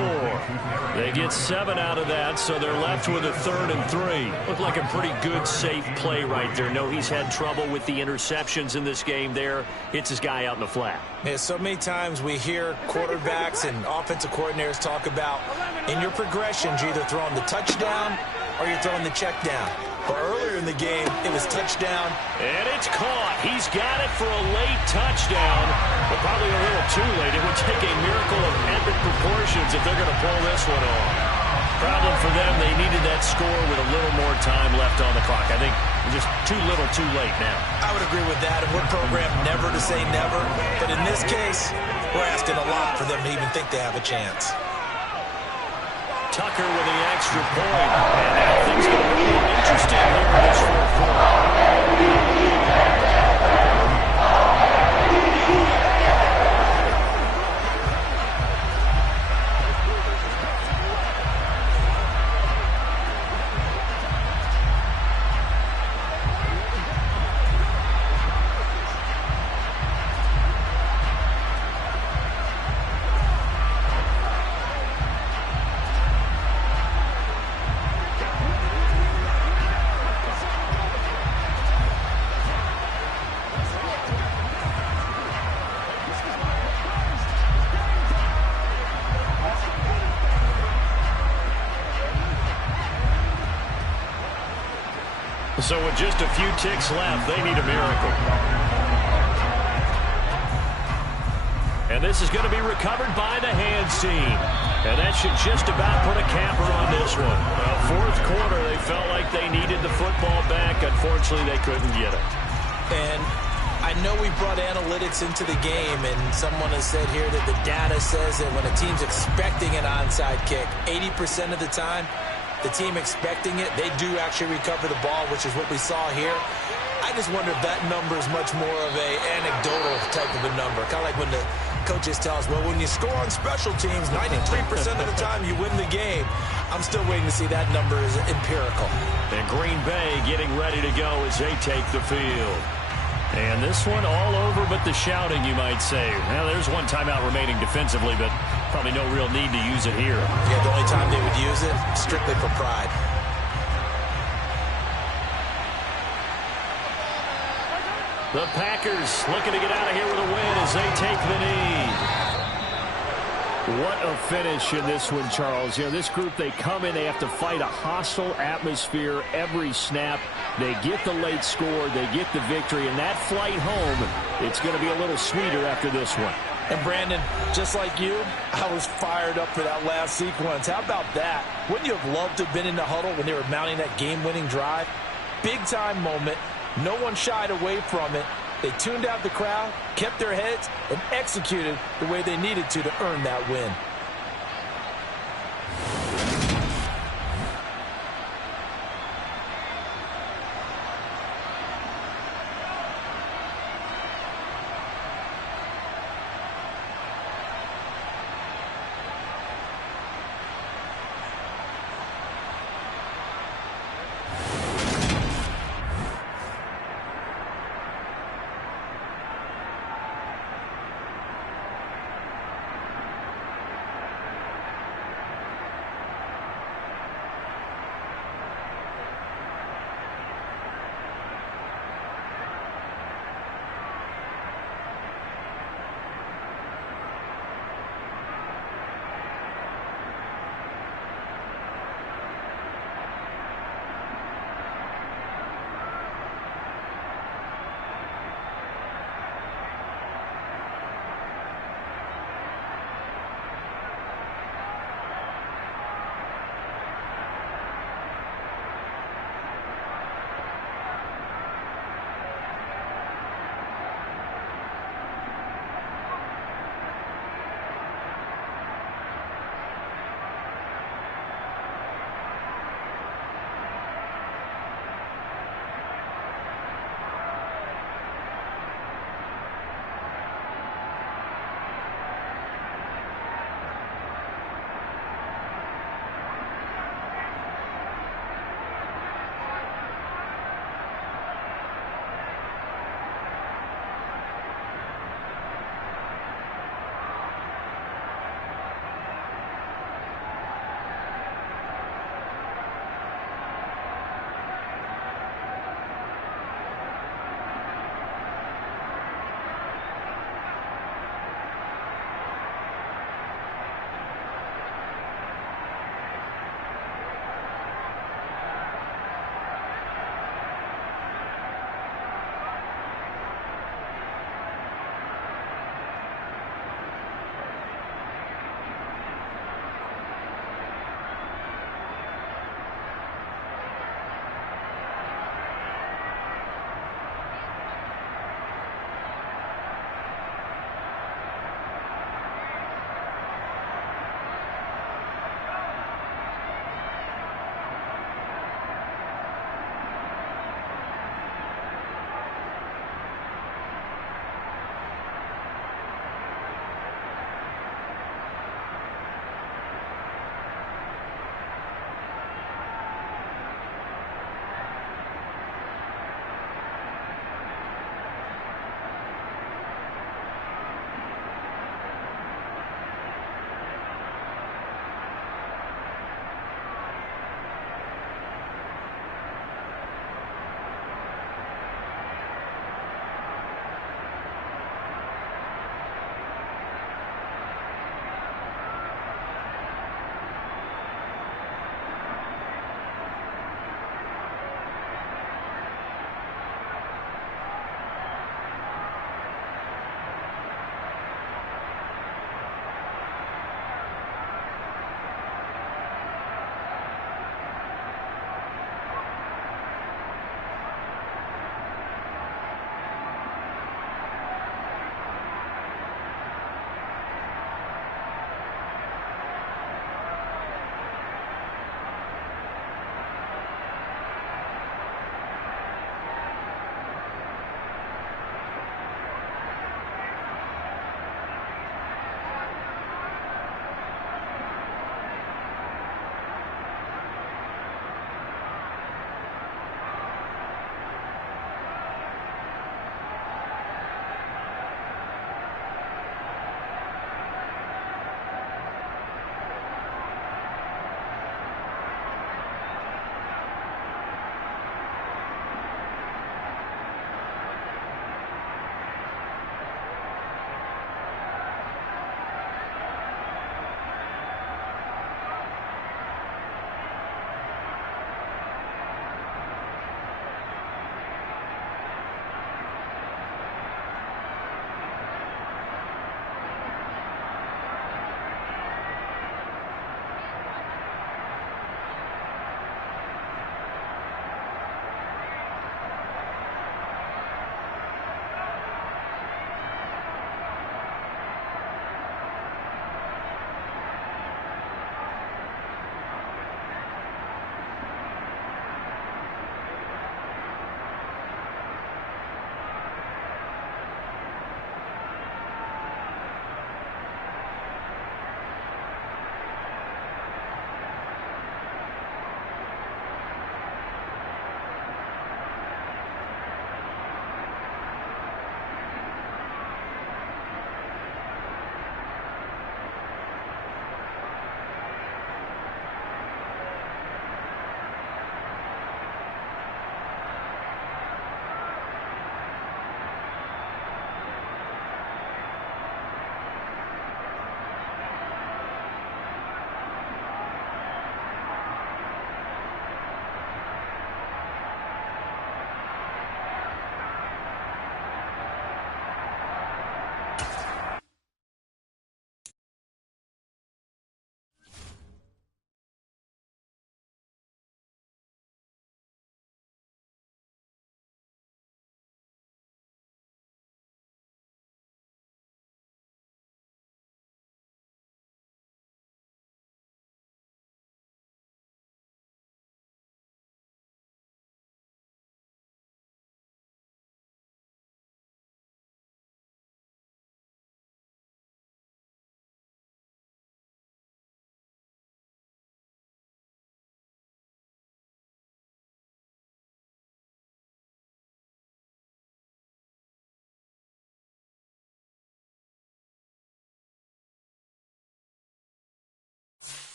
They get 7 out of that, so they're left with a 3rd and 3. Looked like a pretty good, safe play right there. No, he's had trouble with the interceptions in this game there. Hits his guy out in the flat. Yeah, so many times we hear quarterbacks and offensive coordinators talk about in your progressions, you're either throwing the touchdown or you're throwing the check down. But earlier in the game, it was touchdown. And it's caught. He's got it for a late touchdown, but probably a little too late. It would take a miracle of epic proportions if they're going to pull this one off. Problem for them, they needed that score with a little more time left on the clock. I think just too little too late now. I would agree with that, and we're programmed never to say never. But in this case, we're asking a lot for them to even think they have a chance. Tucker with the extra point. And now things get really interesting here in this 4th quarter. So with just a few ticks left, they need a miracle. And this is going to be recovered by the hands team. And that should just about put a capper on this one. 4th quarter, they felt like they needed the football back. Unfortunately, they couldn't get it. And I know we brought analytics into the game, and someone has said here that the data says that when a team's expecting an onside kick, 80% of the time, the team expecting it, they do actually recover the ball, which is what we saw here. I just wonder if that number is much more of a anecdotal type of a number. Kind of like when the coaches tell us, well, when you score on special teams, 93% of the time you win the game. I'm still waiting to see that number is empirical. And Green Bay getting ready to go as they take the field. And this one all over but the shouting, you might say. Well, there's one timeout remaining defensively, but probably no real need to use it here. Yeah, the only time they would use it, strictly for pride. The Packers looking to get out of here with a win as they take the knee. What a finish in this one, Charles. You know, this group, they come in, they have to fight a hostile atmosphere every snap. They get the late score, they get the victory, and that flight home, it's going to be a little sweeter after this one. And Brandon, just like you, I was fired up for that last sequence. How about that? Wouldn't you have loved to have been in the huddle when they were mounting that game-winning drive? Big-time moment. No one shied away from it. They tuned out the crowd, kept their heads, and executed the way they needed to earn that win.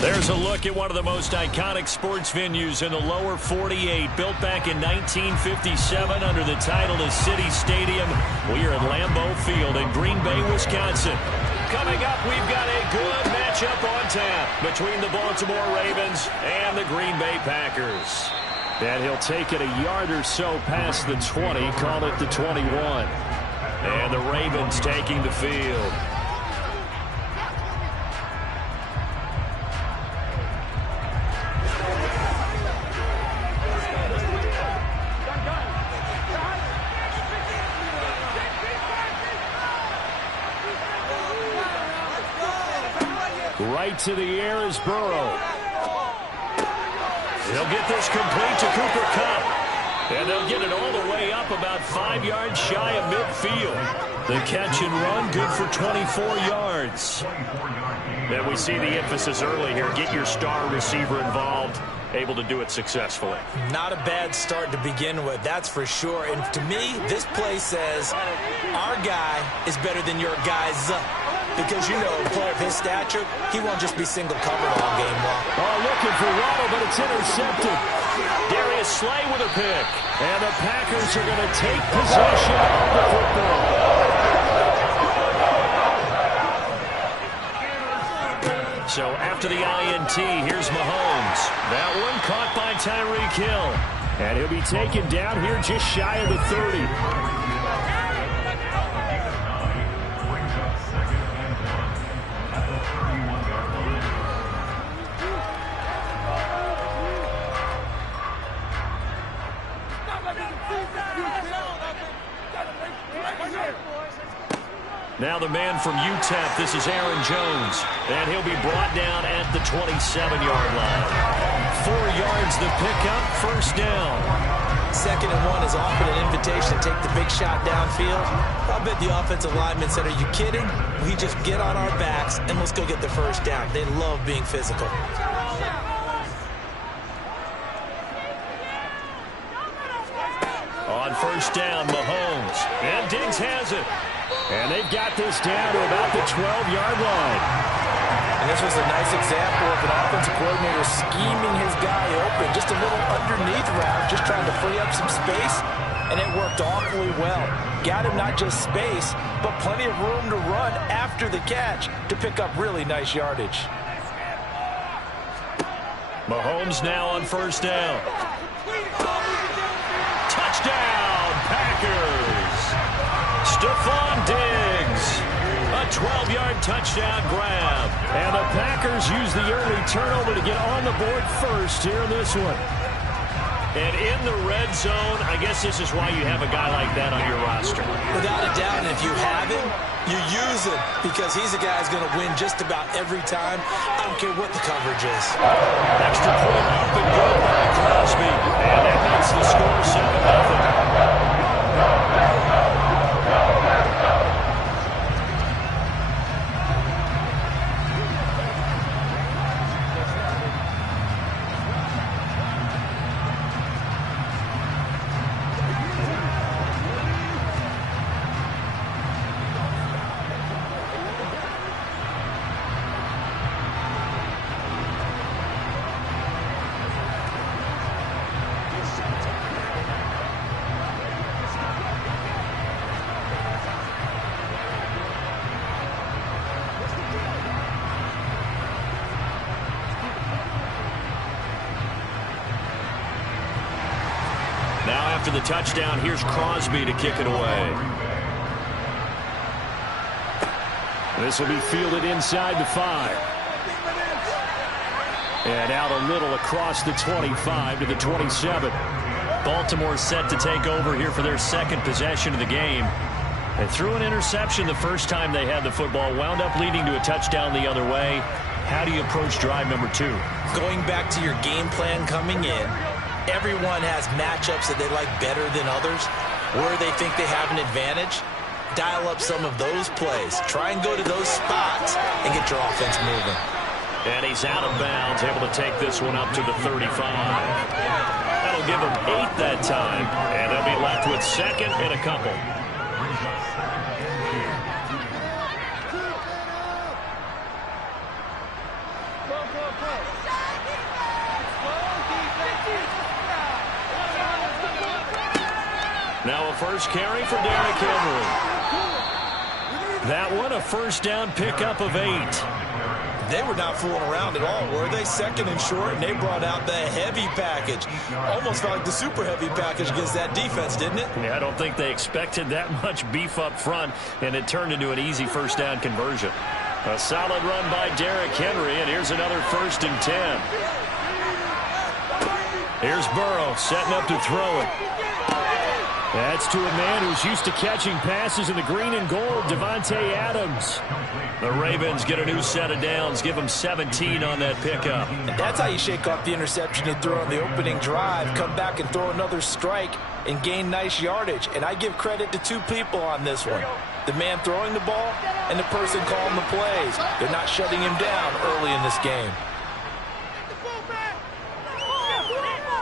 There's a look at one of the most iconic sports venues in the lower 48, built back in 1957 under the title of City Stadium. We are at Lambeau Field in Green Bay, Wisconsin. Coming up, we've got a good matchup on tap between the Baltimore Ravens and the Green Bay Packers. And he'll take it a yard or so past the 20, call it the 21. And the Ravens taking the field. Right to the air is Burrow. They'll get this complete to Cooper Kupp. And they'll get it all the way up about 5 yards shy of midfield. The catch and run good for 24 yards. And we see the emphasis early here. Get your star receiver involved. Able to do it successfully. Not a bad start to begin with, that's for sure. And to me, this play says our guy is better than your guy's. Because, you know, a player of his stature, he won't just be single covered all game long. Oh, looking for Waddle, but it's intercepted. Darius Slay with a pick. And the Packers are going to take possession of the football. So after the INT, here's Mahomes. That one caught by Tyreek Hill. And he'll be taken down here just shy of the 30. Now the man from UTEP, this is Aaron Jones. And he'll be brought down at the 27-yard line. 4 yards the pickup, first down. 2nd and 1 is often an invitation to take the big shot downfield. I bet the offensive lineman said, are you kidding? We just get on our backs and let's go get the first down. They love being physical. On first down, Mahomes. And Diggs has it. And they've got this down to about the 12-yard line. And this was a nice example of an offensive coordinator scheming his guy open. Just a little underneath route, just trying to free up some space. And it worked awfully well. Got him not just space, but plenty of room to run after the catch to pick up really nice yardage. Mahomes now on first down. Touchdown, Packers. Stephon Diggs. A 12-yard touchdown grab. And the Packers use the early turnover to get on the board first here in this one. And in the red zone, I guess this is why you have a guy like that on your roster. Without a doubt, and if you have him, you use him because he's a guy who's going to win just about every time. I don't care what the coverage is. Extra point up and good by Crosby. And that makes the score 7-0. After the touchdown, here's Crosby to kick it away. This will be fielded inside the 5. And out a little across the 25 to the 27. Baltimore set to take over here for their second possession of the game. They threw an interception the first time they had the football, wound up leading to a touchdown the other way. How do you approach drive number 2? Going back to your game plan coming in, everyone has matchups that they like better than others, where they think they have an advantage. Dial up some of those plays. Try and go to those spots and get your offense moving. And he's out of bounds, able to take this one up to the 35. That'll give them 8 that time, and they'll be left with second and a couple. Go, go, go. Now a first carry for Derrick Henry. That one a first down pickup of 8. They were not fooling around at all, were they? Second and short, and they brought out the heavy package. Almost felt like the super heavy package against that defense, didn't it? Yeah, I don't think they expected that much beef up front, and it turned into an easy first down conversion. A solid run by Derrick Henry, and here's another 1st and 10. Here's Burrow setting up to throw it. That's to a man who's used to catching passes in the green and gold, Davante Adams. The Ravens get a new set of downs, give them 17 on that pickup. And that's how you shake off the interception you throw on the opening drive, come back and throw another strike and gain nice yardage. And I give credit to 2 people on this one. The man throwing the ball and the person calling the plays. They're not shutting him down early in this game.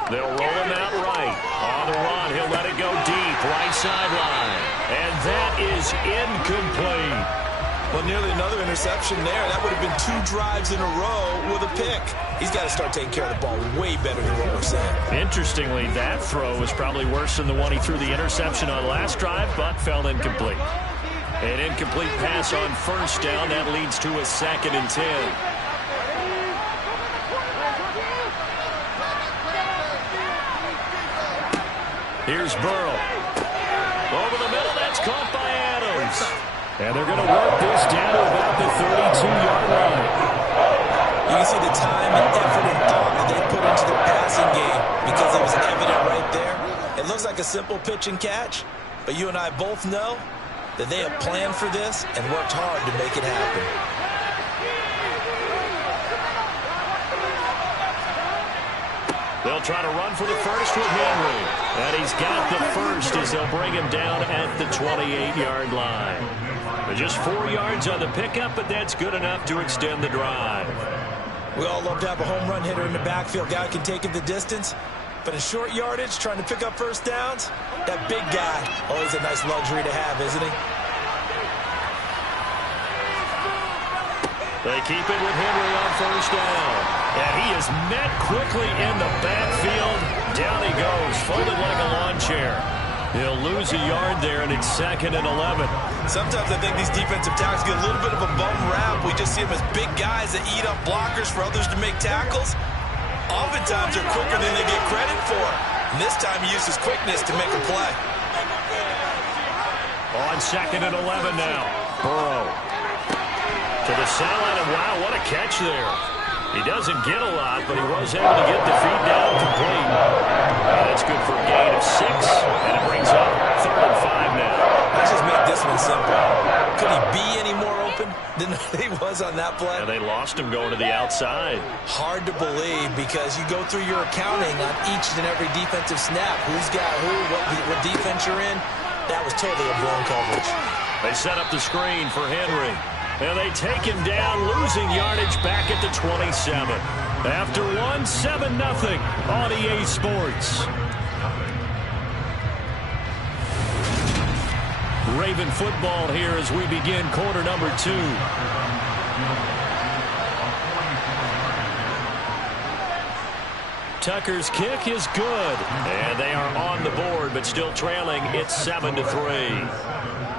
They'll roll him out right. On the run, he'll let it go deep, right sideline. And that is incomplete. Well, nearly another interception there. That would have been 2 drives in a row with a pick. He's got to start taking care of the ball way better than what we're saying. Interestingly, that throw was probably worse than the one he threw the interception on last drive, but fell incomplete. An incomplete pass on first down. That leads to a 2nd and 10. Here's Burrow. Over the middle, that's caught by Adams. And they're going to work this down to about the 32-yard line. You can see the time and effort and thought that they put into their passing game because it was evident right there. It looks like a simple pitch and catch, but you and I both know that they have planned for this and worked hard to make it happen. They'll try to run for the first with Henry. And he's got the first as they'll bring him down at the 28-yard line. Just 4 yards on the pickup, but that's good enough to extend the drive. We all love to have a home run hitter in the backfield. Guy can take it the distance. But in short yardage, trying to pick up first downs, that big guy, always a nice luxury to have, isn't he? They keep it with Henry on first down. And he is met quickly in the backfield. Down he goes, folded like a lawn chair. He'll lose a yard there, and it's 2nd and 11. Sometimes I think these defensive tackles get a little bit of a bum rap. We just see them as big guys that eat up blockers for others to make tackles. Oftentimes they're quicker than they get credit for. And this time he used his quickness to make a play. On 2nd and 11 now. Burrow to the sideline, and wow, what a catch there. He doesn't get a lot, but he was able to get the feet down complete. That's good for a gain of 6, and it brings up 3rd and 5 now. Let's just make this one simple. Could he be any more open than he was on that play? And they lost him going to the outside. Hard to believe because you go through your accounting on each and every defensive snap. Who's got who, what defense you're in. That was totally a blown coverage. They set up the screen for Henry. And they take him down, losing yardage back at the 27. After 1, 7-0 on EA Sports. Raven football here as we begin quarter number 2. Tucker's kick is good. And they are on the board, but still trailing. It's 7-3.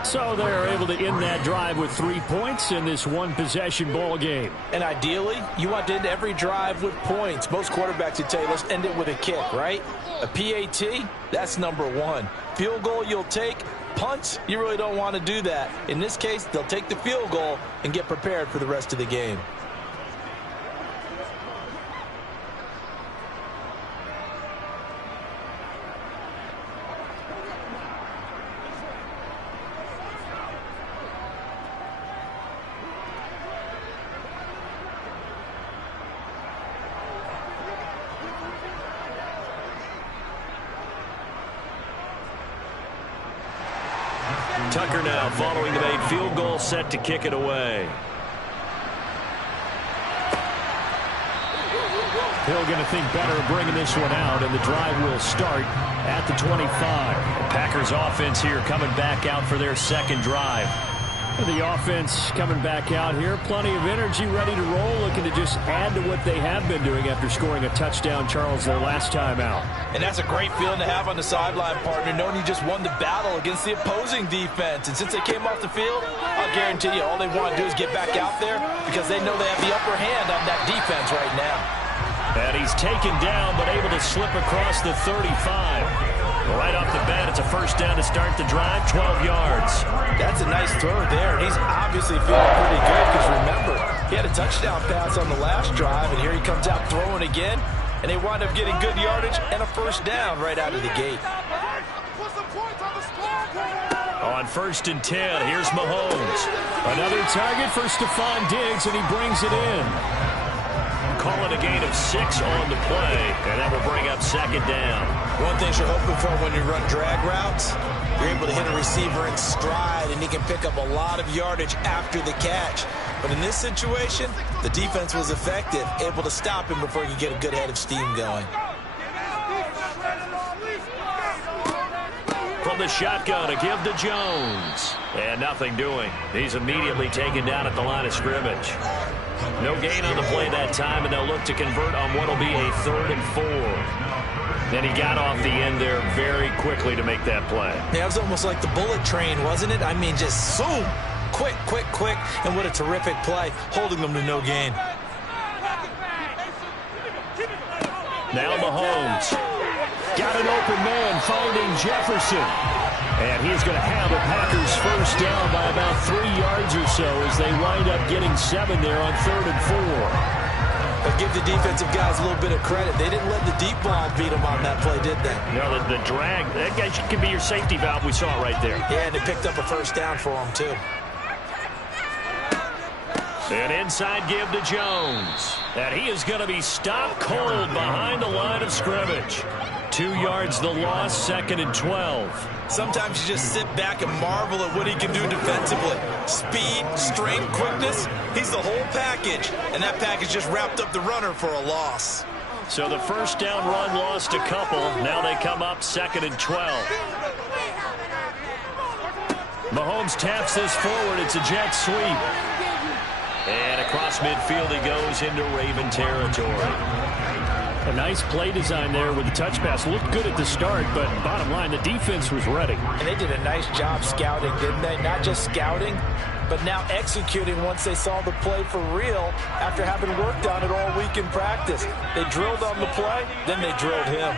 So they're able to end that drive with 3 points in this one-possession ball game. And ideally, you want to end every drive with points. Most quarterbacks would tell you, let's end it with a kick, right? A PAT, that's number 1. Field goal you'll take. Punts, you really don't want to do that. In this case, they'll take the field goal and get prepared for the rest of the game. Tucker now following the made field goal, set to kick it away. Hill going to think better of bringing this one out, and the drive will start at the 25. The Packers offense here coming back out for their second drive. The offense coming back out here. Plenty of energy, ready to roll, looking to just add to what they have been doing after scoring a touchdown, Charles, their last time out. And that's a great feeling to have on the sideline, partner, knowing you just won the battle against the opposing defense. And since they came off the field, I'll guarantee you all they want to do is get back out there because they know they have the upper hand on that defense right now. And he's taken down but able to slip across the 35. Right off the bat, it's a first down to start the drive, 12 yards. That's a nice throw there, and he's obviously feeling pretty good because, remember, he had a touchdown pass on the last drive, and here he comes out throwing again, and they wind up getting good yardage and a first down right out of the gate. On 1st and 10, here's Mahomes. Another target for Stephon Diggs, and he brings it in. Call it a gain of 6 on the play, and that will bring up 2nd down. One thing you're hoping for when you run drag routes, you're able to hit a receiver in stride, and he can pick up a lot of yardage after the catch. But in this situation, the defense was effective, able to stop him before he could get a good head of steam going. From the shotgun, a give to Jones. And nothing doing. He's immediately taken down at the line of scrimmage. No gain on the play that time, and they'll look to convert on what will be a 3rd and 4. And he got off the end there very quickly to make that play. Yeah, it was almost like the bullet train, wasn't it? I mean, just zoom. Quick, quick, quick. And what a terrific play, holding them to no gain. Now Mahomes. Got an open man finding Jefferson. And he's going to have a Packers first down by about 3 yards or so as they wind up getting 7 there on 3rd and 4. But give the defensive guys a little bit of credit. They didn't let the deep ball beat them on that play, did they? No, the drag, that guy can be your safety valve. We saw it right there. Yeah, and they picked up a first down for him, too. An inside give to Jones. And he is going to be stopped cold behind the line of scrimmage. 2 yards the loss, 2nd and 12. Sometimes you just sit back and marvel at what he can do defensively. Speed, strength, quickness, he's the whole package. And that package just wrapped up the runner for a loss. So the first down run lost a couple. Now they come up 2nd and 12. Mahomes taps this forward. It's a jet sweep. And across midfield he goes into Raven territory. A nice play design there with the touch pass. Looked good at the start, but bottom line, the defense was ready. And they did a nice job scouting, didn't they? Not just scouting, but now executing once they saw the play for real after having worked on it all week in practice. They drilled on the play, then they drilled him.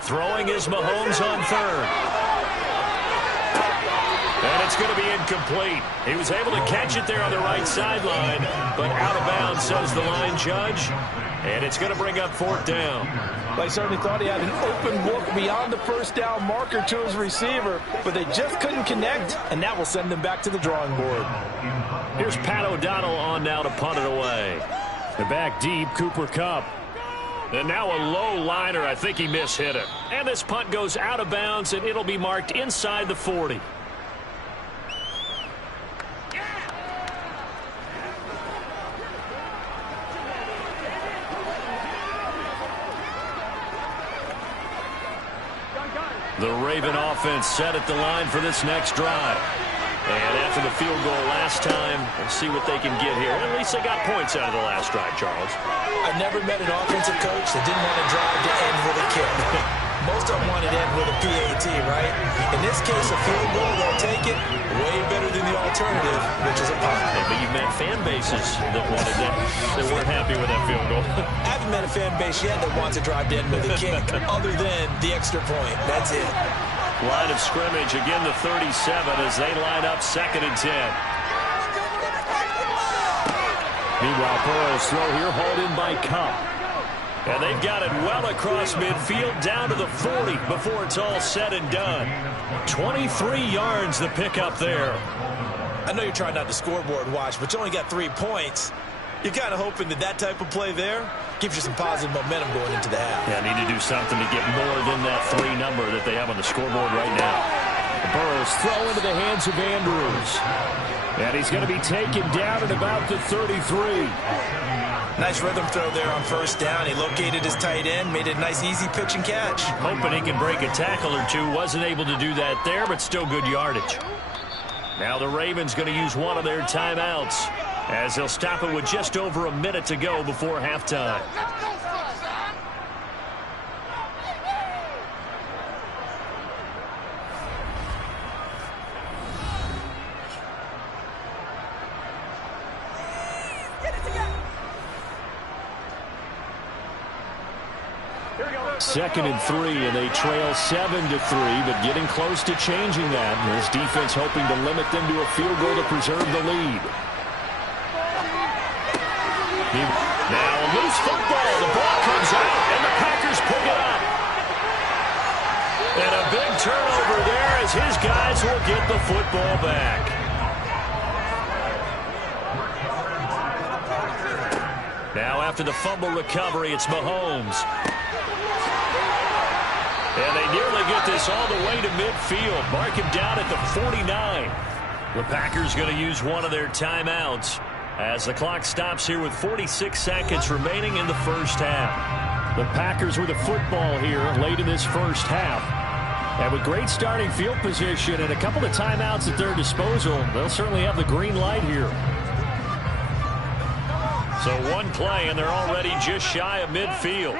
Throwing is Mahomes on 3rd. And it's going to be incomplete. He was able to catch it there on the right sideline, but out of bounds, says the line judge. And it's going to bring up 4th down. They certainly thought he had an open look beyond the first down marker to his receiver, but they just couldn't connect, and that will send them back to the drawing board. Here's Pat O'Donnell on now to punt it away. They're back deep, Cooper Kupp. And now a low liner. I think he mishit it. And this punt goes out of bounds, and it'll be marked inside the 40. The Raven offense set at the line for this next drive. And after the field goal last time, we'll see what they can get here. At least they got points out of the last drive, Charles. I've never met an offensive coach that didn't want to drive to end with a kick. Most of them wanted to end with a PAT, right? In this case, a field goal, they'll take it. Way better than the alternative, which is a punt. Yeah, but you've met fan bases that wanted that. They weren't happy with that field goal. I haven't met a fan base yet that wants to drive to end with a kick, other than the extra point. That's it. Line of scrimmage, again the 37 as they line up 2nd and 10. Meanwhile, Burrow's throw here hauled in by Kupp. And they've got it well across midfield down to the 40 before it's all said and done. 23 yards the pickup there. I know you're trying not to scoreboard watch, but you only got 3 points. You're kind of hoping that that type of play there gives you some positive momentum going into the half. Yeah, need to do something to get more than that 3 number that they have on the scoreboard right now. Burrow's throw into the hands of Andrews. And he's going to be taken down at about the 33. Nice rhythm throw there on first down. He located his tight end, made a nice easy pitch and catch. Hoping he can break a tackle or two. Wasn't able to do that there, but still good yardage. Now the Ravens going to use one of their timeouts as they'll stop it with just over a minute to go before halftime. Second and 3, and they trail 7-3, but getting close to changing that. And this defense hoping to limit them to a field goal to preserve the lead. Now a loose football. The ball comes out, and the Packers pick it up. And a big turnover there as his guys will get the football back. Now after the fumble recovery, it's Mahomes. And they nearly get this all the way to midfield. Mark him down at the 49. The Packers going to use one of their timeouts as the clock stops here with 46 seconds remaining in the first half. The Packers with a football here late in this first half. And with great starting field position and a couple of timeouts at their disposal, they'll certainly have the green light here. So one play, and they're already just shy of midfield.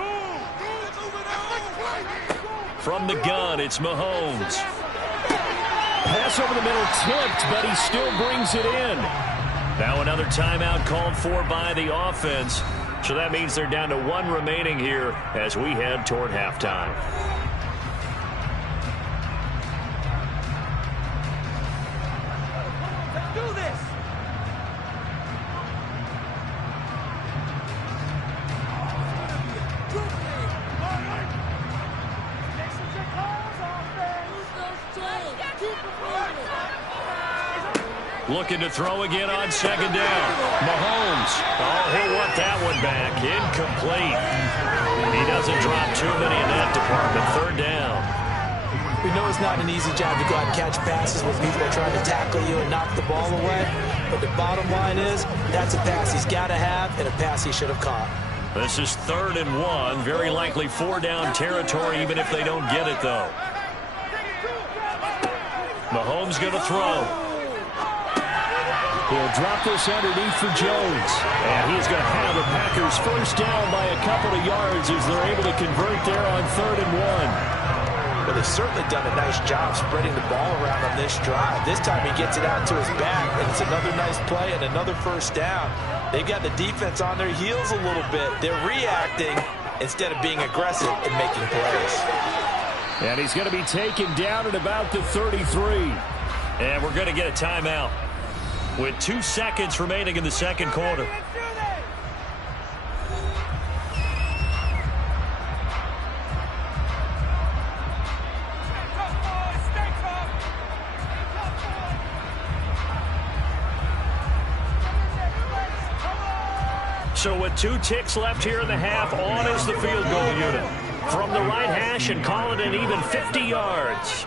From the gun, it's Mahomes. Pass over the middle tipped, but he still brings it in. Now another timeout called for by the offense. So that means they're down to one remaining here as we head toward halftime. Do this. Looking to throw again on second down. Mahomes. Oh, he'll want that one back. Incomplete. He doesn't drop too many in that department. Third down. We know it's not an easy job to go out and catch passes when people are trying to tackle you and knock the ball away. But the bottom line is, that's a pass he's got to have and a pass he should have caught. This is 3rd and 1. Very likely 4-down territory, even if they don't get it, though. Mahomes going to throw. He'll drop this underneath for Jones. And he's going to have the Packers first down by a couple of yards as they're able to convert there on 3rd and 1. Well, they've certainly done a nice job spreading the ball around on this drive. This time he gets it out to his back, and it's another nice play and another first down. They've got the defense on their heels a little bit. They're reacting instead of being aggressive and making plays. And he's going to be taken down at about the 33. And we're going to get a timeout with 2 seconds remaining in the second quarter. So with 2 ticks left here in the half, on is the field goal unit. From the right hash and call it an even 50 yards.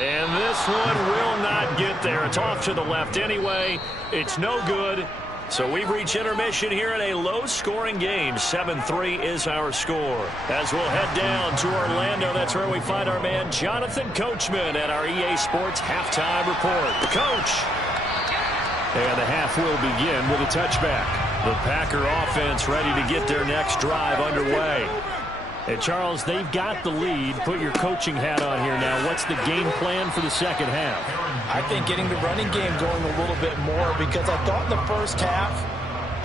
And this one will not get there. It's off to the left anyway. It's no good. So we've reached intermission here in a low-scoring game. 7-3 is our score. As we'll head down to Orlando, that's where we find our man Jonathan Coachman at our EA Sports Halftime Report. Coach! And the half will begin with a touchback. The Packer offense ready to get their next drive underway. And Charles, they've got the lead. Put your coaching hat on here now. What's the game plan for the second half? I think getting the running game going a little bit more, because I thought in the first half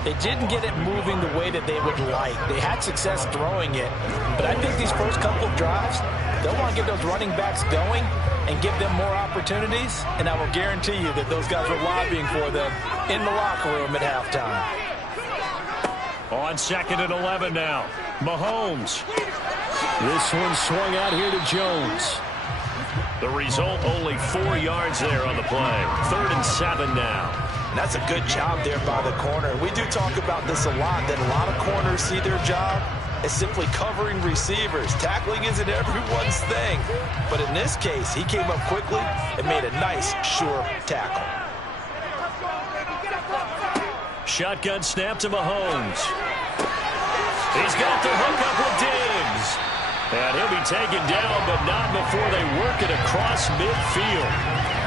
they didn't get it moving the way that they would like. They had success throwing it, but I think these first couple of drives, they'll want to get those running backs going and give them more opportunities, and I will guarantee you that those guys were lobbying for them in the locker room at halftime. On 2nd and 11 now, Mahomes. This one swung out here to Jones. The result, only 4 yards there on the play. 3rd and 7 now. And that's a good job there by the corner. We do talk about this a lot, that a lot of corners see their job as simply covering receivers. Tackling isn't everyone's thing. But in this case, he came up quickly and made a nice, sure tackle. Shotgun snap to Mahomes. He's got the hook up with Diggs. And he'll be taken down, but not before they work it across midfield.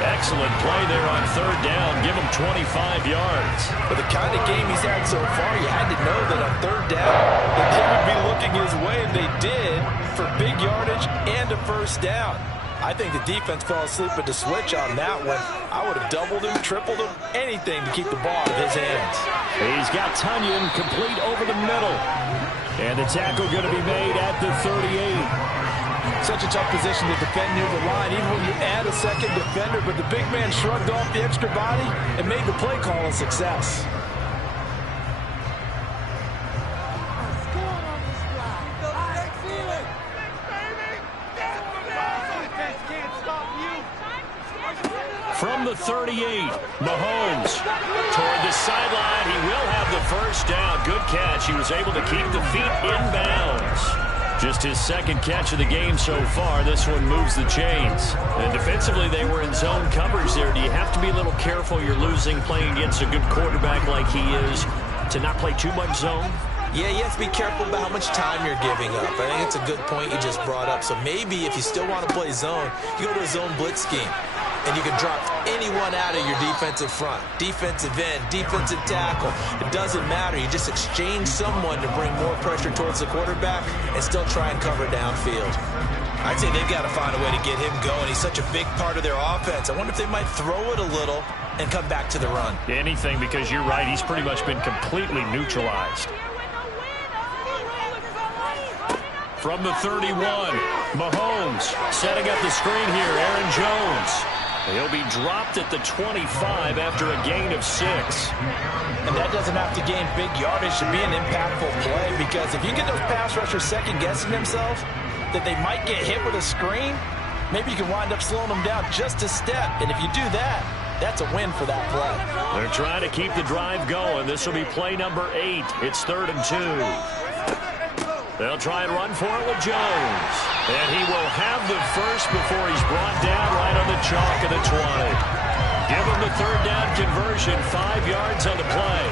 Excellent play there on third down. Give him 25 yards. But the kind of game he's had so far, you had to know that on third down that they would be looking his way, and they did, for big yardage and a first down. I think the defense fell asleep at the switch on that one. I would have doubled him, tripled him, anything to keep the ball out of his hands. He's got Tunyon complete over the middle. And the tackle going to be made at the 38. Such a tough position to defend near the line, even when you add a second defender. But the big man shrugged off the extra body and made the play call a success. From the 38, Mahomes toward the sideline. He will have the first down. Good catch. He was able to keep the feet in bounds. Just his second catch of the game so far. This one moves the chains. And defensively, they were in zone coverage there. Do you have to be a little careful? You're losing playing against a good quarterback like he is to not play too much zone? Yeah, you have to be careful about how much time you're giving up. I think it's a good point you just brought up. So maybe if you still want to play zone, you go to a zone blitz scheme. And you can drop anyone out of your defensive front, defensive end, defensive tackle. It doesn't matter. You just exchange someone to bring more pressure towards the quarterback and still try and cover downfield. I'd say they've got to find a way to get him going. He's such a big part of their offense. I wonder if they might throw it a little and come back to the run. Anything, because you're right. He's pretty much been completely neutralized. From the 31, Mahomes setting up the screen here. Aaron Jones. He'll be dropped at the 25 after a gain of 6. And that doesn't have to gain big yardage to be an impactful play, because if you get those pass rushers second-guessing themselves that they might get hit with a screen, maybe you can wind up slowing them down just a step. And if you do that, that's a win for that play. They're trying to keep the drive going. This will be play number 8. It's 3rd and 2. They'll try and run for it with Jones. And he will have the first before he's brought down right on the chalk of the 20. Give him the third down conversion, 5 yards on the play.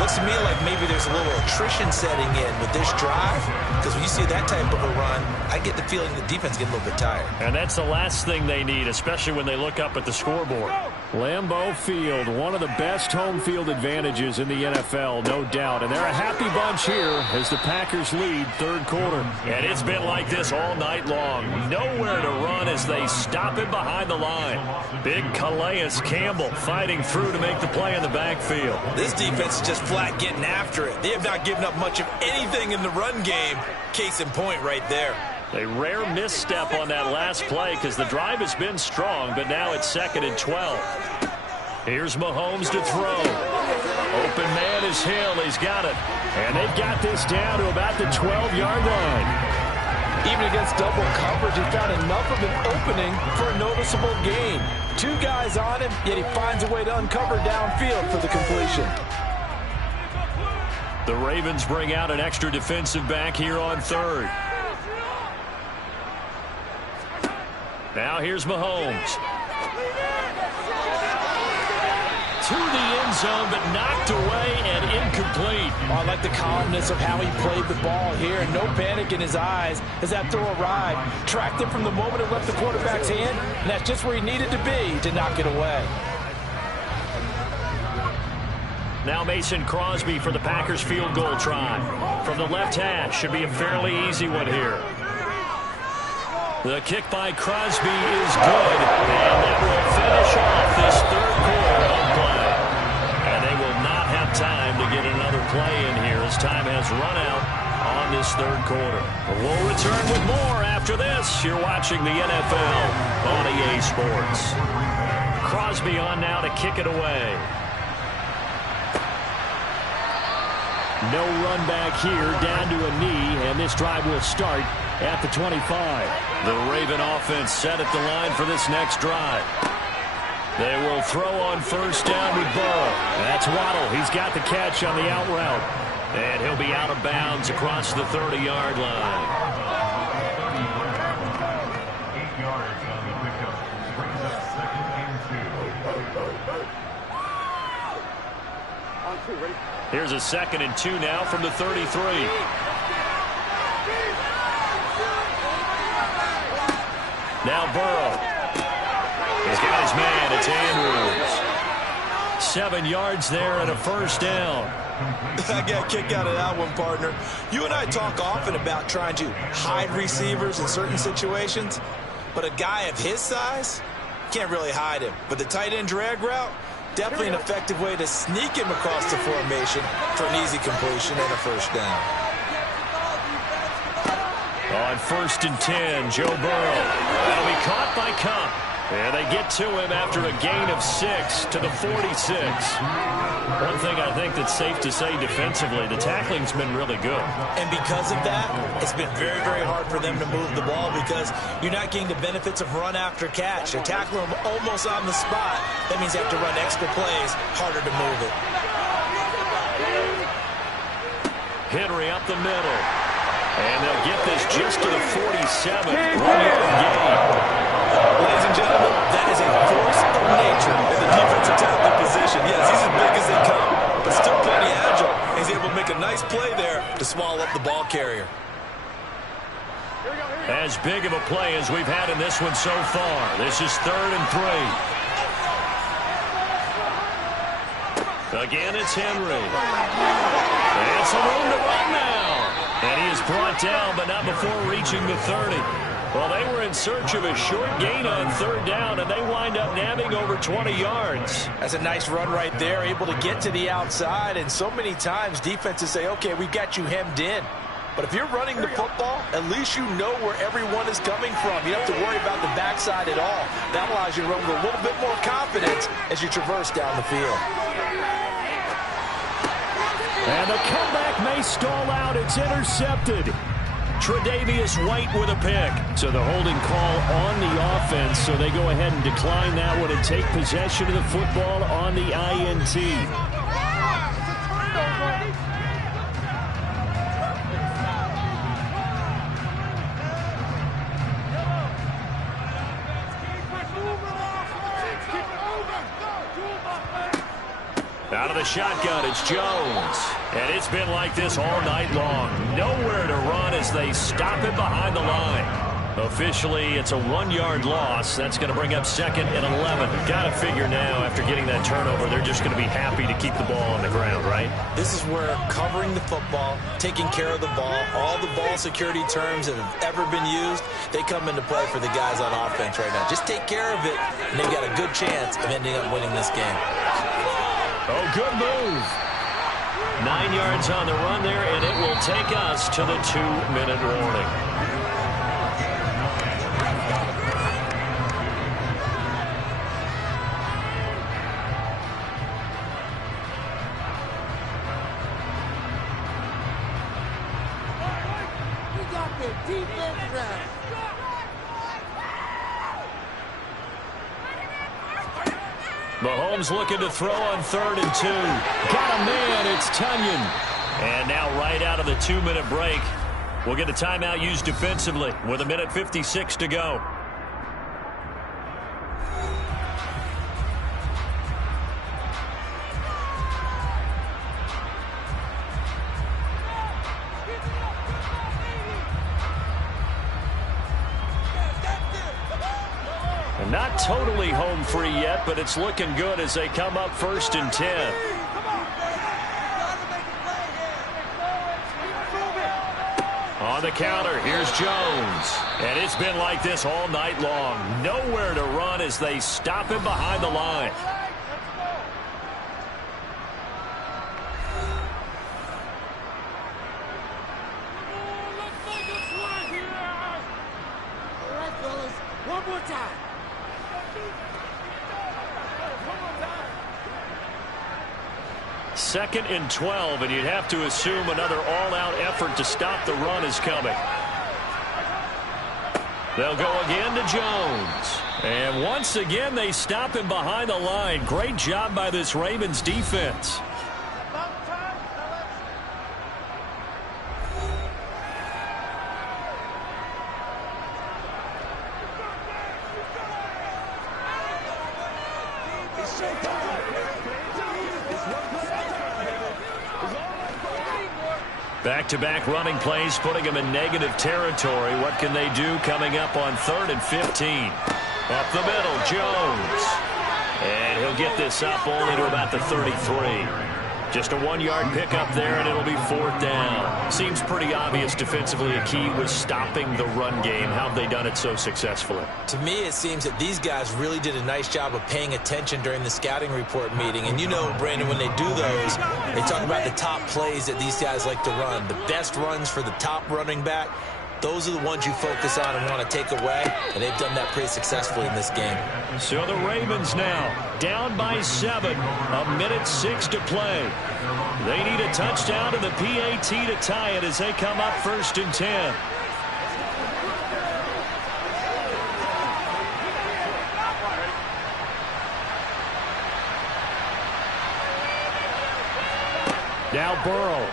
Looks to me like maybe there's a little attrition setting in with this drive, because when you see that type of a run, I get the feeling the defense gets a little bit tired. And that's the last thing they need, especially when they look up at the scoreboard. Lambeau Field, one of the best home field advantages in the NFL, no doubt. And they're a happy bunch here as the Packers lead 3rd quarter. And it's been like this all night long. Nowhere to run as they stop him behind the line. Big Calais Campbell fighting through to make the play in the backfield. This defense is just flat getting after it. They have not given up much of anything in the run game. Case in point right there. A rare misstep on that last play because the drive has been strong, but now it's 2nd and 12. Here's Mahomes to throw. Open man is Hill. He's got it. And they've got this down to about the 12-yard line. Even against double coverage, he found enough of an opening for a noticeable gain. 2 guys on him, yet he finds a way to uncover downfield for the completion. The Ravens bring out an extra defensive back here on 3rd. Now here's Mahomes. To the end zone, but knocked away and incomplete. Oh, I like the calmness of how he played the ball here. No panic in his eyes as that throw arrived. Tracked it from the moment it left the quarterback's hand, and that's just where he needed to be to knock it away. Now Mason Crosby for the Packers field goal try. From the left hash, should be a fairly easy one here. The kick by Crosby is good, and that will finish off this 3rd quarter of play. And they will not have time to get another play in here as time has run out on this 3rd quarter. We'll return with more after this. You're watching the NFL on EA Sports. Crosby on now to kick it away. No run back here, down to a knee, and this drive will start at the 25. The Raven offense set at the line for this next drive. They will throw on 1st down with Burrow. That's Waddle. He's got the catch on the out route. And he'll be out of bounds across the 30-yard line. 8 yards on the pickup. Brings up 2nd and 2. Here's a 2nd and 2 now from the 33. Now Burrow. He's got his man. It's Andrews. 7 yards there and a first down. I got a kick out of that one, partner. You and I talk often about trying to hide receivers in certain situations, but a guy of his size can't really hide him. But the tight end drag route, definitely an effective way to sneak him across the formation for an easy completion and a first down. On 1st and 10, Joe Burrow. That'll be caught by Kupp. And they get to him after a gain of 6 to the 46. One thing I think that's safe to say defensively, the tackling's been really good. And because of that, it's been very, very hard for them to move the ball because you're not getting the benefits of run after catch. They're tackling them almost on the spot. That means they have to run extra plays, harder to move it. Henry up the middle. And they'll get this just to the 47. 1-yard gain. Ladies and gentlemen, that is a force of nature in the defensive tackle position. Yes, he's as big as they come, but still plenty agile. He's able to make a nice play there to swallow up the ball carrier. As big of a play as we've had in this one so far. This is 3rd and 3. Again, it's Henry. And some room to run now. And he is brought down, but not before reaching the 30. Well, they were in search of a short gain on 3rd down, and they wind up nabbing over 20 yards. That's a nice run right there, able to get to the outside. And so many times defenses say, okay, we've got you hemmed in. But if you're running the football, at least you know where everyone is coming from. You don't have to worry about the backside at all. That allows you to run with a little bit more confidence as you traverse down the field. And the comeback may stall out. It's intercepted. Tre'Davious White with a pick. So the holding call on the offense, so they go ahead and decline that one and take possession of the football on the INT. Out of the shotgun, it's Jones. And it's been like this all night long. Nowhere to run as they stop it behind the line. Officially, it's a 1-yard loss. That's going to bring up 2nd and 11. Got to figure now, after getting that turnover, they're just going to be happy to keep the ball on the ground, right? This is where covering the football, taking care of the ball, all the ball security terms that have ever been used, they come into play for the guys on offense right now. Just take care of it, and they've got a good chance of ending up winning this game. Oh, good move. 9 yards on the run there, and it will take us to the 2-minute warning. We got the defense right. Mahomes looking to throw on 3rd and 2. Got a man, it's Tunyon. And now right out of the 2-minute break, we'll get a timeout used defensively with 1:56 to go. Not totally home free yet, but it's looking good as they come up 1st and 10. On the counter, here's Jones. And it's been like this all night long. Nowhere to run as they stop him behind the line. All right, fellas, one more time. 2nd and 12, and you'd have to assume another all-out effort to stop the run is coming. They'll go again to Jones. And once again, they stop him behind the line. Great job by this Ravens defense. Back-to-back running plays, putting them in negative territory. What can they do coming up on 3rd and 15? Up the middle, Jones. And he'll get this up only to about the 33. Just a 1-yard pickup there, and it'll be 4th down. Seems pretty obvious defensively a key was stopping the run game. How have they done it so successfully? To me, it seems that these guys really did a nice job of paying attention during the scouting report meeting. And you know, Brandon, when they do those, they talk about the top plays that these guys like to run. The best runs for the top running back. Those are the ones you focus on and want to take away, and they've done that pretty successfully in this game. So the Ravens now down by 7, 1:06 to play. They need a touchdown to the PAT to tie it as they come up 1st and 10. Now Burrow.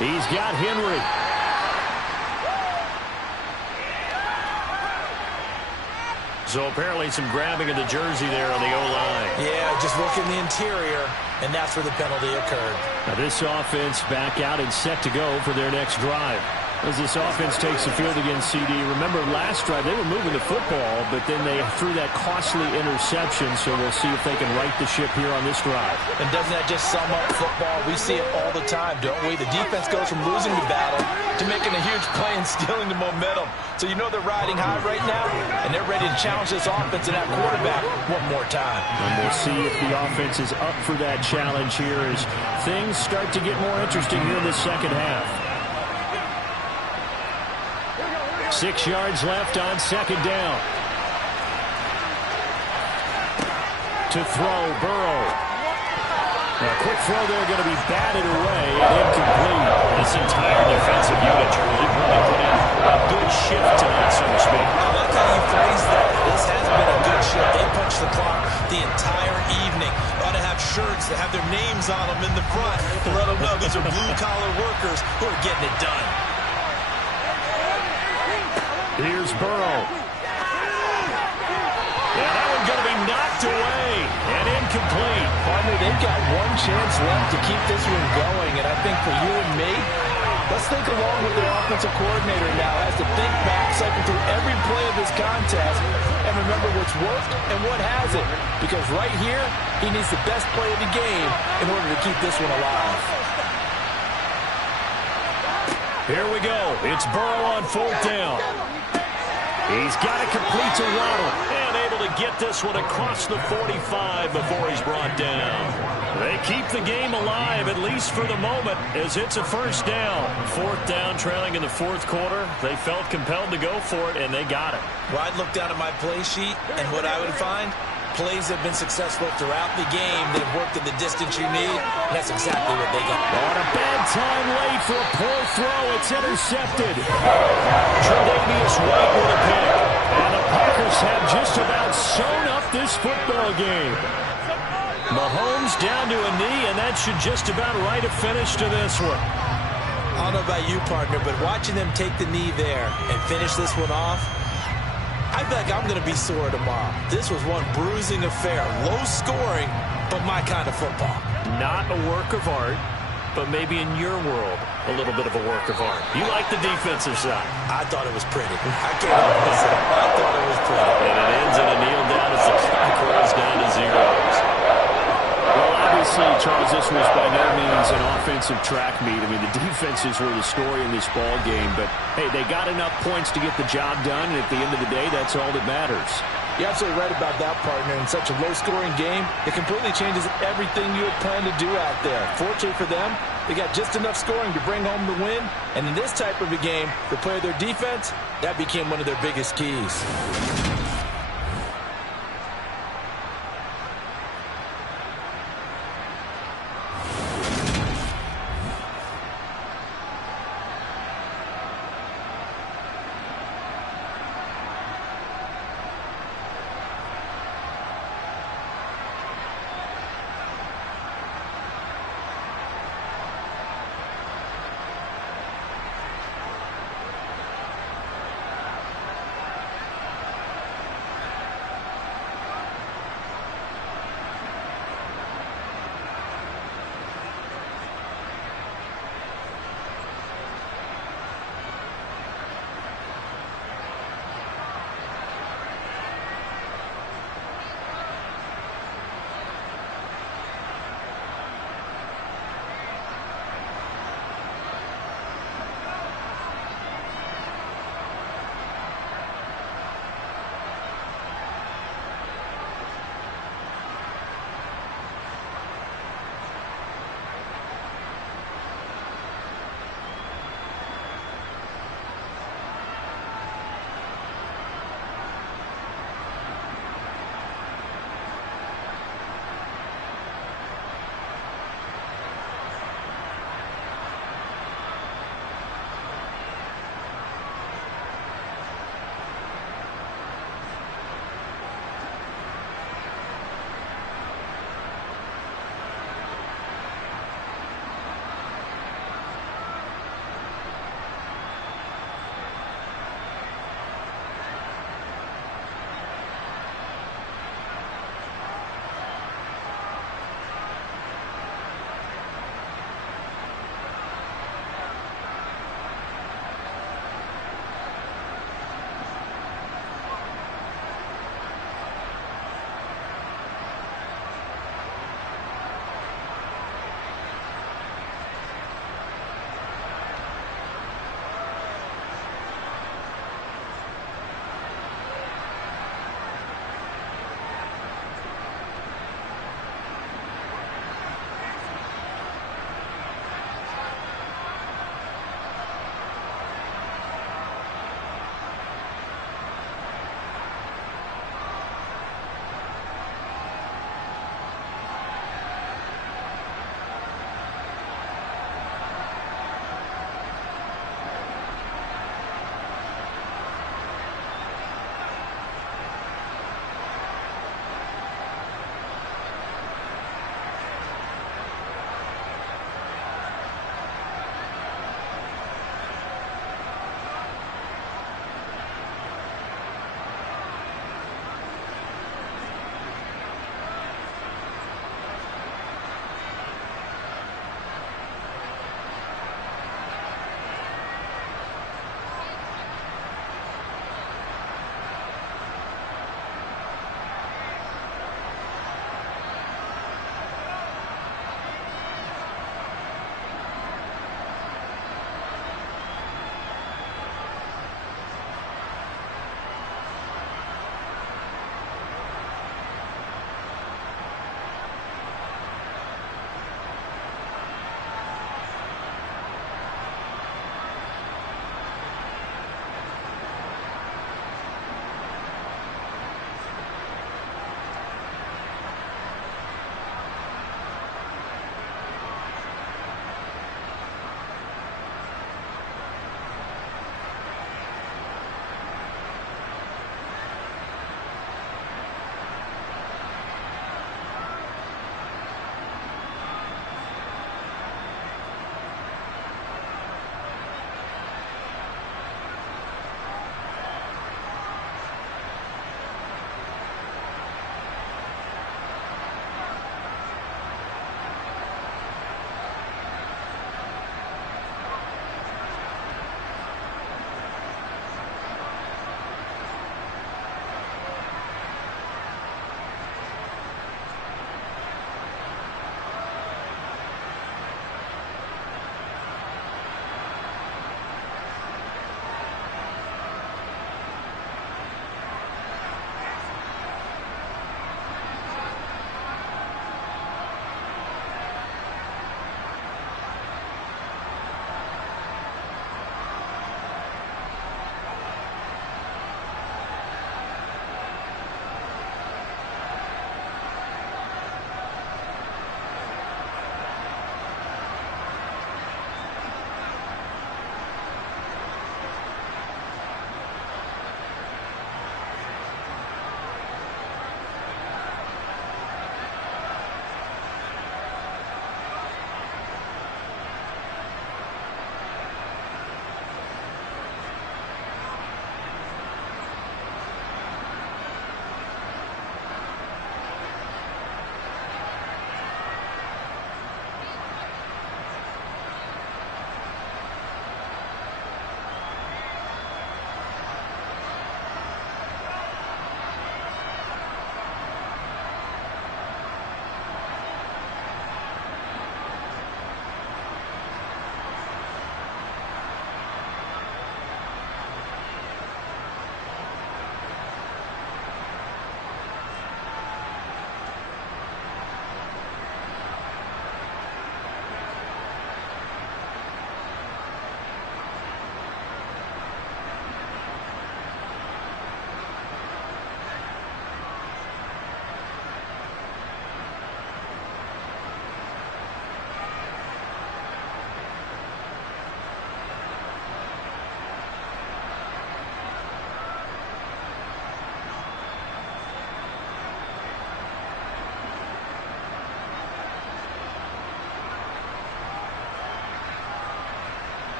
He's got Henry. So apparently some grabbing of the jersey there on the O-line. Yeah, just look in the interior, and that's where the penalty occurred. Now this offense back out and set to go for their next drive. As this offense takes the field against CD, remember last drive they were moving the football, but then they threw that costly interception, so we'll see if they can right the ship here on this drive. And doesn't that just sum up football? We see it all the time, don't we? The defense goes from losing the battle to making a huge play and stealing the momentum. So you know they're riding high right now, and they're ready to challenge this offense and that quarterback one more time. And we'll see if the offense is up for that challenge here as things start to get more interesting here in the second half. 6 yards left on 2nd down. To throw, Burrow. A quick throw there going to be batted away and incomplete. This entire defensive unit really put in a good shift tonight, so to speak. I like how you phrase that. This has been a good shift. They punched the clock the entire evening. Ought to have shirts that have their names on them in the front to let them know these are blue-collar workers who are getting it done. Here's Burrow. Yeah, that one's going to be knocked away and incomplete. Partner, they've got one chance left to keep this one going, and I think for you and me, let's think along with their offensive coordinator now as to think back, cycle through every play of this contest, and remember what's worked and what hasn't. Because right here, he needs the best play of the game in order to keep this one alive. Here we go. It's Burrow on 4th down. He's got it complete to Waddle. And able to get this one across the 45 before he's brought down. They keep the game alive, at least for the moment, as it's a 1st down. 4th down, trailing in the 4th quarter. They felt compelled to go for it, and they got it. Well, I'd look down at my play sheet, and what I would find, plays have been successful throughout the game that have worked in the distance you need, and that's exactly what they got. On a bad time late for a poor throw. It's intercepted. Tre'Davious White with a pick. And the Packers have just about sewn up this football game. Mahomes down to a knee, and that should just about write a finish to this one. I don't know about you, partner, but watching them take the knee there and finish this one off, I feel like I'm going to be sore tomorrow. This was one bruising affair. Low scoring, but my kind of football. Not a work of art, but maybe in your world, a little bit of a work of art. You like the defensive side. I thought it was pretty. I can't help myself. I thought it was pretty. And it ends in a kneel down as the clock rolls down to zeros. Well, obviously, Charles, this was by no means an offensive track meet. I mean, the defenses were the story in this ball game. But, hey, they got enough points to get the job done, and at the end of the day, that's all that matters. You're absolutely right about that, partner. In such a low-scoring game, it completely changes everything you had planned to do out there. Fortunately for them, they got just enough scoring to bring home the win. And in this type of a game, to play their defense, that became one of their biggest keys.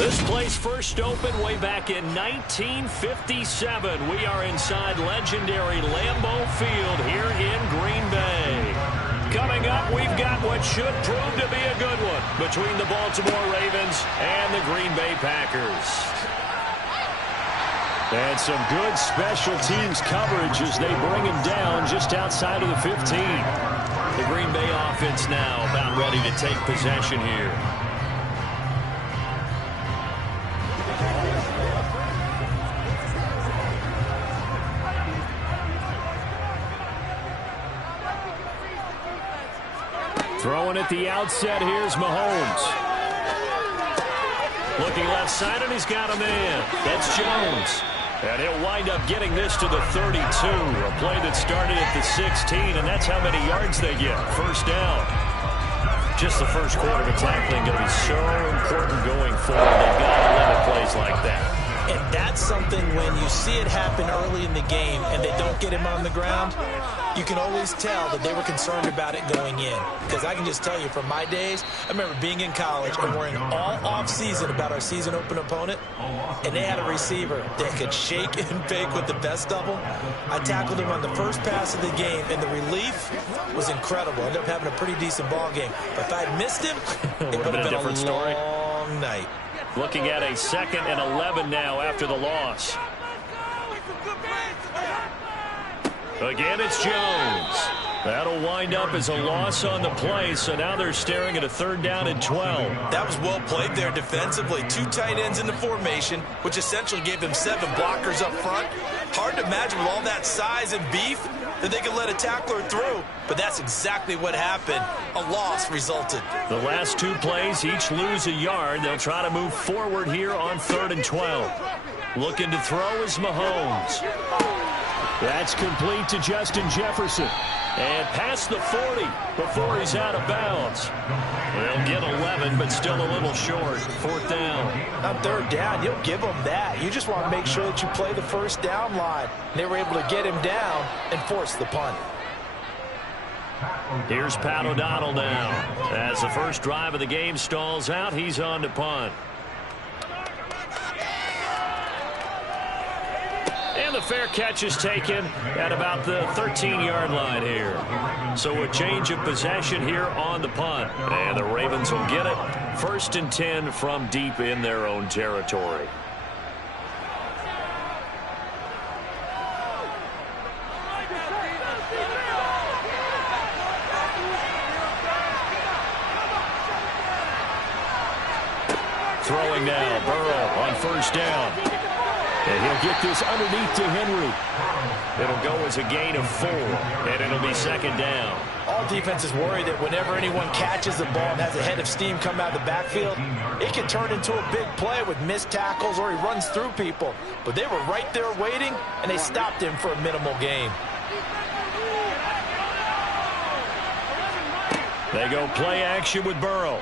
This place first opened way back in 1957. We are inside legendary Lambeau Field here in Green Bay. Coming up, we've got what should prove to be a good one between the Baltimore Ravens and the Green Bay Packers. And some good special teams coverage as they bring him down just outside of the 15. The Green Bay offense now about ready to take possession here. Throwing at the outset, here's Mahomes. Looking left side, and he's got a man. That's Jones. And he'll wind up getting this to the 32. A play that started at the 16, and that's how many yards they get. First down. Just the first quarter of tackling going to be so important going forward. They've got to limit plays like that. And that's something when you see it happen early in the game and they don't get him on the ground, you can always tell that they were concerned about it going in. Because I can just tell you from my days, I remember being in college and worrying all off-season about our season open opponent, and they had a receiver that could shake and bake with the best of them. I tackled him on the first pass of the game, and the relief was incredible. I ended up having a pretty decent ball game. But if I'd missed him, it would have been a different story. Long night. Looking at a 2nd and 11 now after the loss. Again, it's Jones. That'll wind up as a loss on the play, so now they're staring at a 3rd down and 12. That was well played there defensively. 2 tight ends in the formation, which essentially gave them 7 blockers up front. Hard to imagine with all that size and beef that they could let a tackler through, but that's exactly what happened. A loss resulted. The last 2 plays each lose a yard. They'll try to move forward here on 3rd and 12. Looking to throw is Mahomes. That's complete to Justin Jefferson. And past the 40 before he's out of bounds. They'll get 11, but still a little short. 4th down. On 3rd down, you'll give them that. You just want to make sure that you play the first down line. They were able to get him down and force the punt. Here's Pat O'Donnell now. As the first drive of the game stalls out, he's on to punt. And the fair catch is taken at about the 13-yard line here. So a change of possession here on the punt. And the Ravens will get it. 1st and 10 from deep in their own territory. Throwing now, Burrow on 1st down. And he'll get this underneath to Henry. It'll go as a gain of 4, and it'll be 2nd down. All defenses worry that whenever anyone catches the ball and has a head of steam come out of the backfield, it can turn into a big play with missed tackles or he runs through people. But they were right there waiting, and they stopped him for a minimal gain. They go play action with Burrow.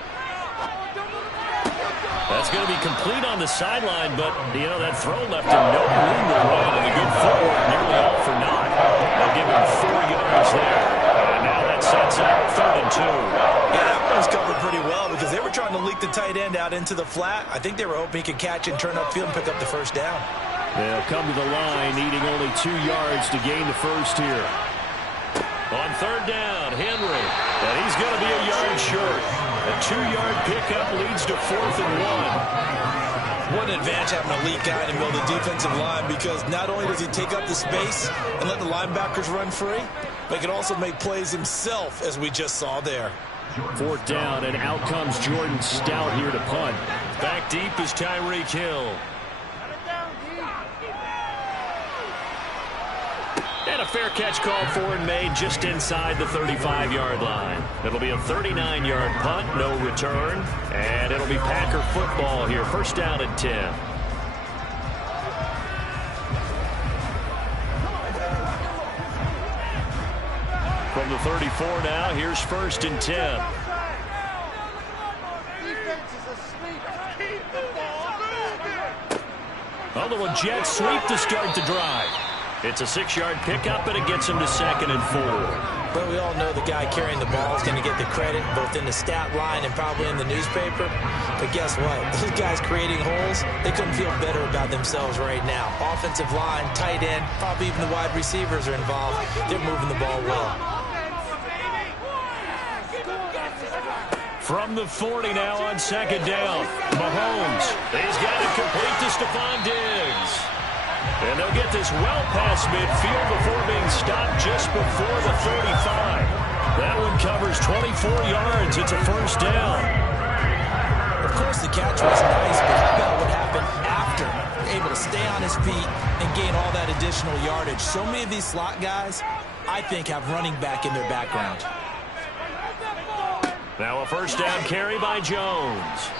That's going to be complete on the sideline, but, you know, that throw left him no room to run, and the good footwork nearly all for naught. They'll give him 4 yards there, and now that sets up 3rd and 2. Yeah, that one was covered pretty well because they were trying to leak the tight end out into the flat. I think they were hoping he could catch and turn upfield and pick up the 1st down. They'll come to the line, needing only 2 yards to gain the 1st here. On 3rd down, Henry, and he's going to be a yard short. A 2-yard pickup leads to 4th and 1. What an advantage having an elite guy in the middle of the defensive line, because not only does he take up the space and let the linebackers run free, but he can also make plays himself, as we just saw there. 4th down, and out comes Jordan Stout here to punt. Back deep is Tyreek Hill. And a fair catch called for and made just inside the 35-yard line. It'll be a 39-yard punt, no return. And it'll be Packer football here. 1st down and 10. From the 34 now, here's 1st and 10. A little jet sweep to start the drive. It's a 6-yard pickup, and it gets him to 2nd and 4. But we all know the guy carrying the ball is going to get the credit both in the stat line and probably in the newspaper. But guess what? Those guys creating holes, they couldn't feel better about themselves right now. Offensive line, tight end, probably even the wide receivers are involved. They're moving the ball well. From the 40 now on 2nd down. Mahomes, he's got it complete to Stephon Diggs. And they'll get this well past midfield before being stopped just before the 35. That one covers 24 yards. It's a 1st down. Of course, the catch was nice, but how about what happened after? Able to stay on his feet and gain all that additional yardage. So many of these slot guys, I think, have running back in their background. Now a 1st down carry by Jones.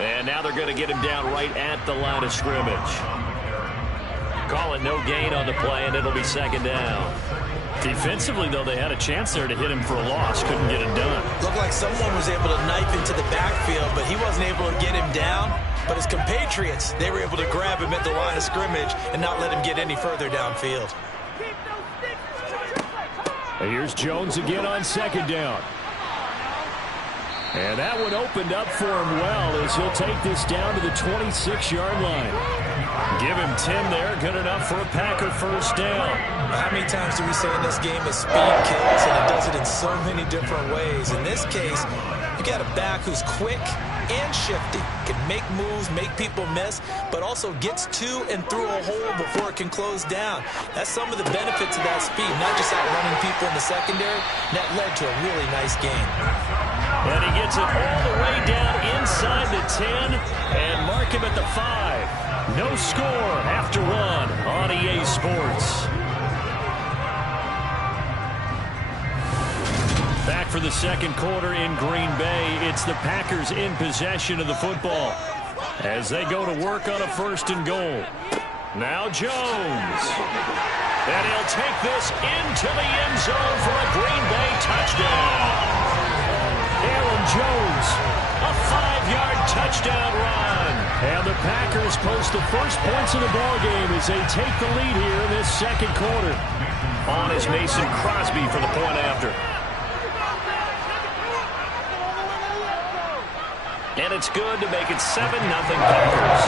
And now they're going to get him down right at the line of scrimmage. Call it no gain on the play, and it'll be 2nd down. Defensively, though, they had a chance there to hit him for a loss. Couldn't get it done. Looked like someone was able to knife into the backfield, but he wasn't able to get him down. But his compatriots, they were able to grab him at the line of scrimmage and not let him get any further downfield. And here's Jones again on 2nd down. And that one opened up for him well as he'll take this down to the 26-yard line. Give him 10 there, good enough for a Packer 1st down. How many times do we say in this game that speed kills, and it does it in so many different ways? In this case, you got a back who's quick and shifty, can make moves, make people miss, but also gets to and through a hole before it can close down. That's some of the benefits of that speed, not just outrunning people in the secondary. That led to a really nice game. And he gets it all the way down inside the 10 and mark him at the 5. No score after 1 on EA Sports. Back for the 2nd quarter in Green Bay. It's the Packers in possession of the football as they go to work on a 1st and goal. Now Jones. And he'll take this into the end zone for a Green Bay touchdown. Aaron Jones, a 5-yard touchdown run. And the Packers post the first points of the ballgame as they take the lead here in this 2nd quarter. On is Mason Crosby for the point after. And it's good to make it 7-0 Packers.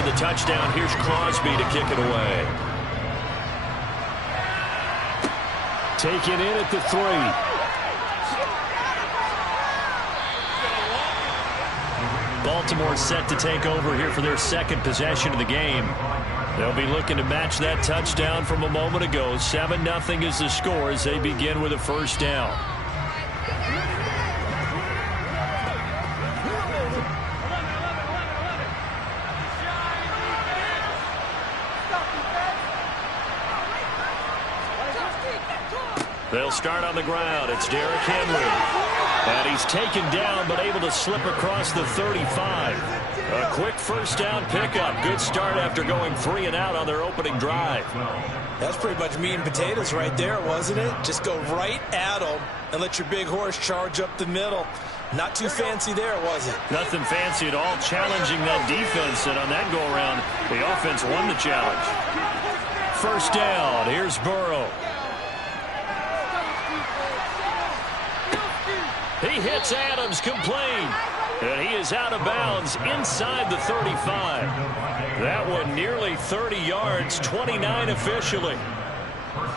The touchdown, here's Crosby to kick it away. Taken in at the 3. Baltimore set to take over here for their 2nd possession of the game. They'll be looking to match that touchdown from a moment ago. 7-0 is the score as they begin with a 1st down. They'll start on the ground. It's Derrick Henry. And he's taken down but able to slip across the 35. A quick 1st down pickup. Good start after going 3 and out on their opening drive. That's pretty much meat and potatoes right there, wasn't it? Just go right at them and let your big horse charge up the middle. Not too fancy there, was it? Nothing fancy at all, challenging that defense, and on that go-around, the offense won the challenge. 1st down, here's Burrow. He hits Adams complete, and he is out of bounds inside the 35. That one nearly 30 yards, 29 officially.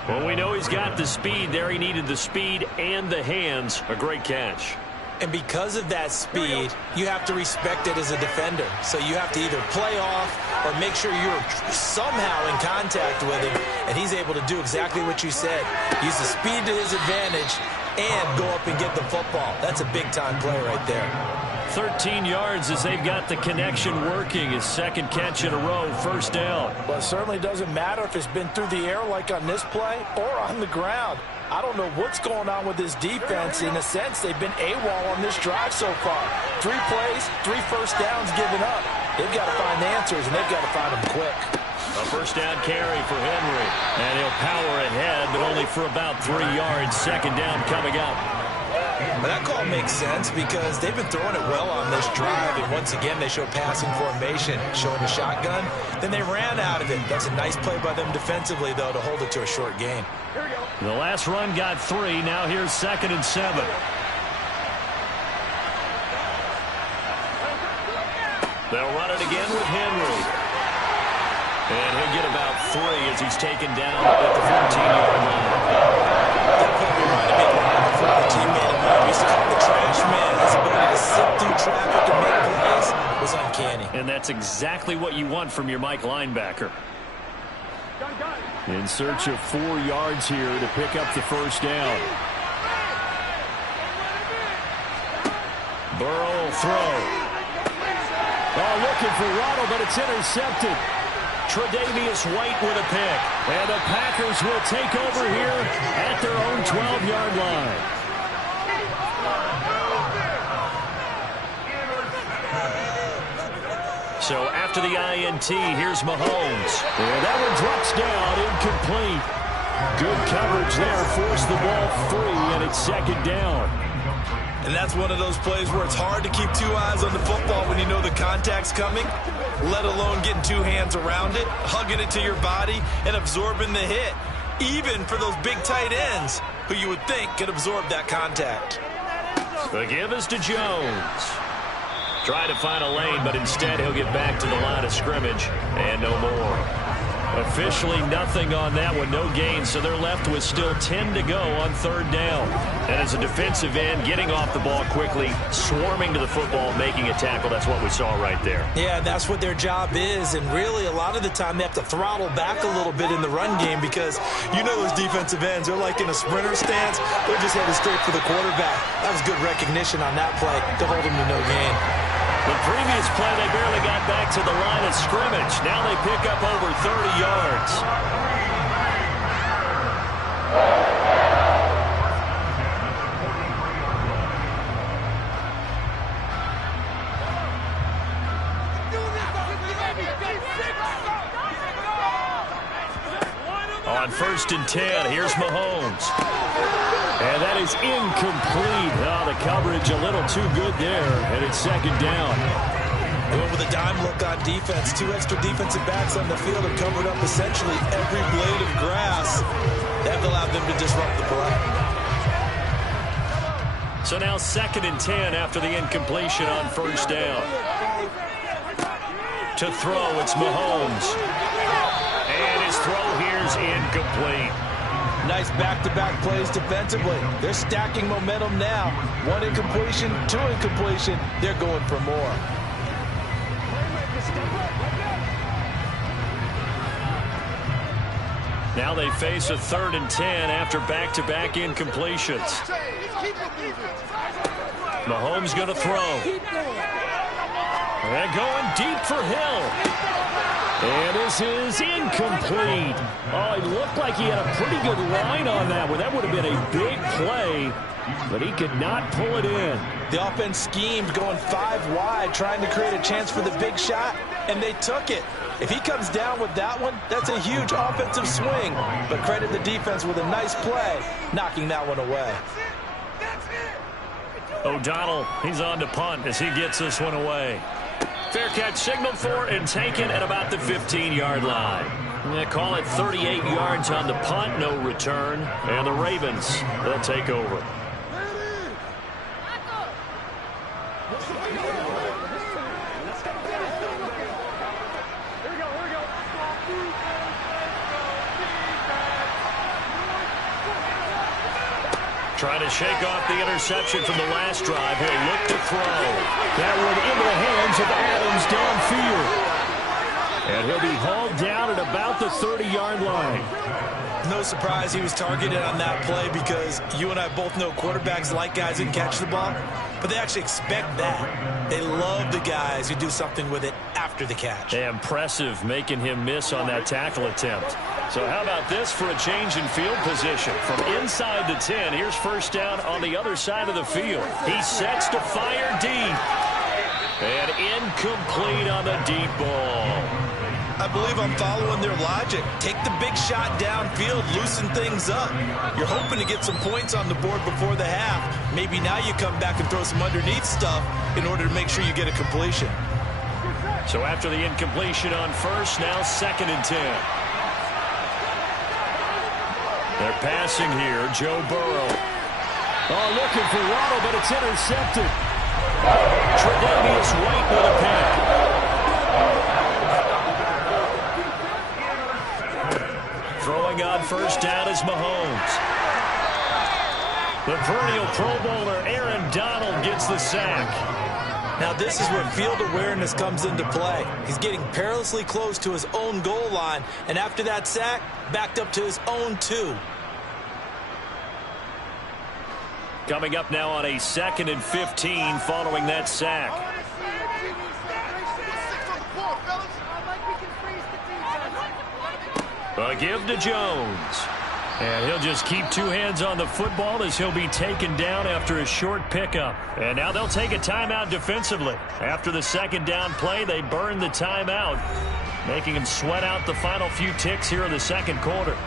Well, we know he's got the speed there. He needed the speed and the hands. A great catch. And because of that speed, you have to respect it as a defender. So you have to either play off or make sure you're somehow in contact with him, and he's able to do exactly what you said. Use the speed to his advantage and go up and get the football. That's a big-time play right there. 13 yards as they've got the connection working. His second catch in a row, first down. Well, it certainly doesn't matter if it's been through the air like on this play or on the ground. I don't know what's going on with this defense. In a sense, they've been AWOL on this drive so far. 3 plays, 3 first downs given up. They've got to find answers, and they've got to find them quick. A first down carry for Henry. And he'll power ahead, but only for about 3 yards. Second down coming up. But that call makes sense because they've been throwing it well on this drive, and once again they show passing formation, showing the shotgun. Then they ran out of it. That's a nice play by them defensively, though, to hold it to a short gain. The last run got 3. Now here's 2nd and 7. They'll run it again with Henry. And he'll get about 3 as he's taken down at the 14-yard line. That play reminded me of a teammate of mine. We used to call him the trash man. His ability to sit through traffic and make plays was uncanny. And that's exactly what you want from your Mike linebacker. In search of 4 yards here to pick up the first down. Burrow will throw. Oh, looking for Waddle, but it's intercepted. Tre'Davious White with a pick. And the Packers will take over here at their own 12-yard line. So after the INT, here's Mahomes. And that one drops down, incomplete. Good coverage there, forced the ball free, and it's 2nd down. And that's one of those plays where it's hard to keep 2 eyes on the football when you know the contact's coming, let alone getting 2 hands around it, hugging it to your body, and absorbing the hit, even for those big tight ends who you would think could absorb that contact. The give is to Jones. Try to find a lane, but instead he'll get back to the line of scrimmage, and no more. Officially nothing on that one, no gain, so they're left with still 10 to go on 3rd down. And as a defensive end, getting off the ball quickly, swarming to the football, making a tackle, that's what we saw right there. Yeah, that's what their job is, and really a lot of the time they have to throttle back a little bit in the run game because you know those defensive ends, they're like in a sprinter stance, they're just headed straight for the quarterback. That was good recognition on that play to hold him to no gain. The previous play, they barely got back to the line of scrimmage. Now they pick up over 30 yards. On 1st and 10, here's Mahomes. And that is incomplete. Oh, the coverage a little too good there, and it's 2nd down. They went with a dime look on defense. 2 extra defensive backs on the field and covered up essentially every blade of grass. That allowed them to disrupt the play. So now 2nd and 10 after the incompletion on 1st down. To throw, it's Mahomes. And his throw here's incomplete. Nice back-to-back plays defensively. They're stacking momentum now. 1 incompletion, 2 incompletion. They're going for more. Now they face a 3rd and 10 after back-to-back incompletions. Mahomes going to throw. They're going deep for Hill. And this is incomplete. Oh, it looked like he had a pretty good line on that one. That would have been a big play, but he could not pull it in. The offense schemed going 5 wide, trying to create a chance for the big shot, and they took it. If he comes down with that one, that's a huge offensive swing. But credit the defense with a nice play, knocking that one away. O'Donnell, he's on to punt as he gets this one away. Fair catch signaled for and taken at about the 15-yard line. They call it 38 yards on the punt, no return. And the Ravens, they'll take over. Trying to shake off the interception from the last drive. He'll look to throw. That one into the hands of Adams downfield. And he'll be hauled down at about the 30-yard line. No surprise he was targeted on that play because you and I both know quarterbacks like guys who can catch the ball, but they actually expect that. They love the guys who do something with it after the catch. Impressive making him miss on that tackle attempt. So how about this for a change in field position? From inside the 10, here's first down on the other side of the field. He sets to fire deep. And incomplete on the deep ball. I believe I'm following their logic. Take the big shot downfield, loosen things up. You're hoping to get some points on the board before the half. Maybe now you come back and throw some underneath stuff in order to make sure you get a completion. So after the incompletion on first, now 2nd and 10. They're passing here, Joe Burrow. Oh, looking for Waddle, but it's intercepted. Tre'Davious White with a pass. Throwing on first down is Mahomes. The perennial Pro Bowler Aaron Donald gets the sack. Now this is where field awareness comes into play. He's getting perilously close to his own goal line, and after that sack, backed up to his own 2. Coming up now on a 2nd and 15 following that sack. A give to Jones. And he'll just keep 2 hands on the football as he'll be taken down after a short pickup. And now they'll take a timeout defensively. After the 2nd down play, they burn the timeout, making him sweat out the final few ticks here in the 2nd quarter.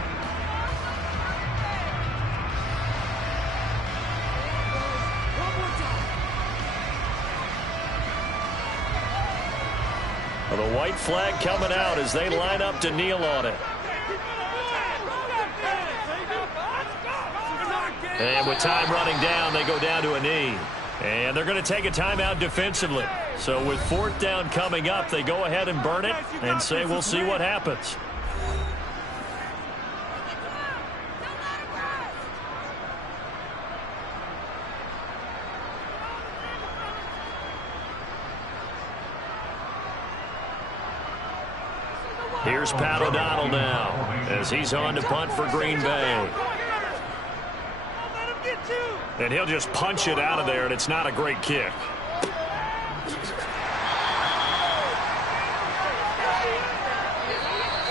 Well, the white flag coming out as they line up to kneel on it. And with time running down, they go down to a knee. And they're going to take a timeout defensively. So with 4th down coming up, they go ahead and burn it and say we'll see what happens. Here's Pat O'Donnell now as he's on to punt for Green Bay. And he'll just punch it out of there, and it's not a great kick.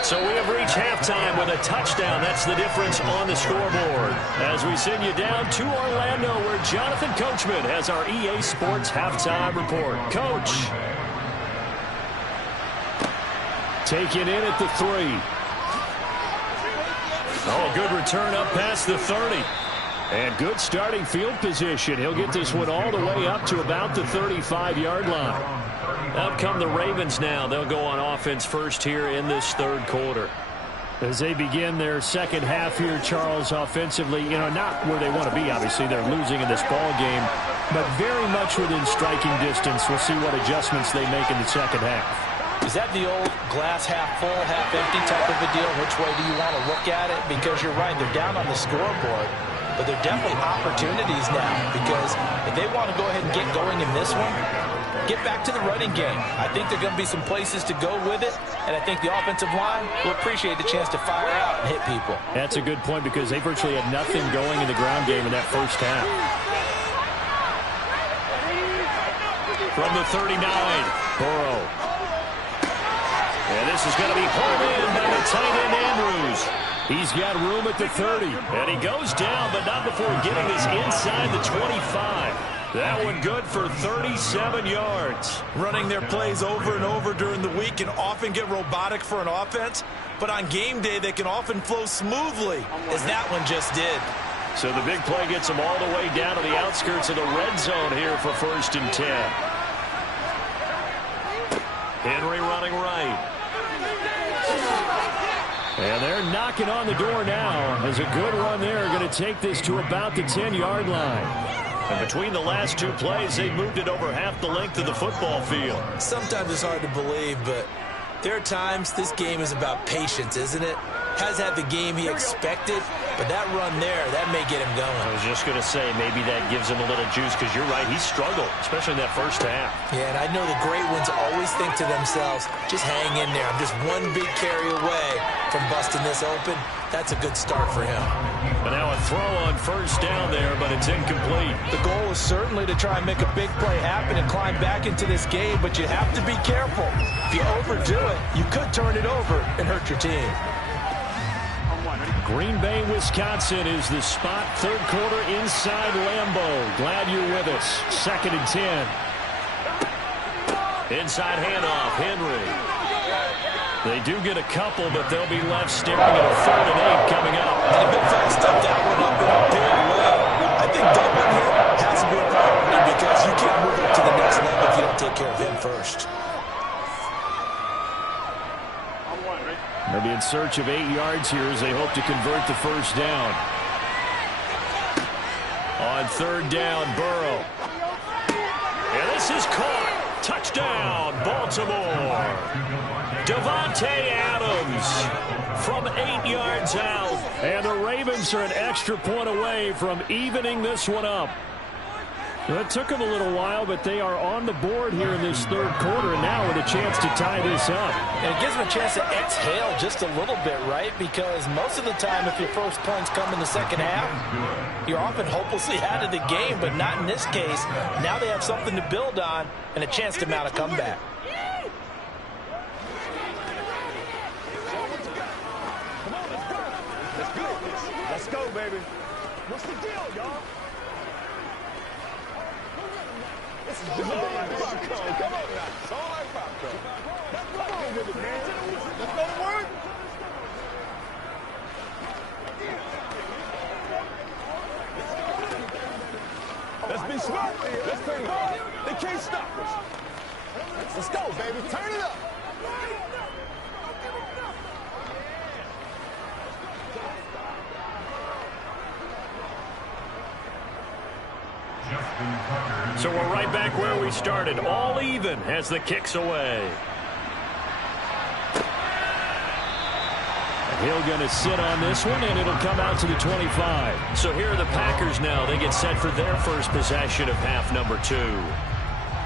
So we have reached halftime with a touchdown. That's the difference on the scoreboard. As we send you down to Orlando, where Jonathan Coachman has our EA Sports halftime report. Coach. Taken in at the 3. Oh, good return up past the 30. And good starting field position. He'll get this one all the way up to about the 35-yard line. Out come the Ravens now. They'll go on offense first here in this 3rd quarter. As they begin their 2nd half here, Charles, offensively, not where they want to be, obviously. They're losing in this ball game, but very much within striking distance. We'll see what adjustments they make in the 2nd half. Is that the old glass half full, half empty type of a deal? Which way do you want to look at it? Because you're right, they're down on the scoreboard, but they're definitely opportunities now, because if they want to go ahead and get going in this one, get back to the running game. I think there are going to be some places to go with it, and I think the offensive line will appreciate the chance to fire out and hit people. That's a good point, because they virtually had nothing going in the ground game in that first half. From the 39, Burrow. And this is going to be pulled in by the tight end Andrews. He's got room at the 30. And he goes down, but not before getting this inside the 25. That one good for 37 yards. Running their plays over and over during the week can often get robotic for an offense, but on game day they can often flow smoothly, as that one just did. So the big play gets them all the way down to the outskirts of the red zone here for 1st and 10. Henry running right. And they're knocking on the door now. As a good run there, going to take this to about the 10-yard line. And between the last 2 plays, they moved it over half the length of the football field. Sometimes it's hard to believe, but there are times this game is about patience, isn't it? Has had the game he expected, But that run there, that may get him going. I was just going to say, maybe that gives him a little juice, because you're right, he struggled, especially in that first half. Yeah, and I know the great ones always think to themselves, just hang in there. I'm just one big carry away from busting this open. That's a good start for him. But now a throw on first down there, but it's incomplete. The goal is certainly to try and make a big play happen and climb back into this game, but you have to be careful. If you overdo it, you could turn it over and hurt your team. Green Bay, Wisconsin is the spot. Third quarter inside Lambeau. Glad you're with us. 2nd and 10. Inside handoff, Henry. They do get a couple, but they'll be left staring at a 3rd and 8 coming up. And Big Fat stepped that one up in a big way. I think doubling him has to be a priority because you can't move up to the next level if you don't take care of him first. They'll be in search of 8 yards here as they hope to convert the first down. On 3rd down, Burrow. And this is caught. Touchdown, Baltimore. Davante Adams from 8 yards out. And the Ravens are an extra point away from evening this one up. Well, it took them a little while, but they are on the board here in this 3rd quarter, and now with a chance to tie this up. And it gives them a chance to exhale just a little bit, right? Because most of the time, if your first points come in the second half, you're often hopelessly out of the game, but not in this case. Now they have something to build on and a chance to mount a comeback. Let's go, baby. What's the deal, y'all? This is just popcorn. Come on now. It's all like popcorn. Come on with it, man. Let's go to work. Let's be smart. Let's play the ball. They can't stop us. Let's go, baby. Turn it up. So we're right back where we started, all even as the kick's away. Hill going to sit on this one, and it'll come out to the 25. So here are the Packers now. They get set for their first possession of half number 2.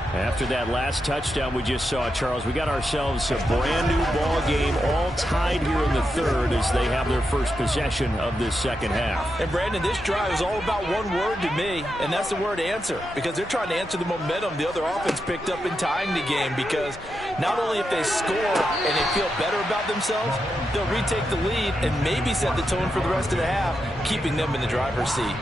After that last touchdown we just saw, Charles, we got ourselves a brand-new ball game, all tied here in the 3rd as they have their first possession of this second half. And, Brandon, this drive is all about one word to me, and that's the word answer, because they're trying to answer the momentum the other offense picked up in tying the game, because not only if they score and they feel better about themselves, they'll retake the lead and maybe set the tone for the rest of the half, keeping them in the driver's seat.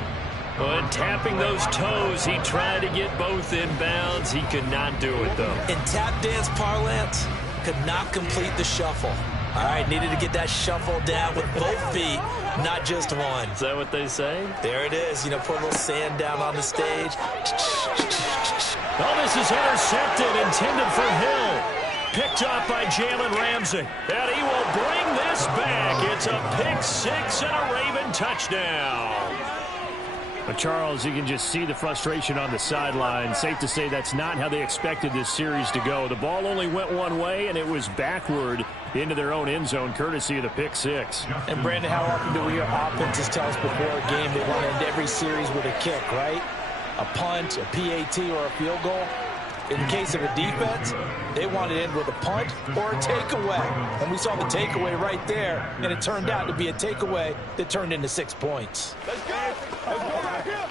And tapping those toes, he tried to get both in bounds. He could not do it, though. In tap dance parlance, could not complete the shuffle. All right, needed to get that shuffle down with both feet, not just one. Is that what they say? There it is. You know, put a little sand down on the stage. Oh, this is intercepted, intended for Hill. Picked up by Jalen Ramsey. And he will bring this back. It's a pick 6 and a Raven touchdown. But Charles, you can just see the frustration on the sideline. Safe to say that's not how they expected this series to go. The ball only went one way, and it was backward into their own end zone, courtesy of the pick 6. And, Brandon, how often do we hear offenses tell us before a game they want to end every series with a kick, right? A punt, a PAT, or a field goal. In the case of a defense, they want to end with a punt or a takeaway. And we saw the takeaway right there, and it turned out to be a takeaway that turned into 6 points. Let's go. Let's go right here.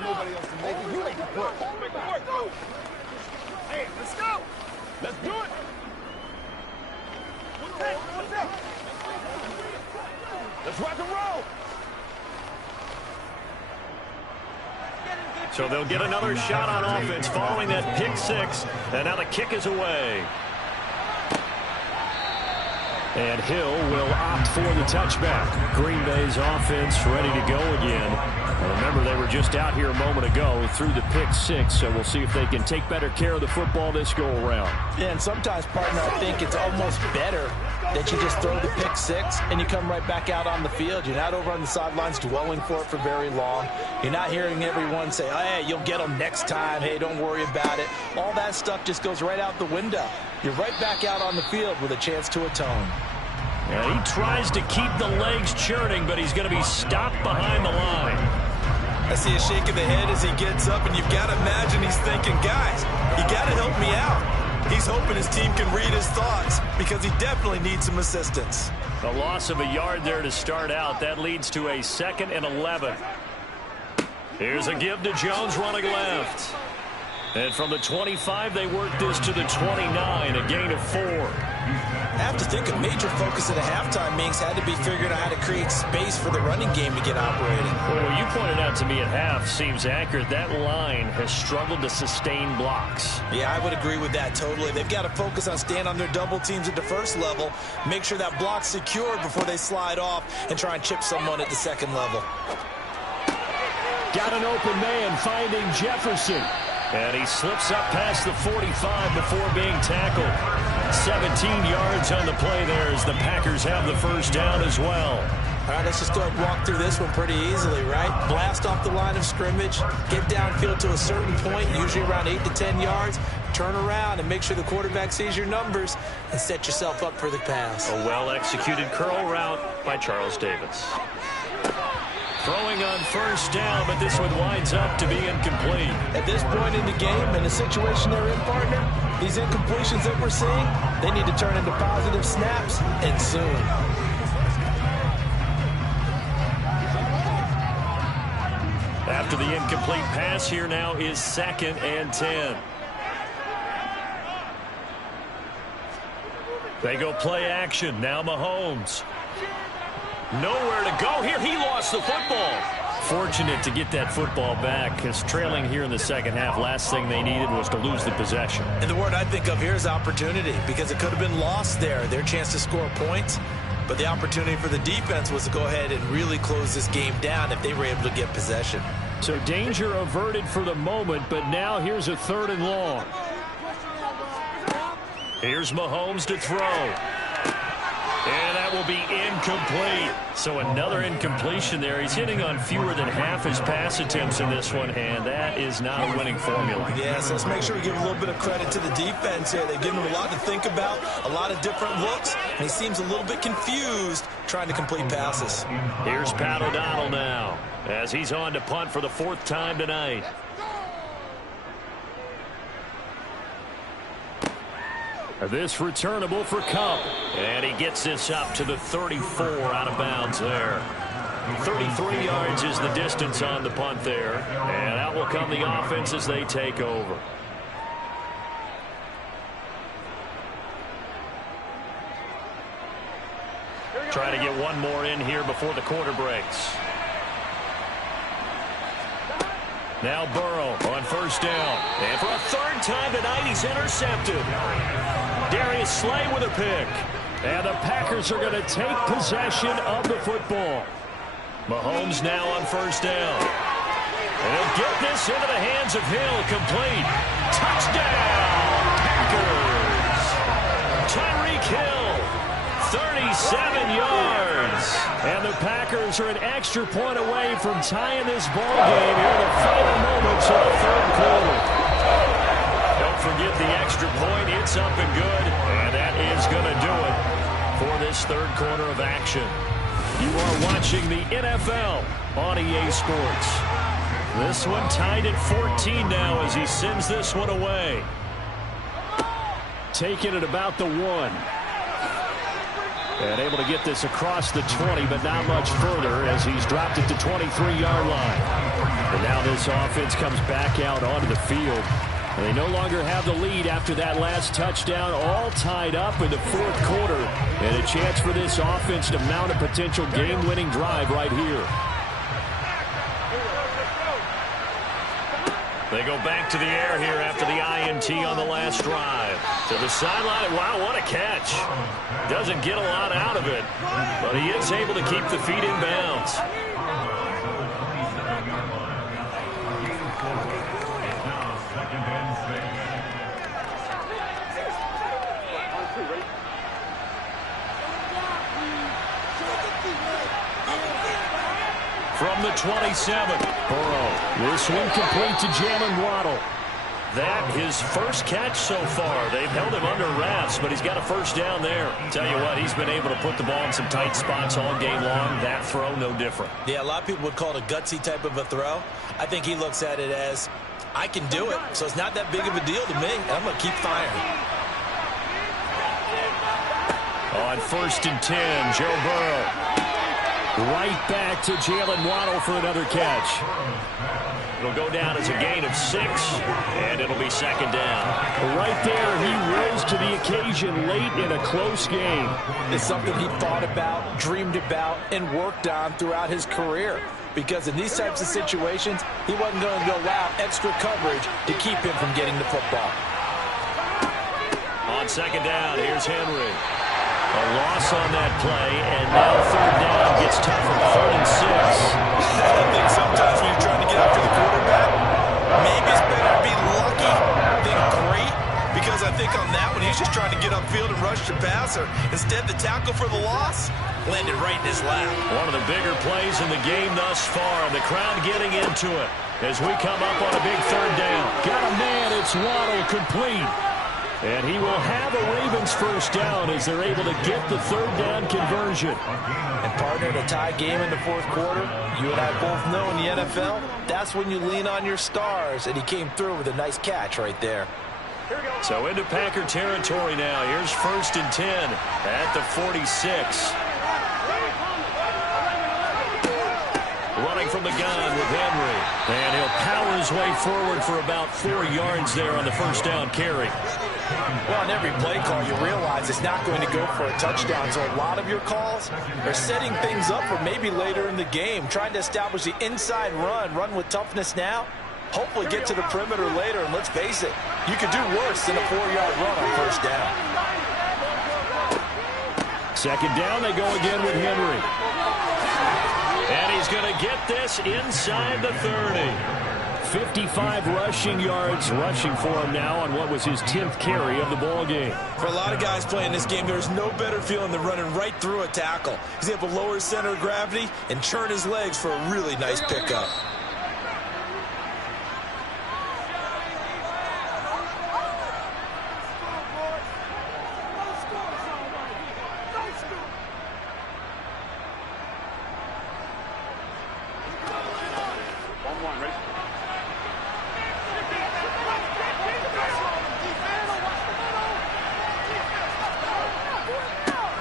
Nobody else to make it. You make it work. Make it work. Hey, let's go. Let's do it. What's up? Let's rock and roll. So they'll get another shot on offense following that pick 6. And now the kick is away. And Hill will opt for the touchback. Green Bay's offense ready to go again. And remember, they were just out here a moment ago through the pick six, so we'll see if they can take better care of the football this go-around. Yeah, and sometimes, partner, I think it's almost better that you just throw the pick six and you come right back out on the field. You're not over on the sidelines dwelling for it for very long. You're not hearing everyone say, hey, you'll get them next time. Hey, don't worry about it. All that stuff just goes right out the window. You're right back out on the field with a chance to atone. Yeah, he tries to keep the legs churning, but he's going to be stopped behind the line. I see a shake of the head as he gets up, and you've got to imagine he's thinking, guys, you got to help me out. He's hoping his team can read his thoughts because he definitely needs some assistance. A loss of a yard there to start out. That leads to a 2nd and 11. Here's a give to Jones running left. And from the 25, they work this to the 29, a gain of 4. I have to think a major focus at a halftime means had to be figuring out how to create space for the running game to get operating. Well, you pointed out to me at half seems accurate. That line has struggled to sustain blocks. Yeah, I would agree with that totally. They've got to focus on staying on their double teams at the first level, make sure that block's secured before they slide off and try and chip someone at the second level. Got an open man finding Jefferson. And he slips up past the 45 before being tackled. 17 yards on the play there as the Packers have the first down as well. All right, let's just go ahead and walk through this one pretty easily, right? Blast off the line of scrimmage, get downfield to a certain point, usually around 8 to 10 yards, turn around and make sure the quarterback sees your numbers and set yourself up for the pass. A well-executed curl route by Charles Davis. Throwing on first down, but this one winds up to be incomplete. At this point in the game, and the situation they're in, partner, these incompletions that we're seeing, they need to turn into positive snaps, and soon. After the incomplete pass, here now is 2nd and 10. They go play action. Now Mahomes. Nowhere to go here. He lost the football. Fortunate to get that football back, because trailing here in the second half, last thing they needed was to lose the possession. And the word I think of here is opportunity, because it could have been lost there, their chance to score points. But the opportunity for the defense was to go ahead and really close this game down if they were able to get possession. So danger averted for the moment, but now here's a 3rd and long. Here's Mahomes to throw. And that will be incomplete. So another incompletion there. He's hitting on fewer than half his pass attempts in this one, and that is not a winning formula. Yeah, so let's make sure we give a little bit of credit to the defense here. They've given him a lot to think about, a lot of different looks, and he seems a little bit confused trying to complete passes. Here's Pat O'Donnell now as he's on to punt for the 4th time tonight. This returnable for Kupp. And he gets this up to the 34 out of bounds there. 33 yards is the distance on the punt there. And out will come the offense as they take over. Trying to get one more in here before the quarter breaks. Now Burrow on first down. And for a 3rd time tonight, he's intercepted. Darius Slay with a pick. And the Packers are going to take possession of the football. Mahomes now on first down. And he'll get this into the hands of Hill. Complete. Touchdown, Packers. Tyreek Hill, 37 yards. And the Packers are an extra point away from tying this ball game here in the final moments of the 3rd quarter. Don't forget the extra point. It's up and good. And that is going to do it for this 3rd quarter of action. You are watching the NFL on EA Sports. This one tied at 14 now as he sends this one away. Taking it about the 1. And able to get this across the 20, but not much further as he's dropped it to 23-yard line. And now this offense comes back out onto the field. And they no longer have the lead after that last touchdown, all tied up in the 4th quarter. And a chance for this offense to mount a potential game-winning drive right here. They go back to the air here after the INT on the last drive. To the sideline. Wow, what a catch. Doesn't get a lot out of it, but he is able to keep the feet in bounds. 27. Burrow. This one complete to Jalen Waddle. That his first catch so far. They've held him under wraps, but he's got a first down there. Tell you what, he's been able to put the ball in some tight spots all game long. That throw, no different. Yeah, a lot of people would call it a gutsy type of a throw. I think he looks at it as, I can do it, so it's not that big of a deal to me, and I'm going to keep firing. On 1st and 10, Joe Burrow. Right back to Jalen Waddle for another catch. It'll go down as a gain of 6, and it'll be second down. Right there, he rose to the occasion late in a close game. It's something he thought about, dreamed about, and worked on throughout his career. Because in these types of situations, he wasn't going to go out extra coverage to keep him from getting the football. On second down, here's Henry. A loss on that play, and now third down gets tougher. 3rd and 6. I think sometimes when you're trying to get after the quarterback, maybe it's better to be lucky than great, because I think on that one, he's just trying to get upfield and rush the passer. Instead, the tackle for the loss landed right in his lap. One of the bigger plays in the game thus far, and the crowd getting into it as we come up on a big third down. Got a man, it's Waddle, complete. And he will have a Ravens first down as they're able to get the third down conversion. And partner, in a tie game in the fourth quarter, you and I both know in the NFL, that's when you lean on your stars, and he came through with a nice catch right there. So into Packer territory now. Here's 1st and 10 at the 46. Running from the gun with Henry. And he'll power his way forward for about 4 yards there on the first down carry. Well, on every play call, you realize it's not going to go for a touchdown. So a lot of your calls are setting things up for maybe later in the game, trying to establish the inside run with toughness now, hopefully get to the perimeter later. And let's face it, you could do worse than a 4-yard run on first down. Second down, they go again with Henry. And he's going to get this inside the 30. 55 rushing yards rushing for him now on what was his 10th carry of the ball game. For a lot of guys playing this game, there's no better feeling than running right through a tackle. He's able to lower his center of gravity and turn his legs for a really nice pickup.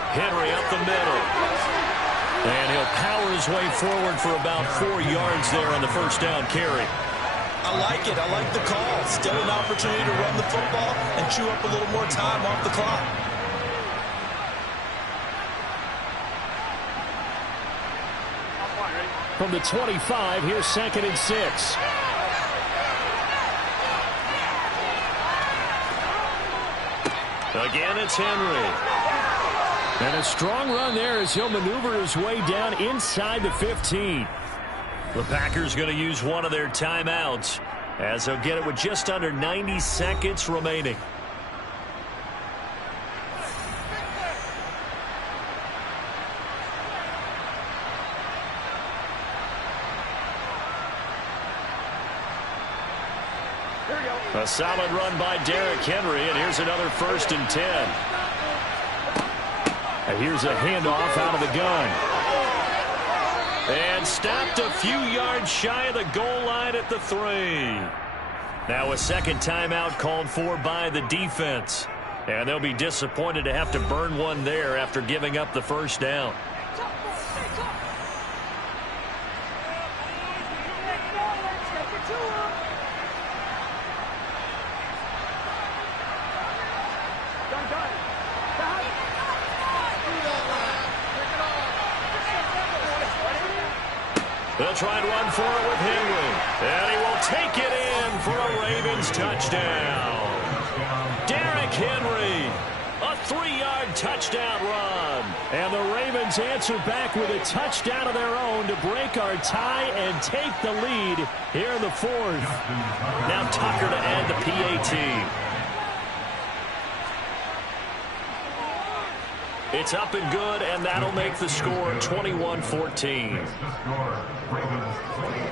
Henry up the middle. And he'll power his way forward for about 4 yards there on the first down carry. I like it. I like the call. Still an opportunity to run the football and chew up a little more time off the clock. From the 25, here's 2nd and 6. Again, it's Henry. And a strong run there as he'll maneuver his way down inside the 15. The Packers going to use one of their timeouts as they'll get it with just under 90 seconds remaining. A solid run by Derrick Henry, and here's another 1st and 10. And here's a handoff out of the gun. And stopped a few yards shy of the goal line at the 3. Now a second timeout called for by the defense. And they'll be disappointed to have to burn one there after giving up the first down. They'll try and run for it with Henry. And he will take it in for a Ravens touchdown. Derrick Henry, a 3-yard touchdown run. And the Ravens answer back with a touchdown of their own to break our tie and take the lead here in the 4th. Now Tucker to add the PAT. It's up and good, and that'll make the score 21-14. The score, Ravens 21,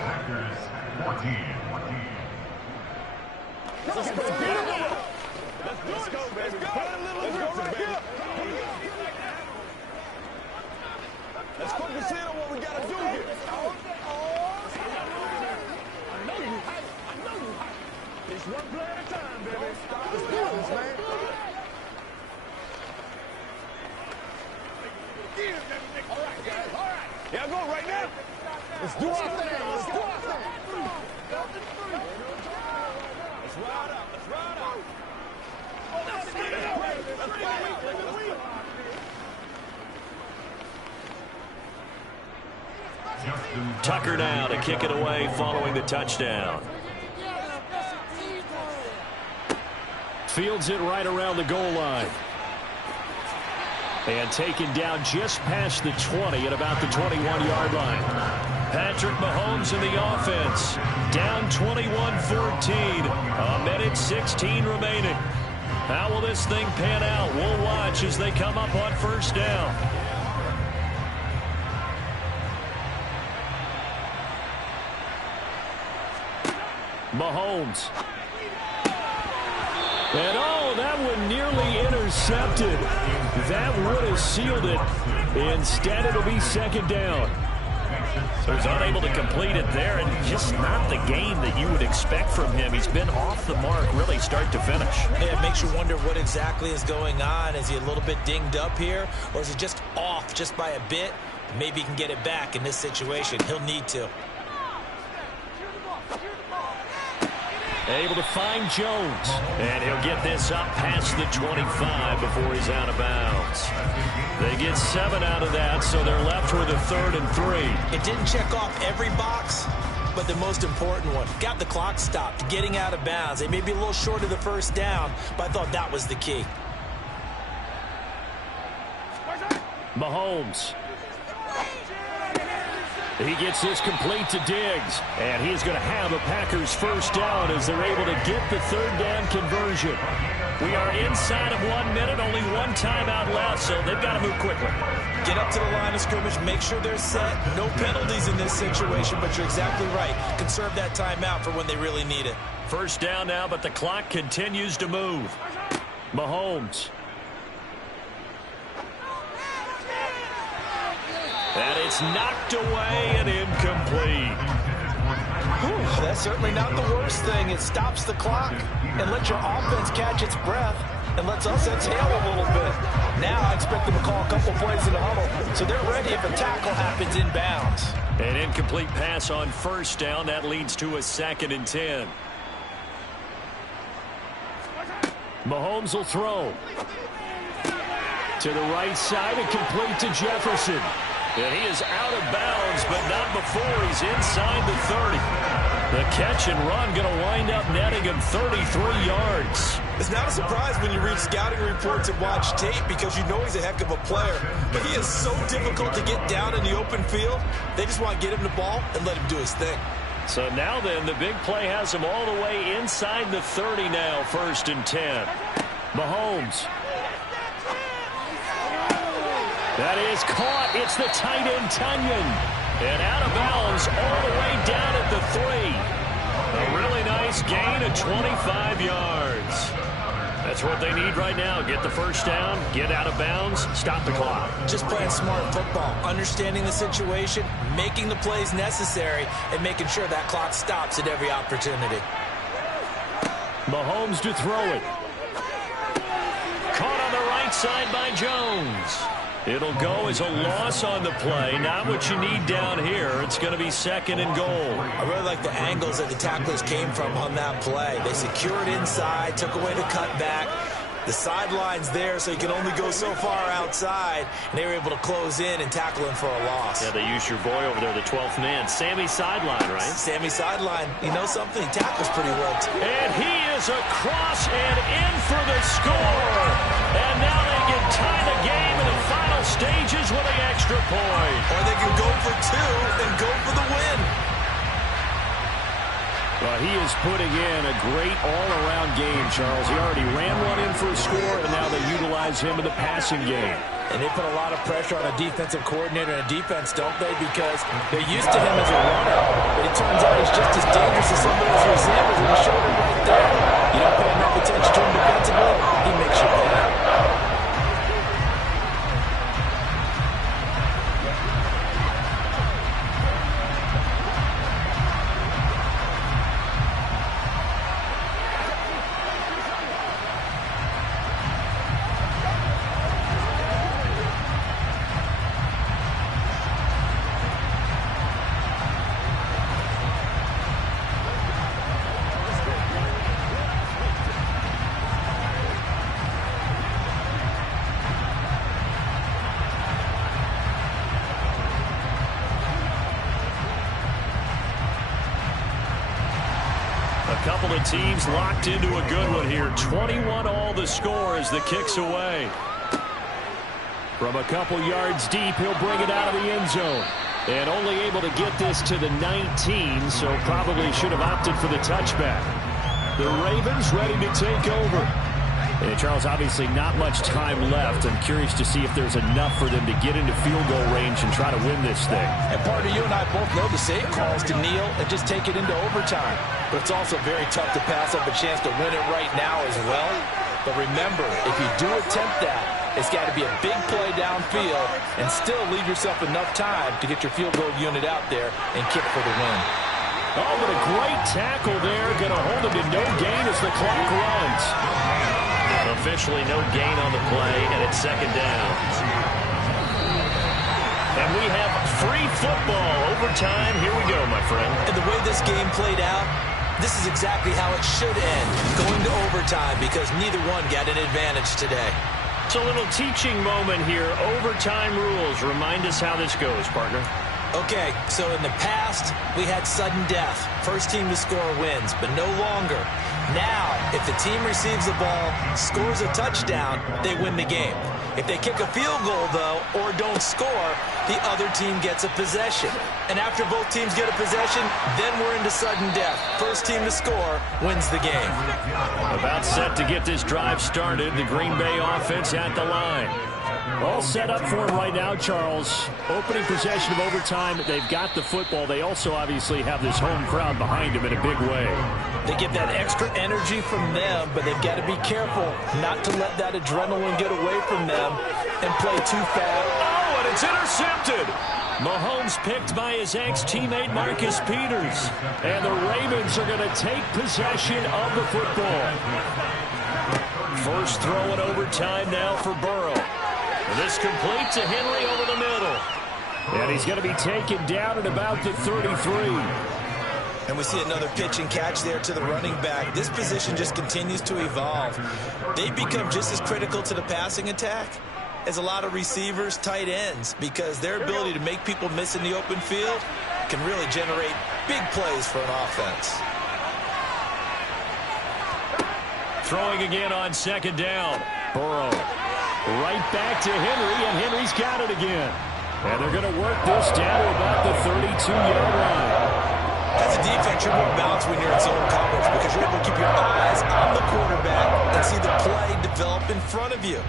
Packers 14. Let's go, baby. Let's go, baby. Let's focus in on what we got to do here. I know you hype. It's one play at a time, baby. Let's do this, man. All right, guys. All right. Yeah, I'm going right now. Let's do our thing. Let's do our thing. Let's ride out. Let's ride out. Let's get it. Let's go. Tucker now to kick it away following the touchdown. Fields it right around the goal line. And taken down just past the 20 at about the 21-yard line. Patrick Mahomes in the offense. Down 21-14. A minute 16 remaining. How will this thing pan out? We'll watch as they come up on first down. Mahomes. And oh, that one nearly intercepted. That would have sealed it. Instead, it'll be second down. So he's unable to complete it there, and just not the game that you would expect from him. He's been off the mark really start to finish. Yeah, it makes you wonder what exactly is going on. Is he a little bit dinged up here, or is he just off just by a bit? Maybe he can get it back in this situation. He'll need to. Able to find Jones. And he'll get this up past the 25 before he's out of bounds. They get 7 out of that, so they're left with a 3rd and 3. It didn't check off every box, but the most important one. Got the clock stopped, getting out of bounds. They may be a little short of the first down, but I thought that was the key. Mahomes. He gets this complete to Diggs, and he's going to have a Packers first down as they're able to get the 3rd down conversion. We are inside of 1 minute, only one timeout left, so they've got to move quickly. Get up to the line of scrimmage, make sure they're set. No penalties in this situation, but you're exactly right. Conserve that timeout for when they really need it. First down now, but the clock continues to move. Mahomes. And it's knocked away and incomplete. Whew, that's certainly not the worst thing. It stops the clock and lets your offense catch its breath and lets us exhale a little bit. Now I expect them to call a couple plays in the huddle, so they're ready if a tackle happens in bounds. An incomplete pass on first down. That leads to a 2nd and 10. Mahomes will throw. To the right side and complete to Jefferson. And he is out of bounds, but not before he's inside the 30. The catch and run going to wind up netting him 33 yards. It's not a surprise when you read scouting reports and watch tape because you know he's a heck of a player. But he is so difficult to get down in the open field. They just want to get him the ball and let him do his thing. So now then, the big play has him all the way inside the 30 now, 1st and 10. Mahomes. That is caught. It's the tight end, Tunyon. And out of bounds all the way down at the 3. A really nice gain of 25 yards. That's what they need right now. Get the first down, get out of bounds, stop the clock. Just playing smart football, understanding the situation, making the plays necessary, and making sure that clock stops at every opportunity. Mahomes to throw it. Caught on the right side by Jones. It'll go as a loss on the play. Not what you need down here. It's going to be 2nd and goal. I really like the angles that the tacklers came from on that play. They secured inside, took away the cutback. The sideline's there, so you can only go so far outside. And they were able to close in and tackle him for a loss. Yeah, they used your boy over there, the 12th man. Sammy Sideline, right? Sammy Sideline. You know something? He tackles pretty well, too. And he is across and in for the score. And now they can tie the game in the final stages with an extra point. Or they can go for 2 and go for the win. Well, he is putting in a great all-around game, Charles. He already ran one in for a score, and now they utilize him in the passing game. And they put a lot of pressure on a defensive coordinator and a defense, don't they? Because they're used to him as a runner. But it turns out he's just as dangerous as some of those receivers, and he showed it right there. You don't pay enough attention to him defensively, he makes you pay. Couple of teams locked into a good one here. 21 all the score as the kick's away. From a couple yards deep, he'll bring it out of the end zone. And only able to get this to the 19, so probably should have opted for the touchback. The Ravens ready to take over. And Charles, obviously not much time left. I'm curious to see if there's enough for them to get into field goal range and try to win this thing. And partner, you and I both know the same calls to kneel and just take it into overtime. But it's also very tough to pass up a chance to win it right now as well. But remember, if you do attempt that, it's got to be a big play downfield and still leave yourself enough time to get your field goal unit out there and kick for the win. Oh, but a great tackle there. Going to hold him to no gain as the clock runs. Officially no gain on the play, and it's second down. And we have free football overtime. Here we go, my friend. And the way this game played out, this is exactly how it should end, going to overtime, because neither one got an advantage today. It's a little teaching moment here. Overtime rules. Remind us how this goes, partner. Okay, so in the past, we had sudden death. First team to score wins, but no longer. Now, if the team receives the ball, scores a touchdown, they win the game. If they kick a field goal, though, or don't score, the other team gets a possession. And after both teams get a possession, then we're into sudden death. First team to score wins the game. About set to get this drive started. The Green Bay offense at the line. All set up for him right now, Charles. Opening possession of overtime. They've got the football. They also obviously have this home crowd behind them in a big way. They get that extra energy from them, but they've got to be careful not to let that adrenaline get away from them and play too fast. Oh, and it's intercepted. Mahomes picked by his ex-teammate Marcus Peters. And the Ravens are going to take possession of the football. First throw in overtime now for Burrow. This complete to Henry over the middle. And he's going to be taken down at about the 33. And we see another pitch and catch there to the running back. This position just continues to evolve. They become just as critical to the passing attack as a lot of receivers, tight ends, because their ability to make people miss in the open field can really generate big plays for an offense. Throwing again on second down. Burrow right back to Henry, and Henry's got it again. And they're going to work this down to about the 32-yard line. As a defense, you're more balanced when you're in zone coverage because you're able to keep your eyes on the quarterback and see the play develop in front of you.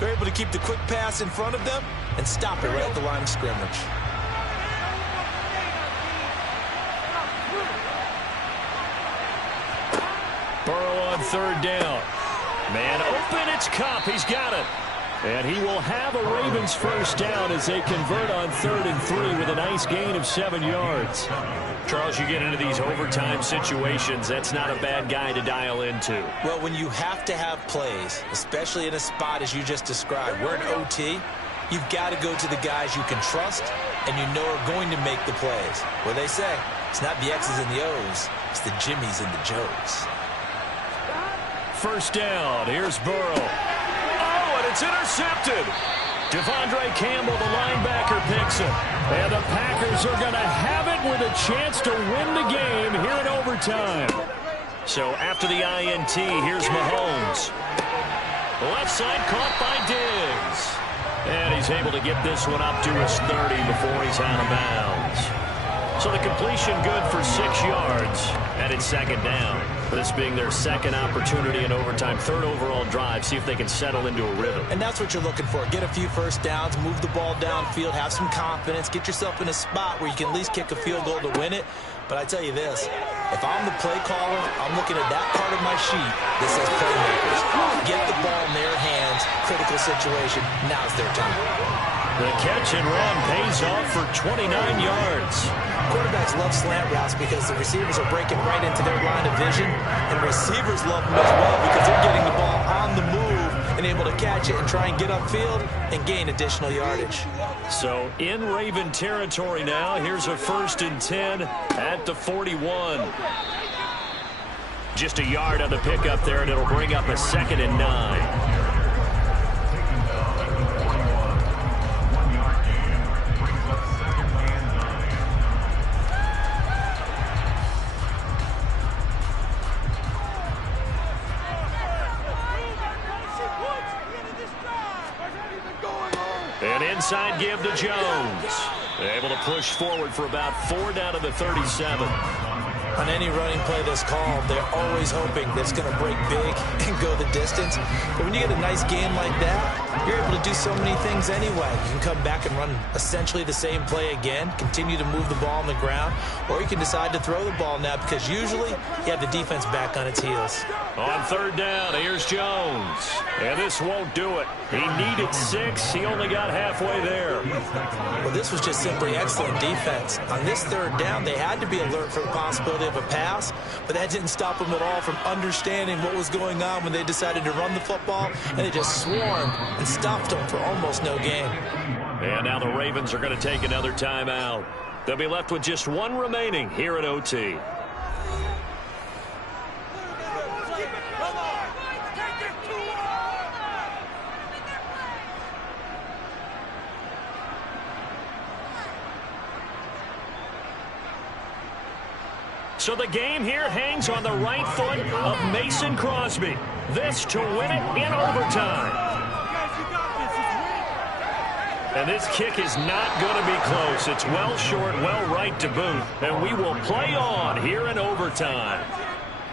You're able to keep the quick pass in front of them and stop it right at the line of scrimmage. Burrow on third down. Man open, it's Kupp. He's got it. And he will have a Ravens first down as they convert on 3rd and 3 with a nice gain of 7 yards. Charles, you get into these overtime situations, that's not a bad guy to dial into. Well, when you have to have plays, especially in a spot as you just described, we're in OT, you've got to go to the guys you can trust and you know are going to make the plays. What they say, it's not the X's and the O's, it's the Jimmies and the Joes. First down, here's Burrow. Oh, and it's intercepted. Devondre Campbell, the linebacker, picks him. And the Packers are going to have it with a chance to win the game here in overtime. So after the INT, here's Mahomes. Left side caught by Diggs. And he's able to get this one up to his 30 before he's out of bounds. So the completion good for 6 yards. And it's second down. This being their second opportunity in overtime, third overall drive. See if they can settle into a rhythm. And that's what you're looking for. Get a few first downs, move the ball downfield, have some confidence, get yourself in a spot where you can at least kick a field goal to win it. But I tell you this, if I'm the play caller, I'm looking at that part of my sheet that says playmakers. Get the ball in their hands, critical situation, now's their time. The catch and run pays off for 29 yards. Quarterbacks love slant routes because the receivers are breaking right into their line of vision, and receivers love them as well because they're getting the ball on the move and able to catch it and try and get upfield and gain additional yardage. So in Raven territory now, here's a 1st and 10 at the 41. Just a yard on the pickup there, and it'll bring up a 2nd and 9. An inside give to Jones. Able to push forward for about 4 down to the 37. On any running play that's called, they're always hoping that it's going to break big and go the distance. But when you get a nice game like that, you're able to do so many things anyway. You can come back and run essentially the same play again, continue to move the ball on the ground, or you can decide to throw the ball now because usually you have the defense back on its heels. On 3rd down, here's Jones. And this won't do it. He needed 6. He only got halfway there. Well, this was just simply excellent defense. On this 3rd down, they had to be alert for the possibility of a pass, but that didn't stop them at all from understanding what was going on when they decided to run the football, and they just swarmed and stopped them for almost no gain. And now the Ravens are going to take another timeout. They'll be left with just 1 remaining here at OT. So the game here hangs on the right foot of Mason Crosby. This to win it in overtime. And this kick is not going to be close. It's well short, well right to boot. And we will play on here in overtime.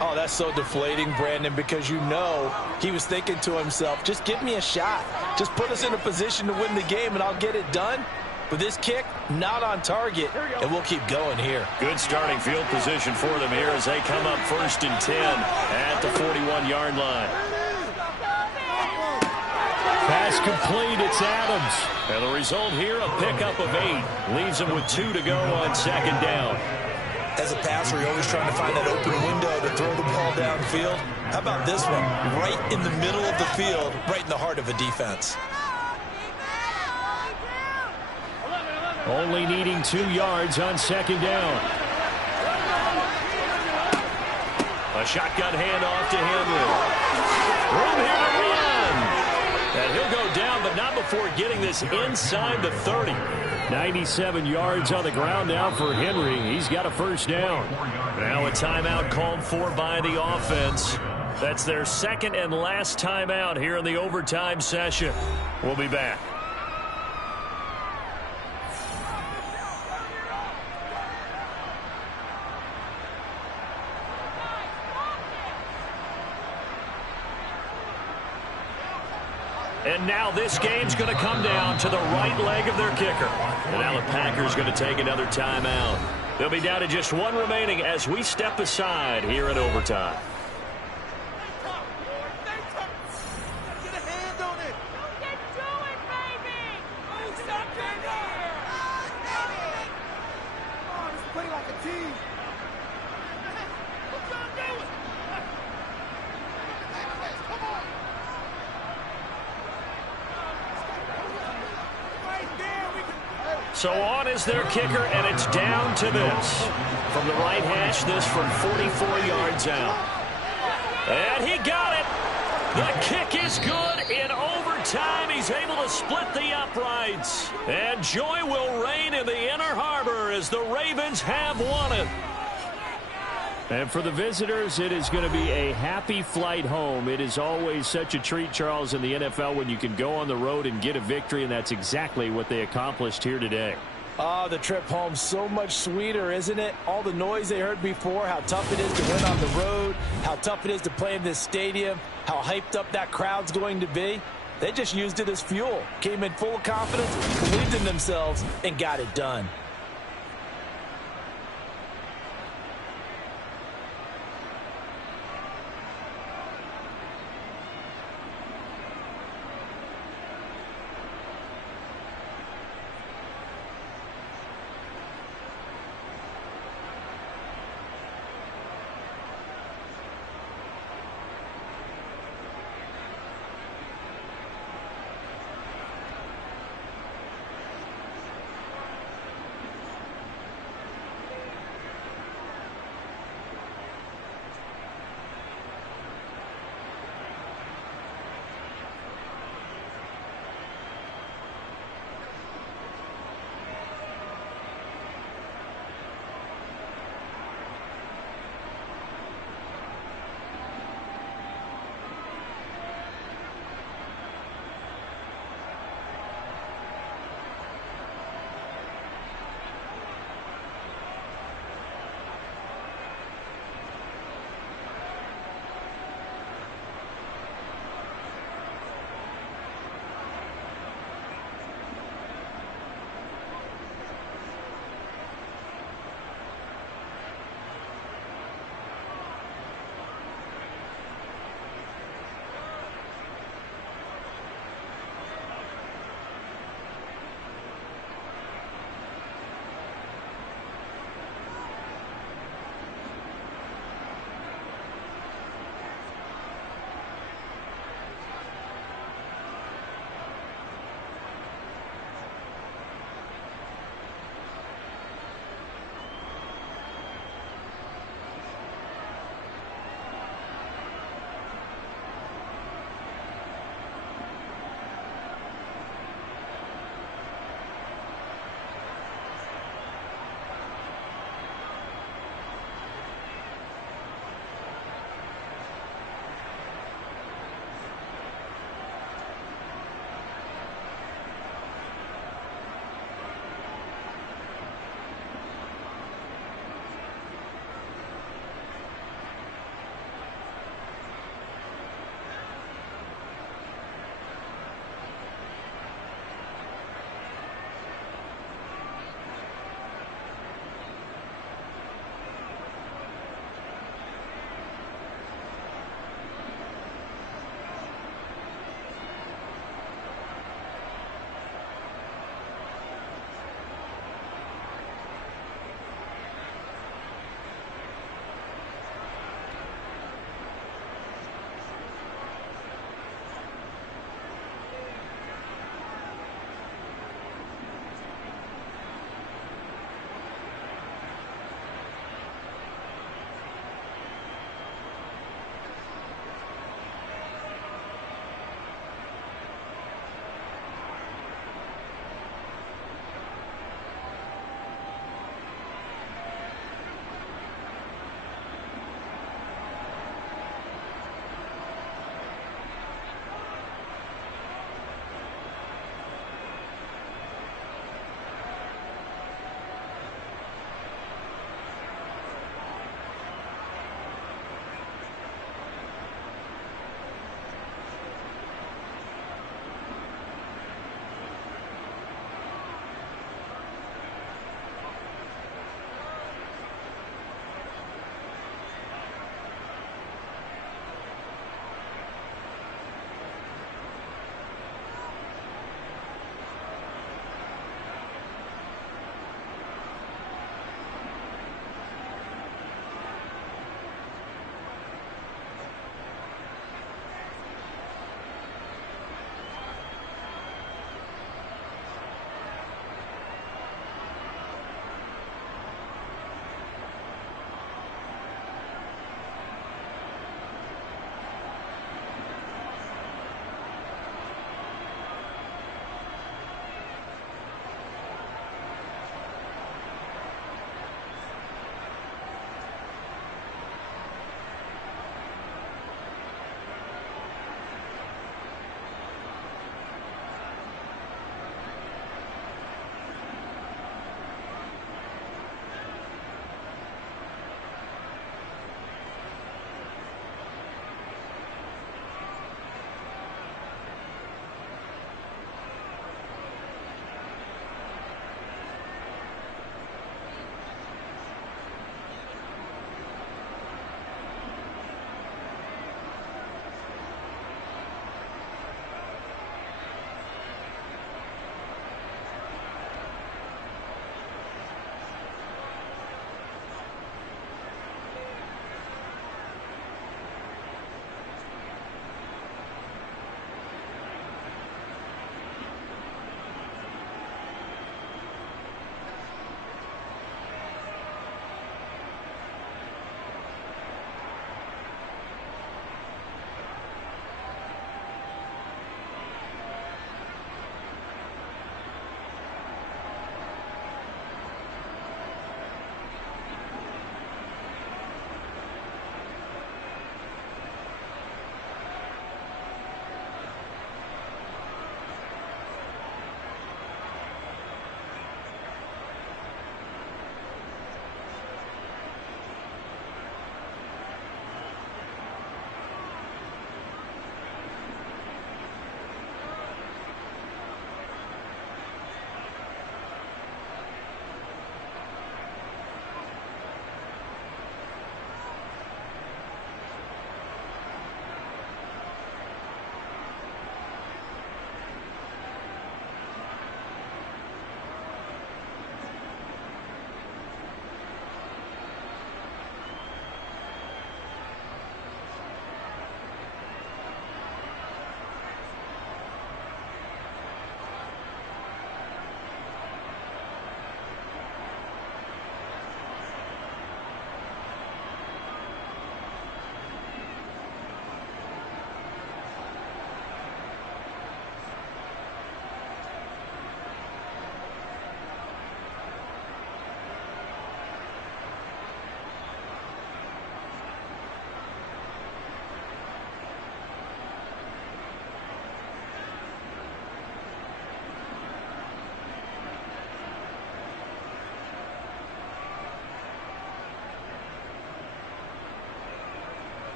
Oh, that's so deflating, Brandon, because you know he was thinking to himself, just give me a shot. Just put us in a position to win the game and I'll get it done. But this kick, not on target, and we'll keep going here. Good starting field position for them here as they come up 1st and 10 at the 41-yard line. Pass complete, it's Adams. And the result here, a pickup of 8. Leaves them with 2 to go on 2nd down. As a passer, you're always trying to find that open window to throw the ball downfield. How about this one? Right in the middle of the field, right in the heart of a defense. Only needing 2 yards on 2nd down. A shotgun handoff to Henry. Room here to run. And he'll go down, but not before getting this inside the 30. 97 yards on the ground now for Henry. He's got a 1st down. Now a timeout called for by the offense. That's their 2nd and last timeout here in the overtime session. We'll be back. And now this game's going to come down to the right leg of their kicker. And now the Packers going to take another timeout. They'll be down to just 1 remaining as we step aside here in overtime. So on is their kicker, and it's down to this. From the right hash, this from 44 yards out. And he got it. The kick is good in overtime. He's able to split the uprights. And joy will reign in the Inner Harbor as the Ravens have won it. And for the visitors, it is going to be a happy flight home. It is always such a treat, Charles, in the NFL when you can go on the road and get a victory, and that's exactly what they accomplished here today. Oh, the trip home so much sweeter, isn't it? All the noise they heard before, how tough it is to win on the road, how tough it is to play in this stadium, how hyped up that crowd's going to be. They just used it as fuel, came in full of confidence, believed in themselves, and got it done.